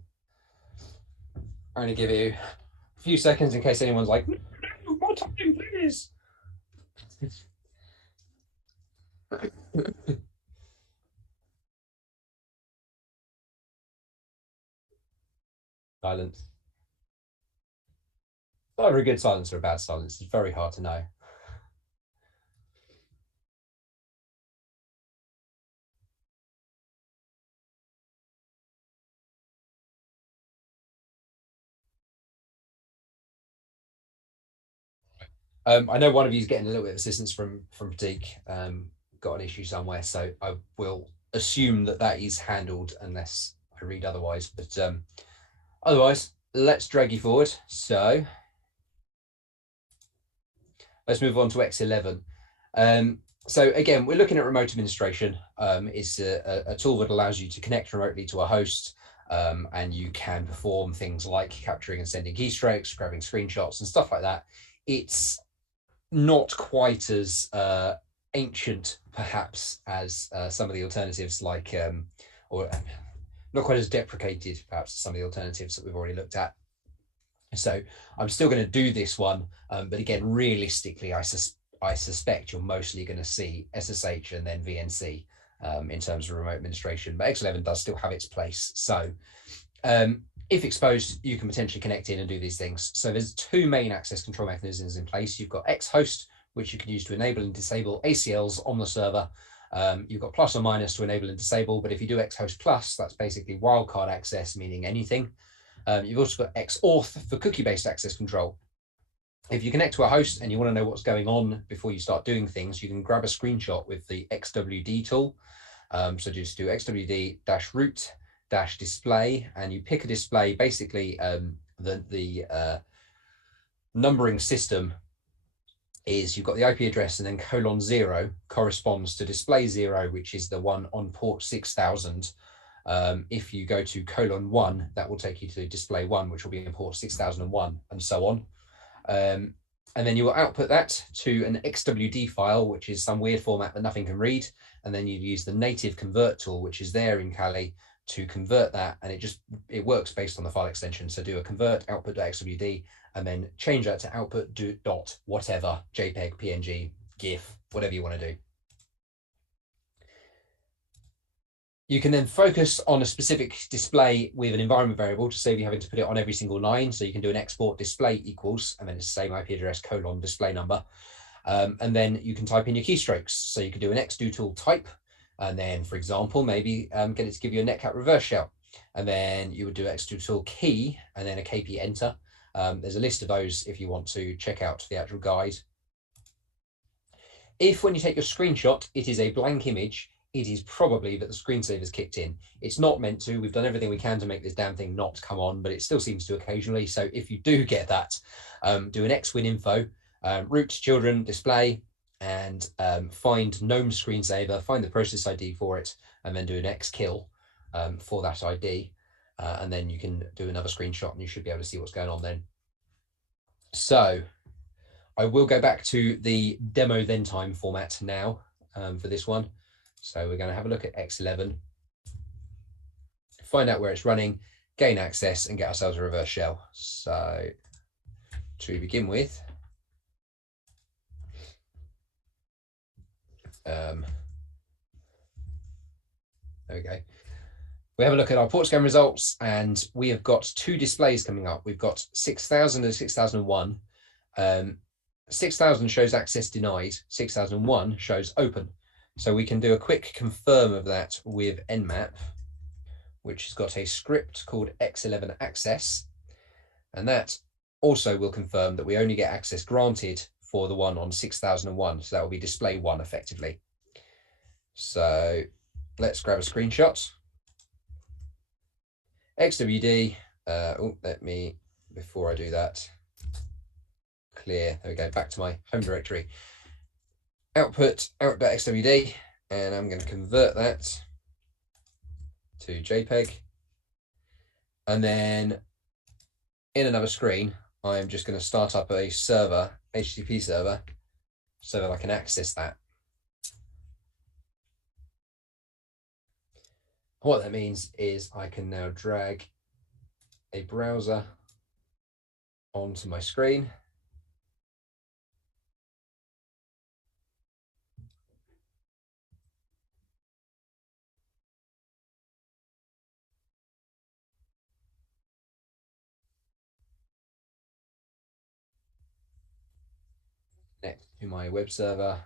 I'm going to give you a few seconds in case anyone's like, "No, more time, please." Silence. Either a good silence or a bad silence. It's very hard to know. I know one of you is getting a little bit of assistance from Pratik. Got an issue somewhere, so I will assume that that is handled unless I read otherwise. But otherwise, let's drag you forward. So let's move on to X11. So again, we're looking at remote administration. It's a tool that allows you to connect remotely to a host, and you can perform things like capturing and sending keystrokes, grabbing screenshots, and stuff like that. It's not quite as ancient, perhaps, as some of the alternatives, like, or not quite as deprecated, perhaps, as some of the alternatives that we've already looked at. So I'm still going to do this one, but again, realistically, I suspect you're mostly going to see SSH and then VNC in terms of remote administration, but X11 does still have its place. So if exposed, you can potentially connect in and do these things. So there's two main access control mechanisms in place. You've got Xhost, which you can use to enable and disable ACLs on the server. You've got plus or minus to enable and disable, but if you do Xhost plus, that's basically wildcard access, meaning anything. You've also got Xauth for cookie-based access control. If you connect to a host and you want to know what's going on before you start doing things, you can grab a screenshot with the XWD tool. So just do xwd-root-display, and you pick a display. Basically, the numbering system is you've got the IP address, and then :0 corresponds to display 0, which is the one on port 6000. If you go to :1, that will take you to display 1, which will be in port 6001, and so on. And then you will output that to an XWD file, which is some weird format that nothing can read. And then you use the native convert tool, which is there in Kali, to convert that. And it works based on the file extension. So do a convert output.xwd and then change that to output dot whatever, JPEG, PNG, GIF, whatever you want to do. You can then focus on a specific display with an environment variable to save you having to put it on every single line. So you can do an export display equals, and then it's the same IP address : display number. And then you can type in your keystrokes. So you could do an xdotool type, and then, for example, maybe get it to give you a netcat reverse shell. And then you would do xdotool key, and then a KP enter. There's a list of those if you want to check out the actual guide. If when you take your screenshot, it is a blank image, it is probably that the screensaver's kicked in. It's not meant to. We've done everything we can to make this damn thing not come on, but it still seems to occasionally. So if you do get that, do an xwinInfo, root children display, and find GNOME screensaver, find the process ID for it, and then do an xkill for that ID. And then you can do another screenshot and you should be able to see what's going on then. So I will go back to the demo then time format now for this one. So we're going to have a look at X11, find out where it's running, gain access, and get ourselves a reverse shell. So to begin with, there we go. We have a look at our port scan results, and we have got two displays coming up. We've got 6000 and 6001. 6000 shows access denied, 6001 shows open. So we can do a quick confirm of that with Nmap, which has got a script called X11 access. And that also will confirm that we only get access granted for the one on 6001. So that will be display 1 effectively. So let's grab a screenshot. XWD, let me, before I do that, clear, there we go, back to my home directory. Output out.xwd, and I'm going to convert that to JPEG. And then in another screen, I'm just going to start up a server, HTTP server, so that I can access that. What that means is I can now drag a browser onto my screen. Next to my web server.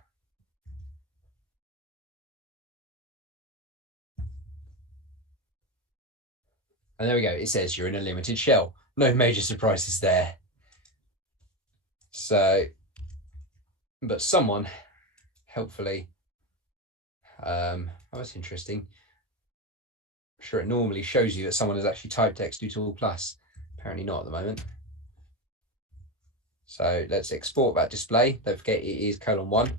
And there we go. It says you're in a limited shell. No major surprises there. So, but someone, helpfully, oh, that's interesting. I'm sure it normally shows you that someone has actually typed xdotool plus. Apparently not at the moment. So let's export that display. Don't forget it is :1.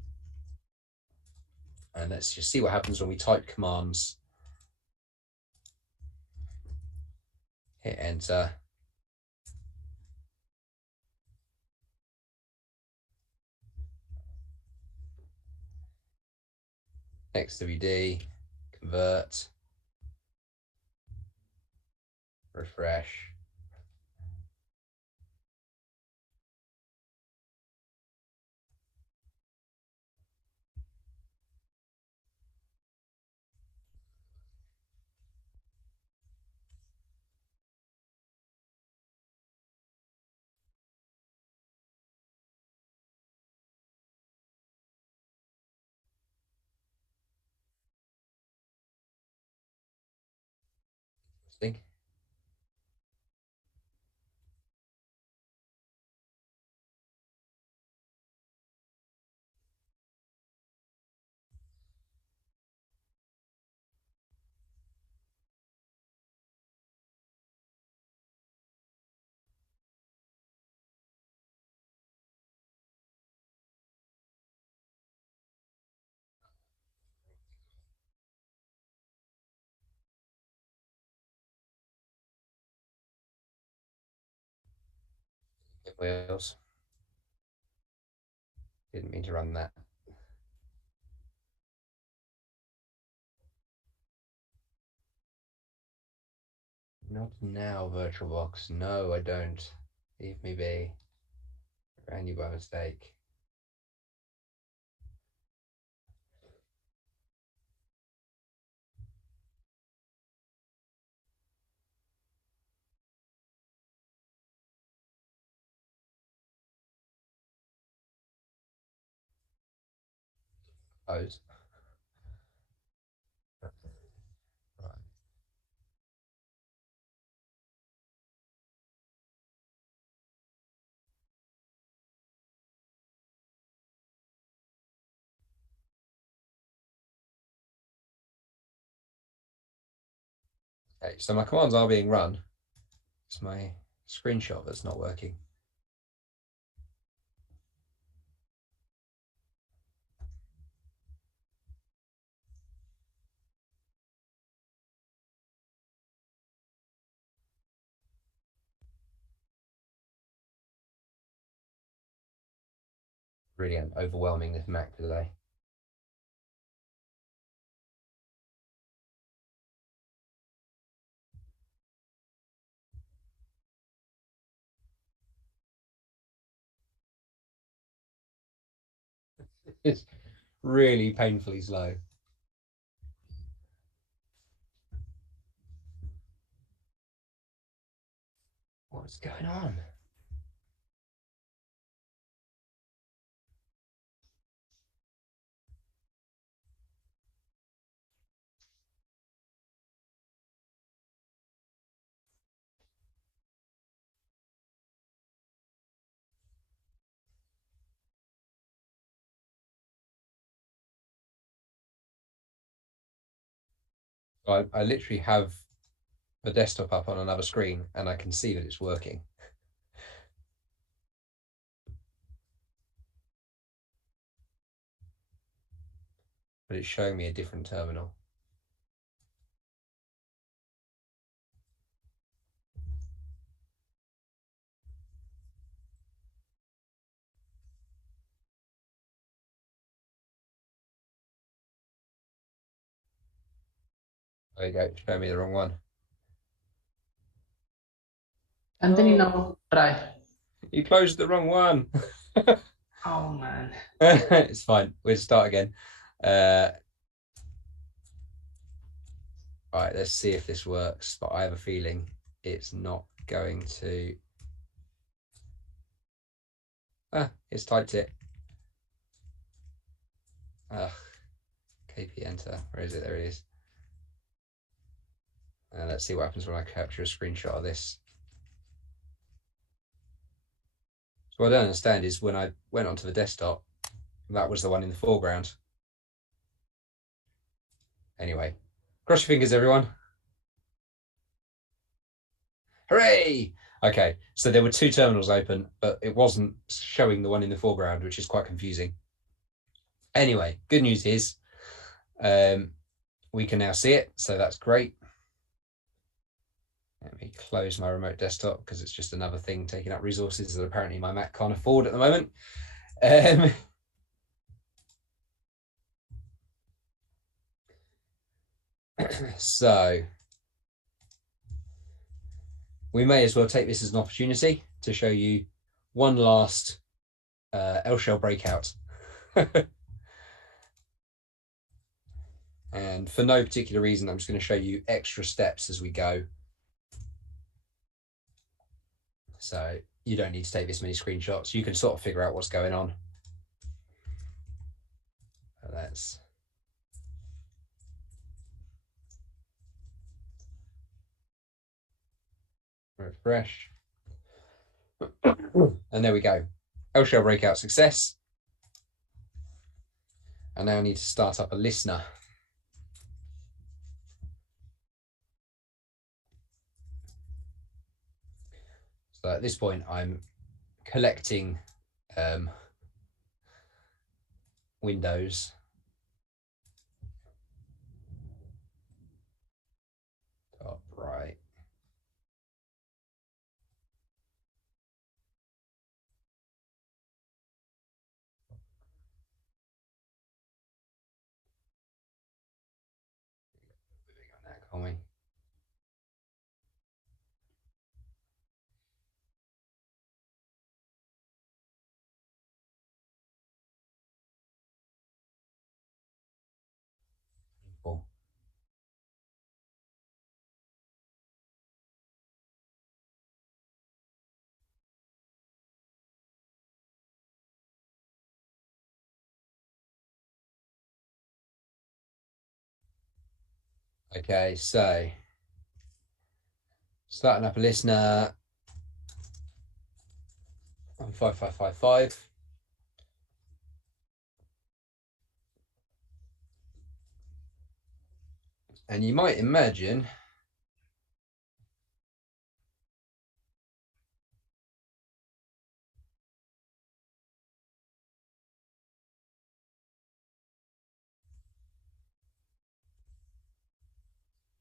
And let's just see what happens when we type commands. Hit enter. XWD, convert, refresh. Interesting. Wheels. Didn't mean to run that. Not now, VirtualBox. No, I don't. Leave me be. Ran you by mistake. Close. Right. Okay, so my commands are being run. It's my screenshot that's not working. Really overwhelming this Mac today. It's really painfully slow. What's going on? I literally have the desktop up on another screen and I can see that it's working. But it's showing me a different terminal. There you go. Show me the wrong one. Anthony, now try. You closed the wrong one. Oh man. It's fine. We'll start again. Right, let's see if this works, but I have a feeling it's not going to. It's typed it. KP enter. Where is it? There it is. Let's see what happens when I capture a screenshot of this. So what I don't understand is when I went onto the desktop, that was the one in the foreground. Anyway, cross your fingers, everyone. Hooray! Okay, so there were two terminals open, but it wasn't showing the one in the foreground, which is quite confusing. Anyway, good news is we can now see it, so that's great. Let me close my remote desktop because it's just another thing taking up resources that apparently my Mac can't afford at the moment. So we may as well take this as an opportunity to show you one last L-shell breakout. And for no particular reason, I'm just going to show you extra steps as we go. So you don't need to take this many screenshots. You can sort of figure out what's going on. Let's refresh. And there we go. L-shell breakout success. I now need to start up a listener. So at this point, I'm collecting windows. Top right. Can't we? Cool. Okay, so starting up a listener on 5555. And you might imagine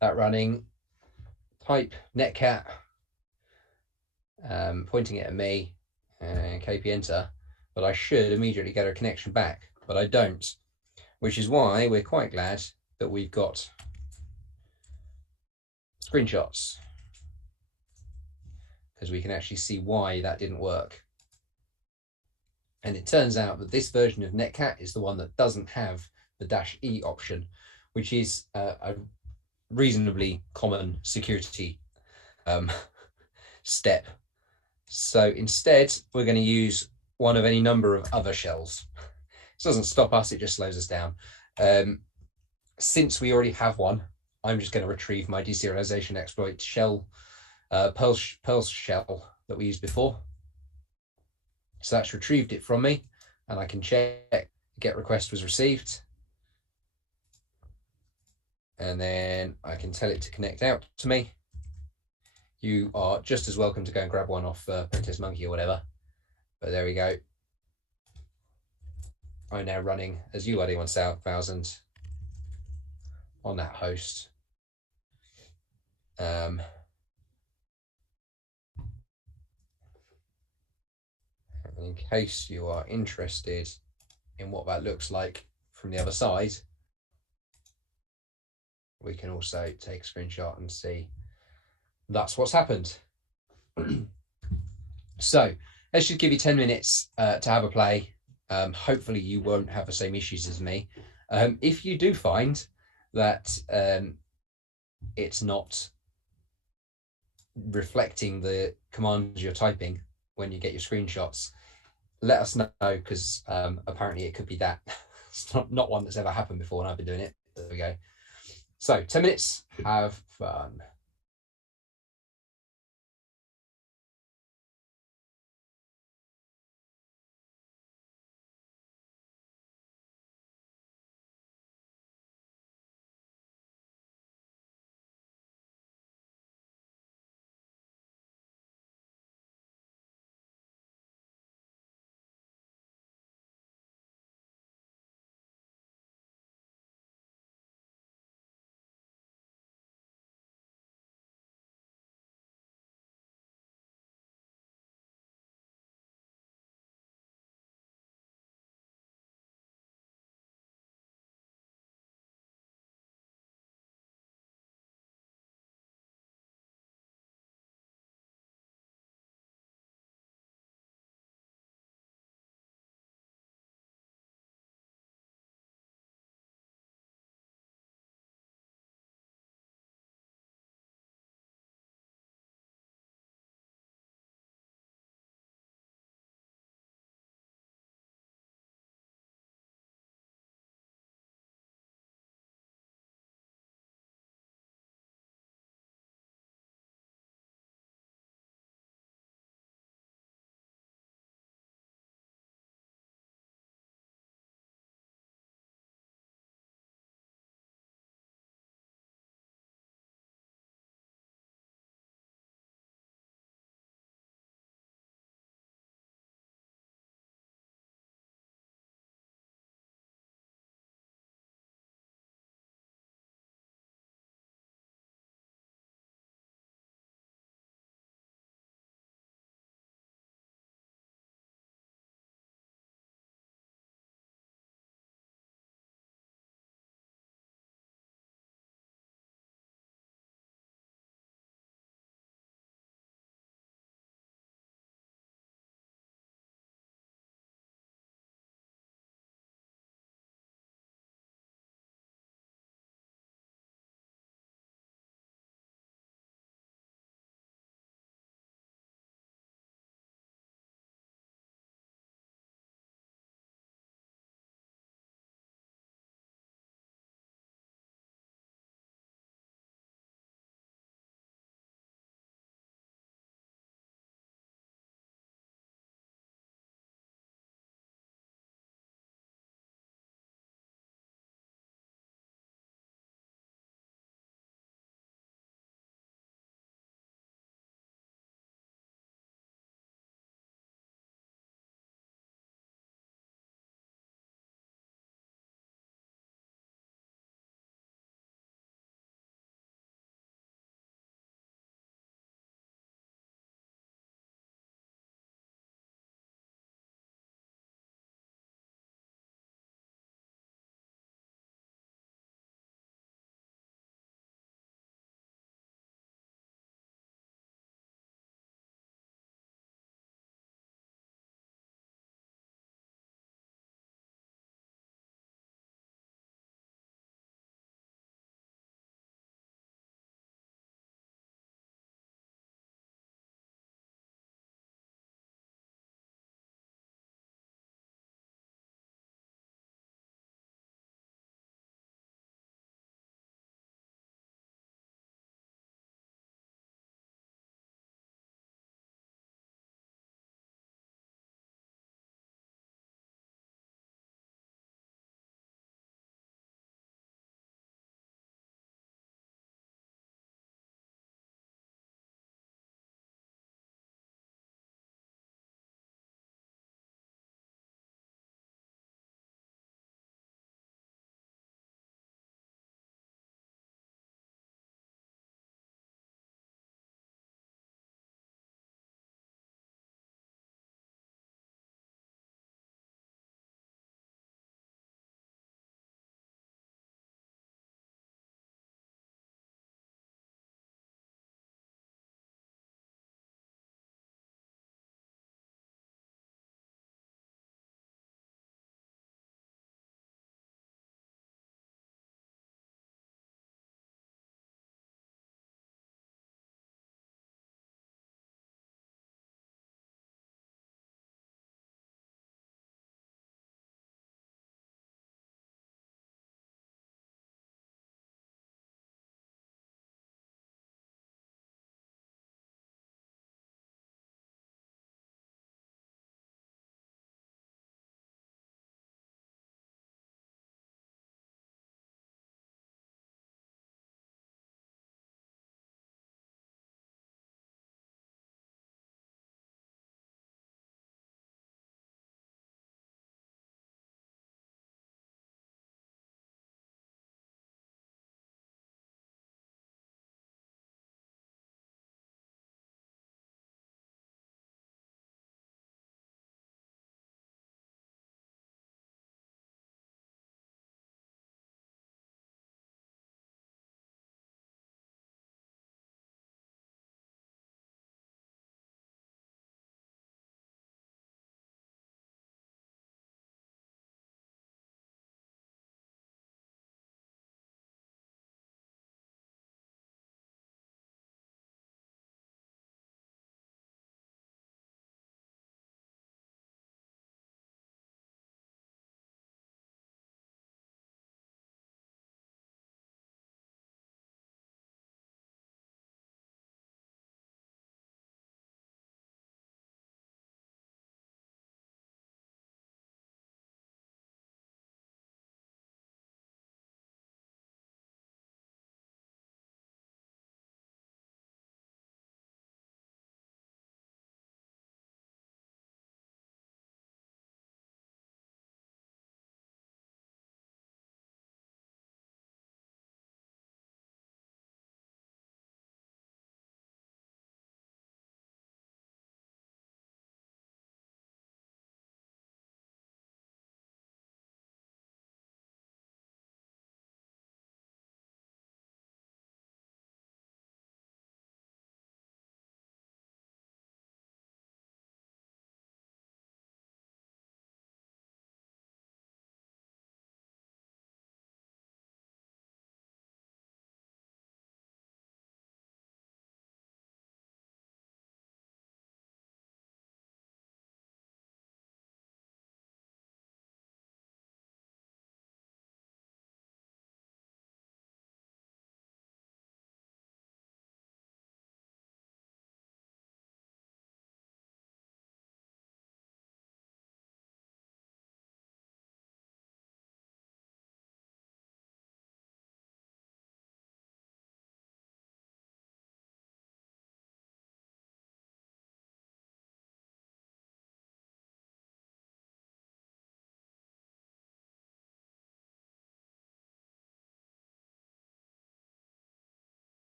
that running, type netcat, pointing it at me, and KP enter, but I should immediately get a connection back, but I don't, which is why we're quite glad that we've got screenshots, because we can actually see why that didn't work. And it turns out that this version of netcat is the one that doesn't have the -E option, which is a reasonably common security step. So instead, we're going to use one of any number of other shells. This doesn't stop us, it just slows us down. Since we already have one, I'm just going to retrieve my deserialization exploit shell, Perl shell that we used before. So that's retrieved it from me, and I can check get request was received. And then I can tell it to connect out to me. You are just as welcome to go and grab one off Pentest Monkey or whatever. But there we go. I'm now running as UID 1000 on that host. And in case you are interested in what that looks like from the other side, we can also take a screenshot and see that's what's happened. So let's just give you 10 minutes to have a play. Hopefully you won't have the same issues as me. If you do find that it's not reflecting the commands you're typing when you get your screenshots, let us know, because apparently it could be that. It's not one that's ever happened before, and I've been doing it. There we go. So 10 minutes, have fun.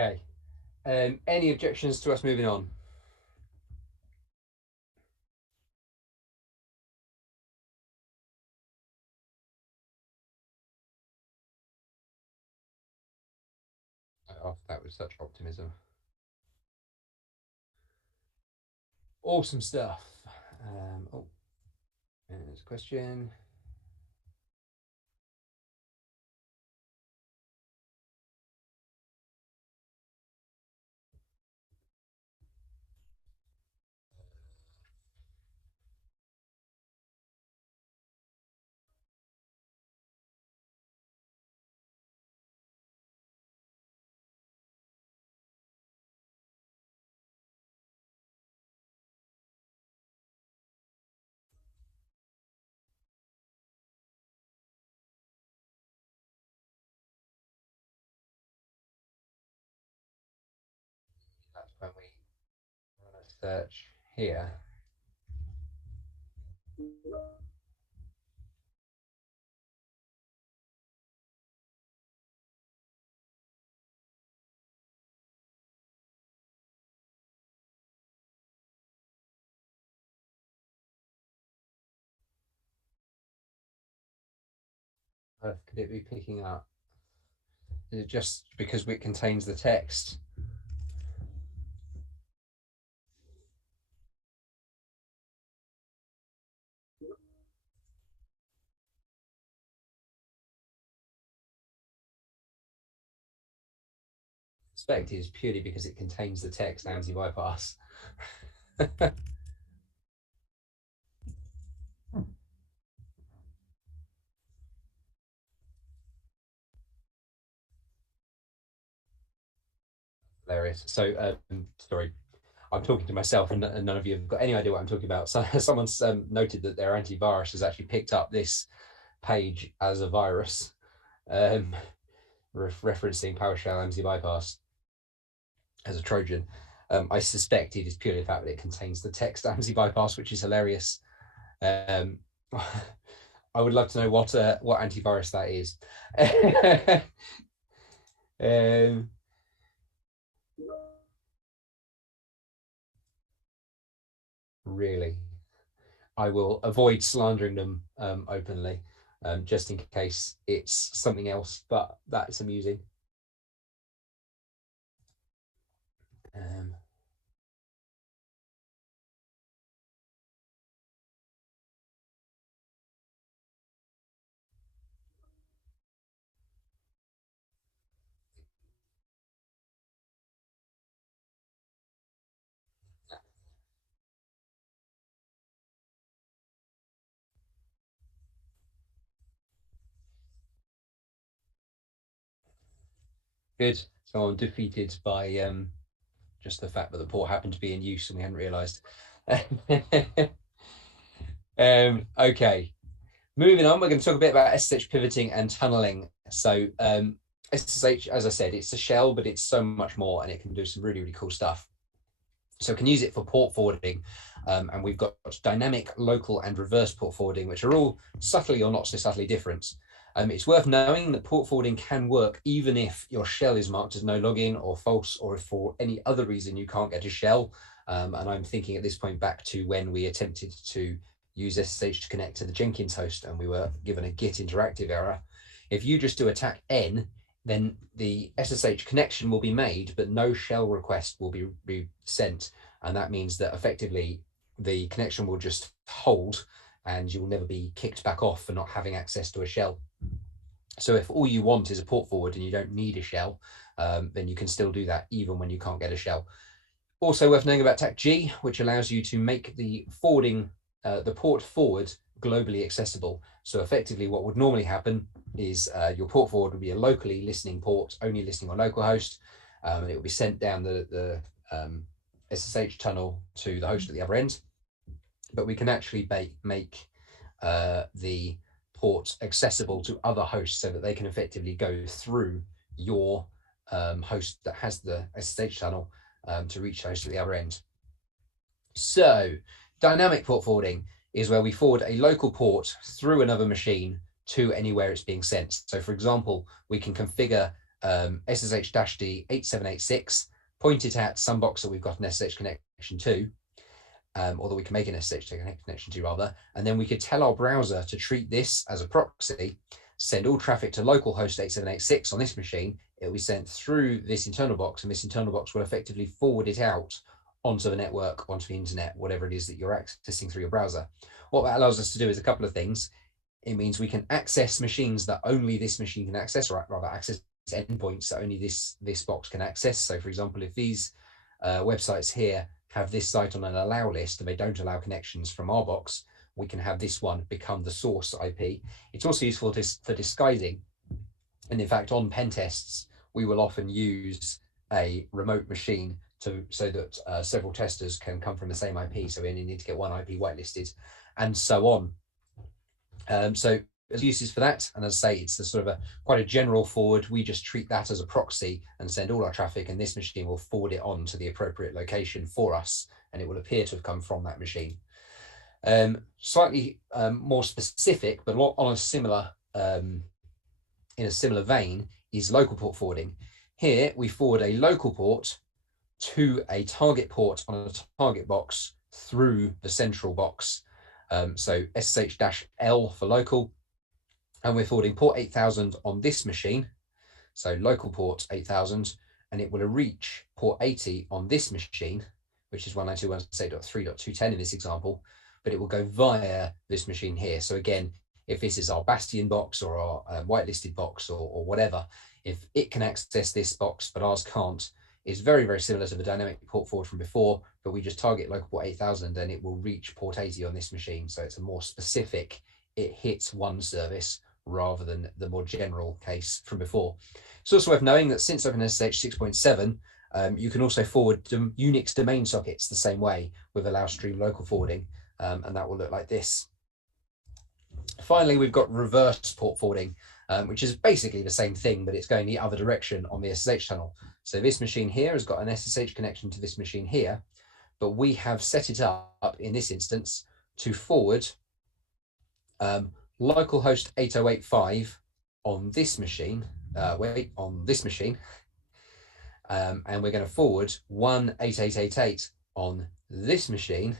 Okay. Any objections to us moving on? After that with such optimism. Awesome stuff. Oh, there's a question. That's when we run a search here. Could it be picking up? Is it just because it contains the text? I suspect it is purely because it contains the text AMSI bypass. Hilarious. So, sorry, I'm talking to myself, and none of you have got any idea what I'm talking about. So, someone's noted that their antivirus has actually picked up this page as a virus, referencing PowerShell AMSI bypass as a Trojan. I suspect it is purely the fact that it contains the text AMSI bypass, which is hilarious. I would love to know what antivirus that is. Really, I will avoid slandering them openly, just in case it's something else, but that's amusing. Good. So I'm defeated by just the fact that the port happened to be in use and we hadn't realised. Okay, moving on, we're going to talk a bit about SSH pivoting and tunneling. So SSH, as I said, it's a shell, but it's so much more, and it can do some really, really cool stuff. So we can use it for port forwarding, and we've got dynamic, local, and reverse port forwarding, which are all subtly or not so subtly different. It's worth knowing that port forwarding can work even if your shell is marked as no login or false, or if for any other reason you can't get a shell. And I'm thinking at this point back to when we attempted to use SSH to connect to the Jenkins host and we were given a Git interactive error. If you just do attack N, then the SSH connection will be made, but no shell request will be sent. And that means that effectively the connection will just hold and you will never be kicked back off for not having access to a shell. So if all you want is a port forward and you don't need a shell, then you can still do that even when you can't get a shell. Also worth knowing about TACG, which allows you to make the forwarding, the port forward globally accessible. So effectively what would normally happen is your port forward would be a locally listening port, only listening on localhost, and it will be sent down the SSH tunnel to the host at the other end. But we can actually make the port accessible to other hosts so that they can effectively go through your host that has the SSH tunnel to reach the host at the other end. So dynamic port forwarding is where we forward a local port through another machine to anywhere it's being sent. So for example, we can configure SSH-D 8786, point it at some box that we've got an SSH connection to, or that we can make an SSH connection to rather, and then we could tell our browser to treat this as a proxy, send all traffic to localhost 8786 on this machine. It will be sent through this internal box, and this internal box will effectively forward it out onto the network, onto the internet, whatever it is that you're accessing through your browser. What that allows us to do is a couple of things. It means we can access machines that only this machine can access, or rather access endpoints that only this box can access. So for example, if these websites here have this site on an allow list and they don't allow connections from our box, we can have this one become the source IP. It's also useful for disguising. And in fact, on pen tests, we will often use a remote machine so that several testers can come from the same IP. So we only need to get one IP whitelisted and so on. So there's uses for that. And as I say, it's quite a general forward. We just treat that as a proxy and send all our traffic, and this machine will forward it on to the appropriate location for us, and it will appear to have come from that machine. Slightly more specific, but on a similar, in a similar vein, is local port forwarding. Here we forward a local port to a target port on a target box through the central box. So SSH-L for local, and we're forwarding port 8000 on this machine. So local port 8000, and it will reach port 80 on this machine, which is 192.168.3.210 in this example, but it will go via this machine here. So again, if this is our Bastion box or our whitelisted box or whatever, if it can access this box, but ours can't, it's very, very similar to the dynamic port forward from before, but we just target local port 8000 and it will reach port 80 on this machine. So it's a more specific, it hits one service rather than the more general case from before. It's also worth knowing that since OpenSSH 6.7, you can also forward Unix domain sockets the same way with allow stream local forwarding, and that will look like this. Finally, we've got reverse port forwarding, which is basically the same thing, but it's going the other direction on the SSH tunnel. So this machine here has got an SSH connection to this machine here, but we have set it up in this instance to forward localhost 8085 on this machine, and we're going to forward 18888 on this machine,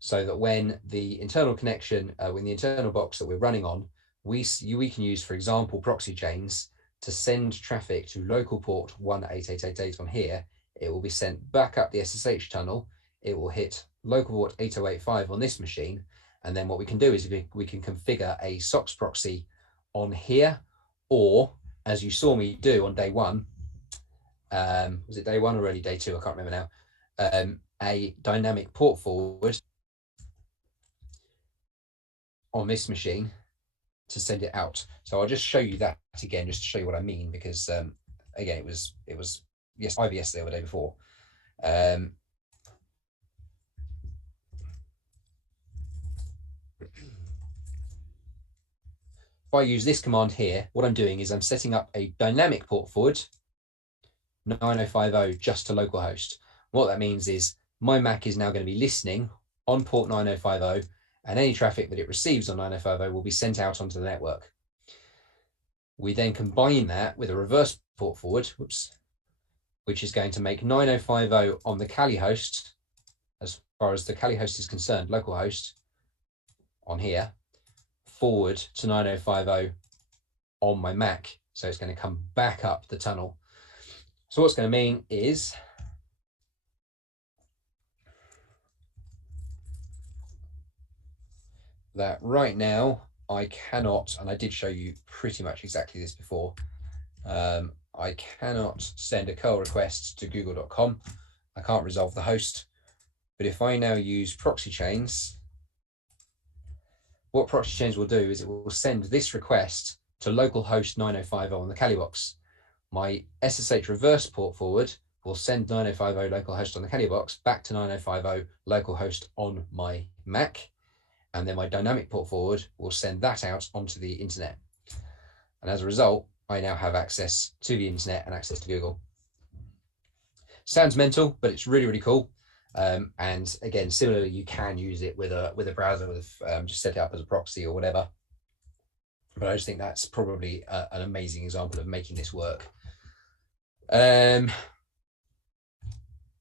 so that when the internal connection, when the internal box that we're running on, we can use, for example, proxy chains to send traffic to local port 18888 on here. It will be sent back up the SSH tunnel. It will hit local port 8085 on this machine. And then what we can do is we can configure a SOCKS proxy on here, or as you saw me do on day one, was it day one or early day two? I can't remember now. A dynamic port forward on this machine to send it out. So I'll just show you that again, just to show you what I mean, because again, it was either yesterday or the day before. If I use this command here, what I'm doing is I'm setting up a dynamic port forward 9050 just to localhost. What that means is my Mac is now going to be listening on port 9050, and any traffic that it receives on 9050 will be sent out onto the network. We then combine that with a reverse port forward, which is going to make 9050 on the Kali host, as far as the Kali host is concerned, localhost on here, forward to 9050 on my Mac. So it's going to come back up the tunnel. So what's going to mean is that right now I cannot, and I did show you pretty much exactly this before, I cannot send a curl request to google.com. I can't resolve the host. But if I now use proxy chains, what proxy chains will do is it will send this request to localhost 9050 on the Kali box. My SSH reverse port forward will send 9050 localhost on the Kali box back to 9050 localhost on my Mac. And then my dynamic port forward will send that out onto the internet. And as a result, I now have access to the internet and access to Google. Sounds mental, but it's really, really cool. And again, similarly, you can use it with a browser, just set it up as a proxy or whatever. But I just think that's probably an amazing example of making this work.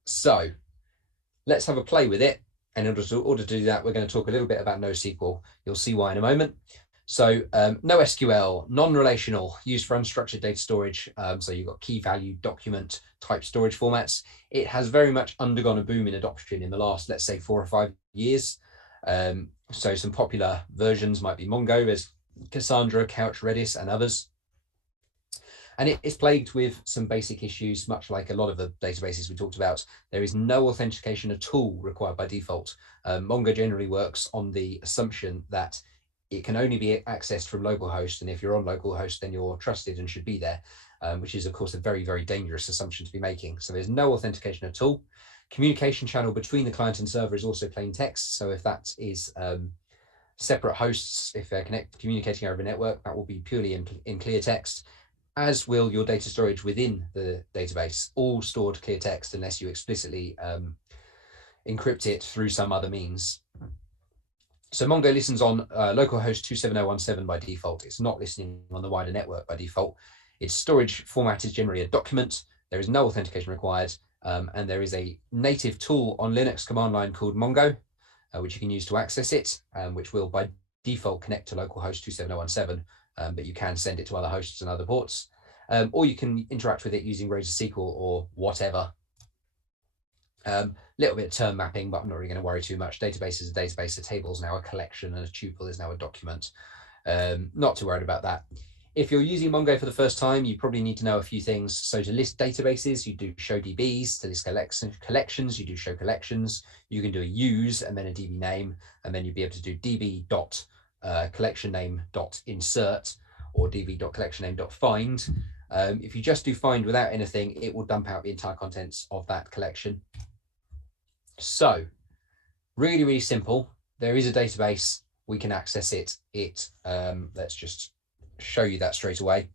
So let's have a play with it. And in order to do that, we're going to talk a little bit about NoSQL. You'll see why in a moment. So NoSQL, non-relational, used for unstructured data storage. So you've got key value document type storage formats. It has very much undergone a boom in adoption in the last, let's say, 4 or 5 years. So some popular versions might be Mongo, there's Cassandra, Couch, Redis, and others. And it is plagued with some basic issues, much like a lot of the databases we talked about. There is no authentication at all required by default. Mongo generally works on the assumption that it can only be accessed from localhost. And if you're on localhost, then you're trusted and should be there, which is, of course, a very, very dangerous assumption to be making. So there's no authentication at all. Communication channel between the client and server is also plain text. So if that is separate hosts, if they're communicating over a network, that will be purely in clear text, as will your data storage within the database, all stored clear text unless you explicitly encrypt it through some other means. So Mongo listens on localhost 27017 by default. It's not listening on the wider network by default. Its storage format is generally a document. There is no authentication required. And there is a native tool on Linux command line called Mongo, which you can use to access it, which will by default connect to localhost 27017. But you can send it to other hosts and other ports, or you can interact with it using RazorSQL or whatever. Little bit of term mapping, but I'm not really going to worry too much. Database is a database, a table is now a collection, and a tuple is now a document. Not too worried about that. If you're using Mongo for the first time, you probably need to know a few things. So to list databases, you do show DBs. To list collections, you do show collections. You can do a use and then a DB name, and then you'd be able to do db dot collection name dot insert or db.collection name dot find. If you just do find without anything, it will dump out the entire contents of that collection. So really, really simple. There is a database, we can access it. Let's just show you that straight away.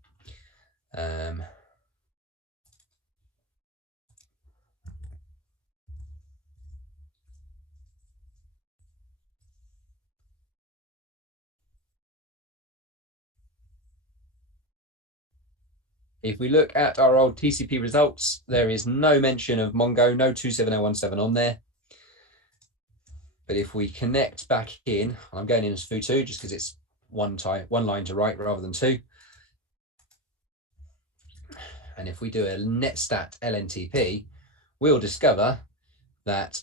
If we look at our old TCP results, there is no mention of Mongo, no 27017 on there. But if we connect back in, I'm going in as foo2 just because it's one line to write rather than two. And if we do a netstat LNTP, we'll discover that,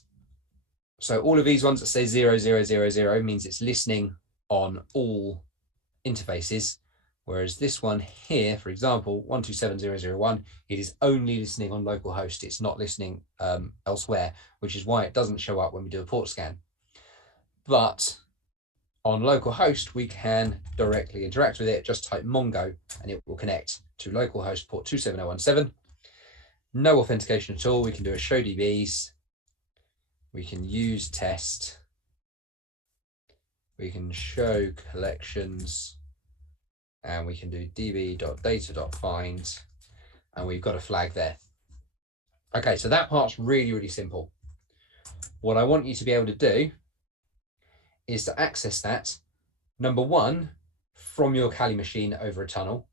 so all of these ones that say 0000 means it's listening on all interfaces. Whereas this one here, for example, 127001, it is only listening on localhost. It's not listening elsewhere, which is why it doesn't show up when we do a port scan. But on localhost, we can directly interact with it. Just type Mongo and it will connect to localhost port 27017. No authentication at all. We can do a show DBs. We can use test. We can show collections. And we can do db.data.find, and we've got a flag there. Okay, so that part's really, really simple. What I want you to be able to do is to access that, number one, from your Kali machine over a tunnel,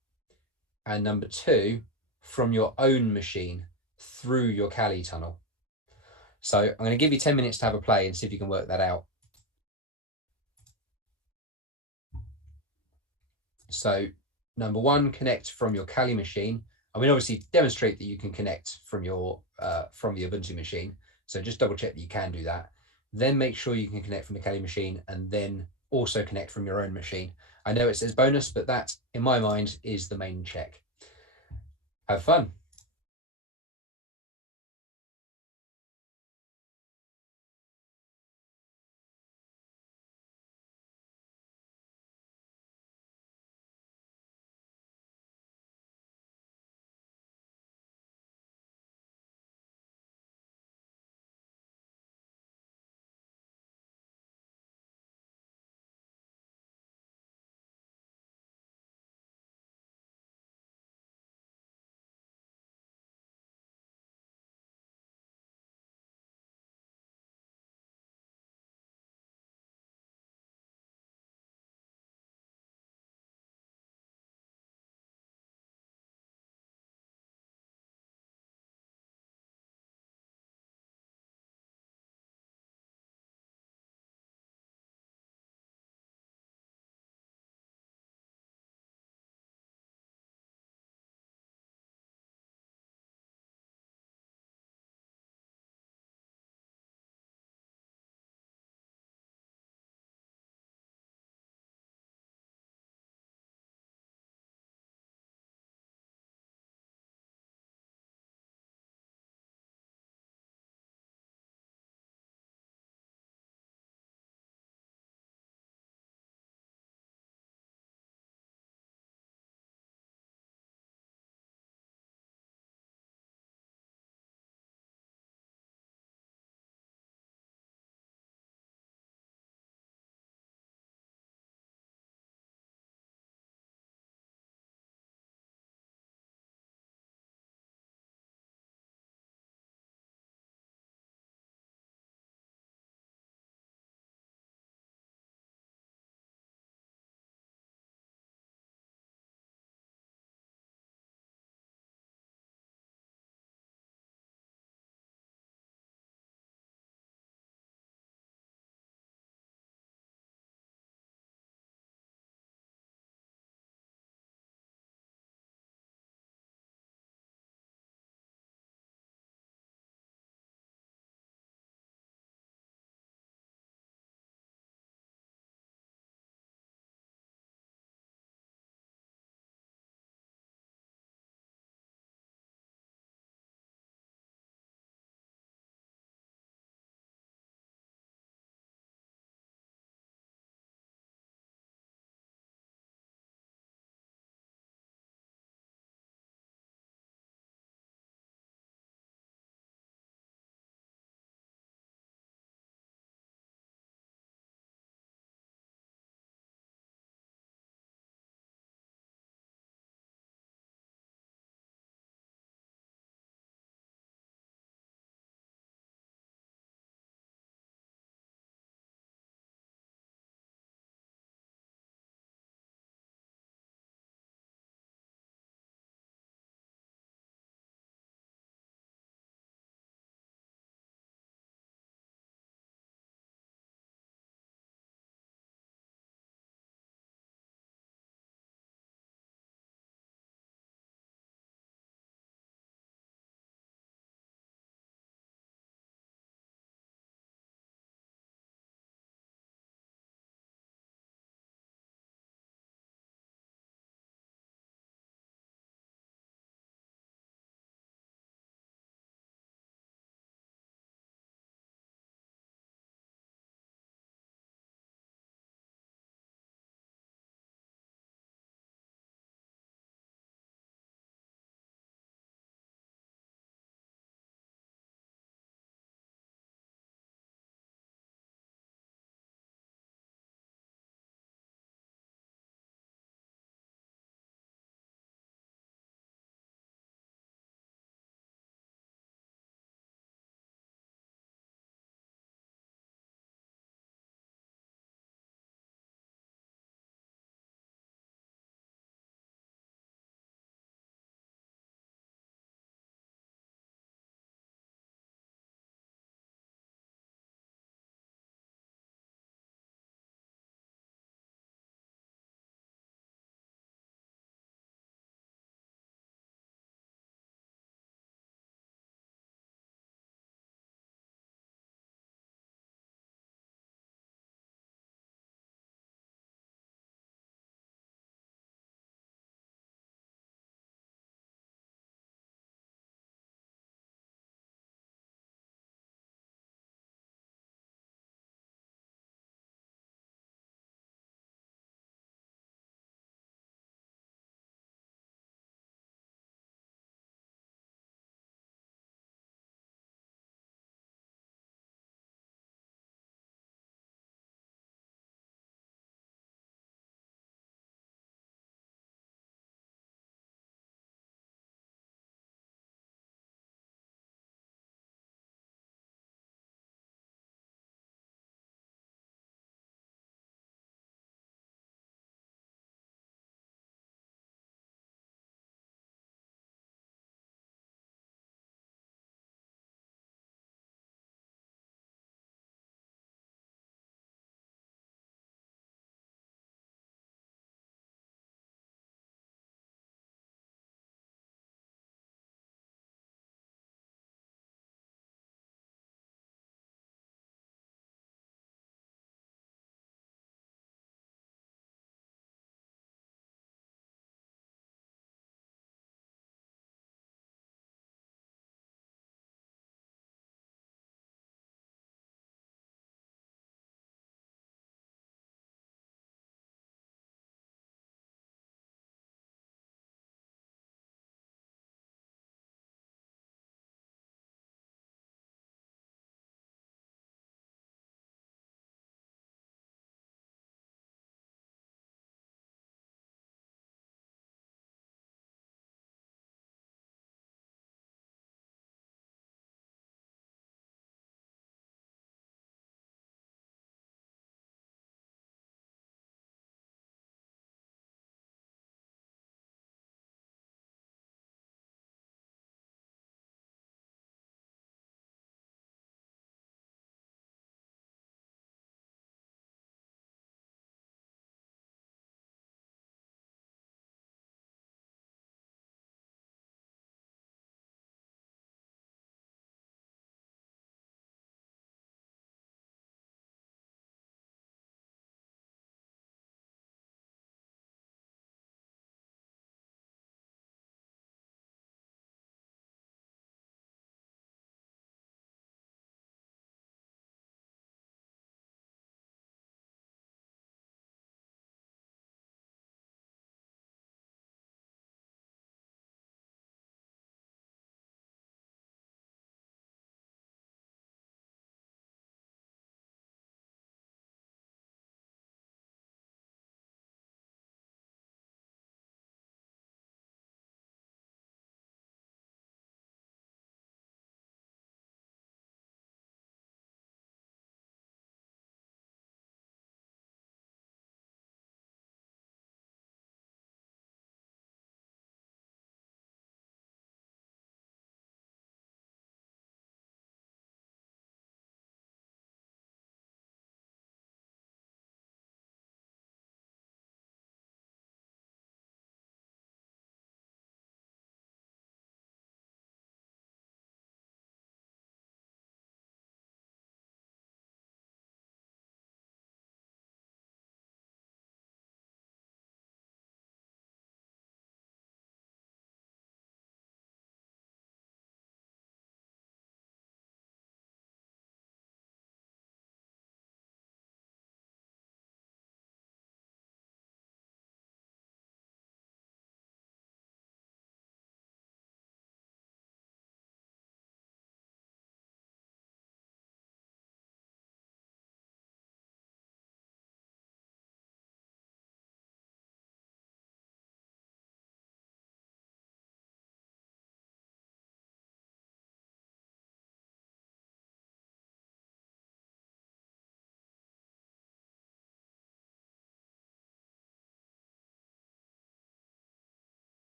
and number two, from your own machine through your Kali tunnel. So I'm going to give you 10 minutes to have a play and see if you can work that out. So number one, connect from your Kali machine. I mean, obviously demonstrate that you can connect from your from the Ubuntu machine. So just double check that you can do that. Then make sure you can connect from the Kali machine and then also connect from your own machine. I know it says bonus, but that in my mind is the main check. Have fun.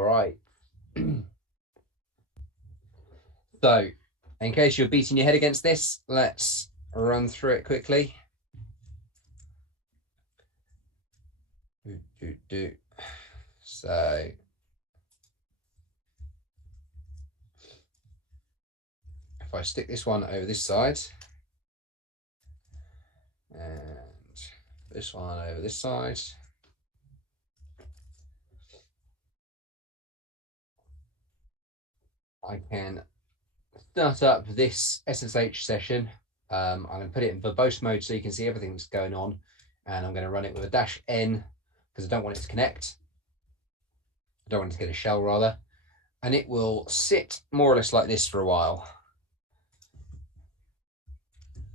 All right. So, in case you're beating your head against this, let's run through it quickly. So, if I stick this one over this side and this one over this side, I can start up this SSH session. I'm going to put it in verbose mode so you can see everything that's going on, and I'm going to run it with a -n because I don't want it to connect. I don't want it to get a shell rather, and it will sit more or less like this for a while.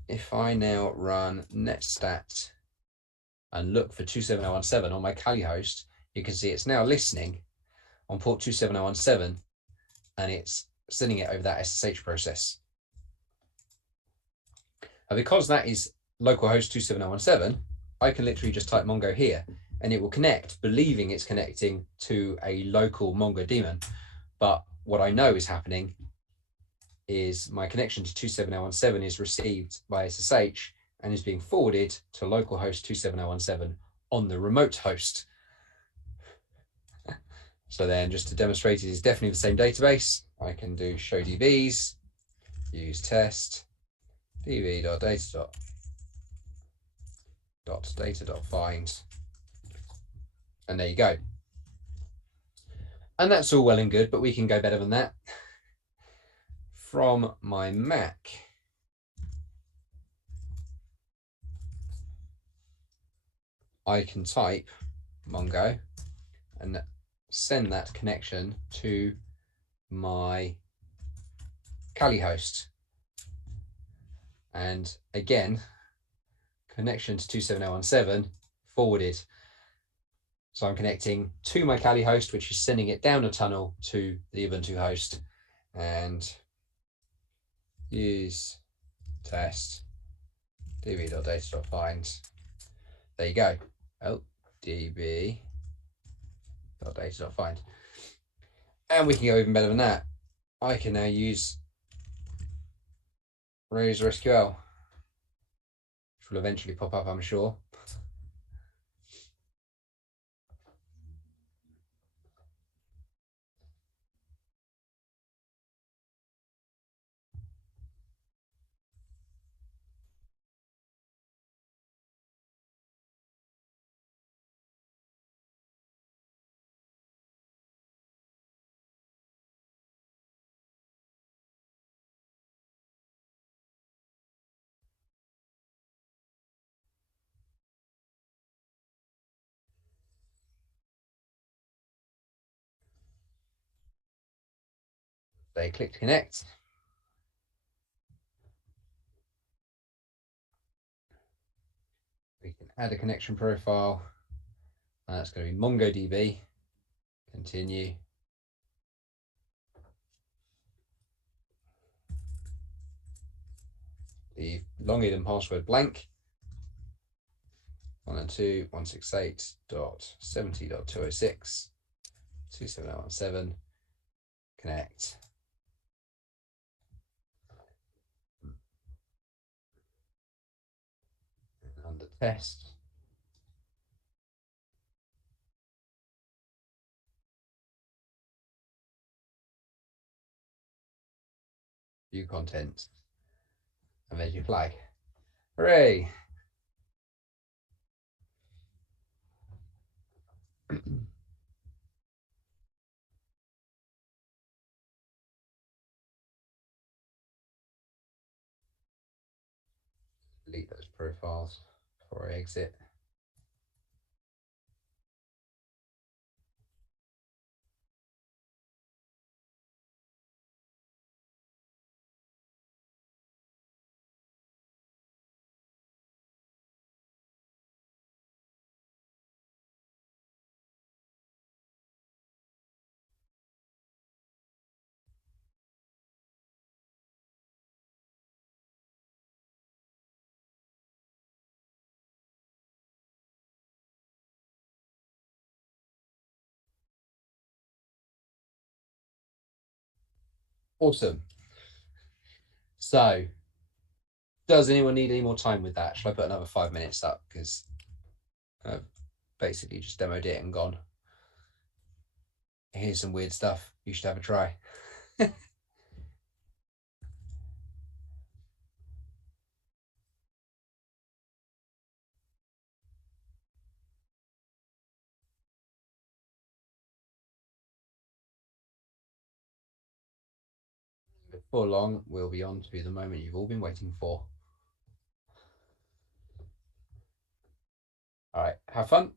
If I now run netstat and look for 27017 on my Kali host, you can see it's now listening on port 27017, and it's sending it over that SSH process. And because that is localhost 27017, I can literally just type Mongo here, and it will connect, believing it's connecting to a local Mongo daemon. But what I know is happening is my connection to 27017 is received by SSH and is being forwarded to localhost 27017 on the remote host. So then, just to demonstrate it is definitely the same database, I can do show DBs, use test, db.data.find, and there you go. And that's all well and good, but we can go better than that. From my Mac, I can type Mongo and send that connection to my Kali host. And again, connection to 27017 forwarded. So I'm connecting to my Kali host, which is sending it down a tunnel to the Ubuntu host, and use test db.data.find. There you go. Oh, db.data.find. And we can go even better than that. I can now use Razor SQL, which will eventually pop up, I'm sure. They click to connect. We can add a connection profile. And that's going to be MongoDB. Continue. Leave login and password blank. 192.168.70.206.27017. Connect. And under test, view content, and there's your flag. Hooray! Delete those profiles before I exit. Awesome. So, does anyone need any more time with that? Shall I put another 5 minutes up? Because I've basically just demoed it and gone. Here's some weird stuff. You should have a try. Before long, we'll be on to the moment you've all been waiting for. All right, have fun.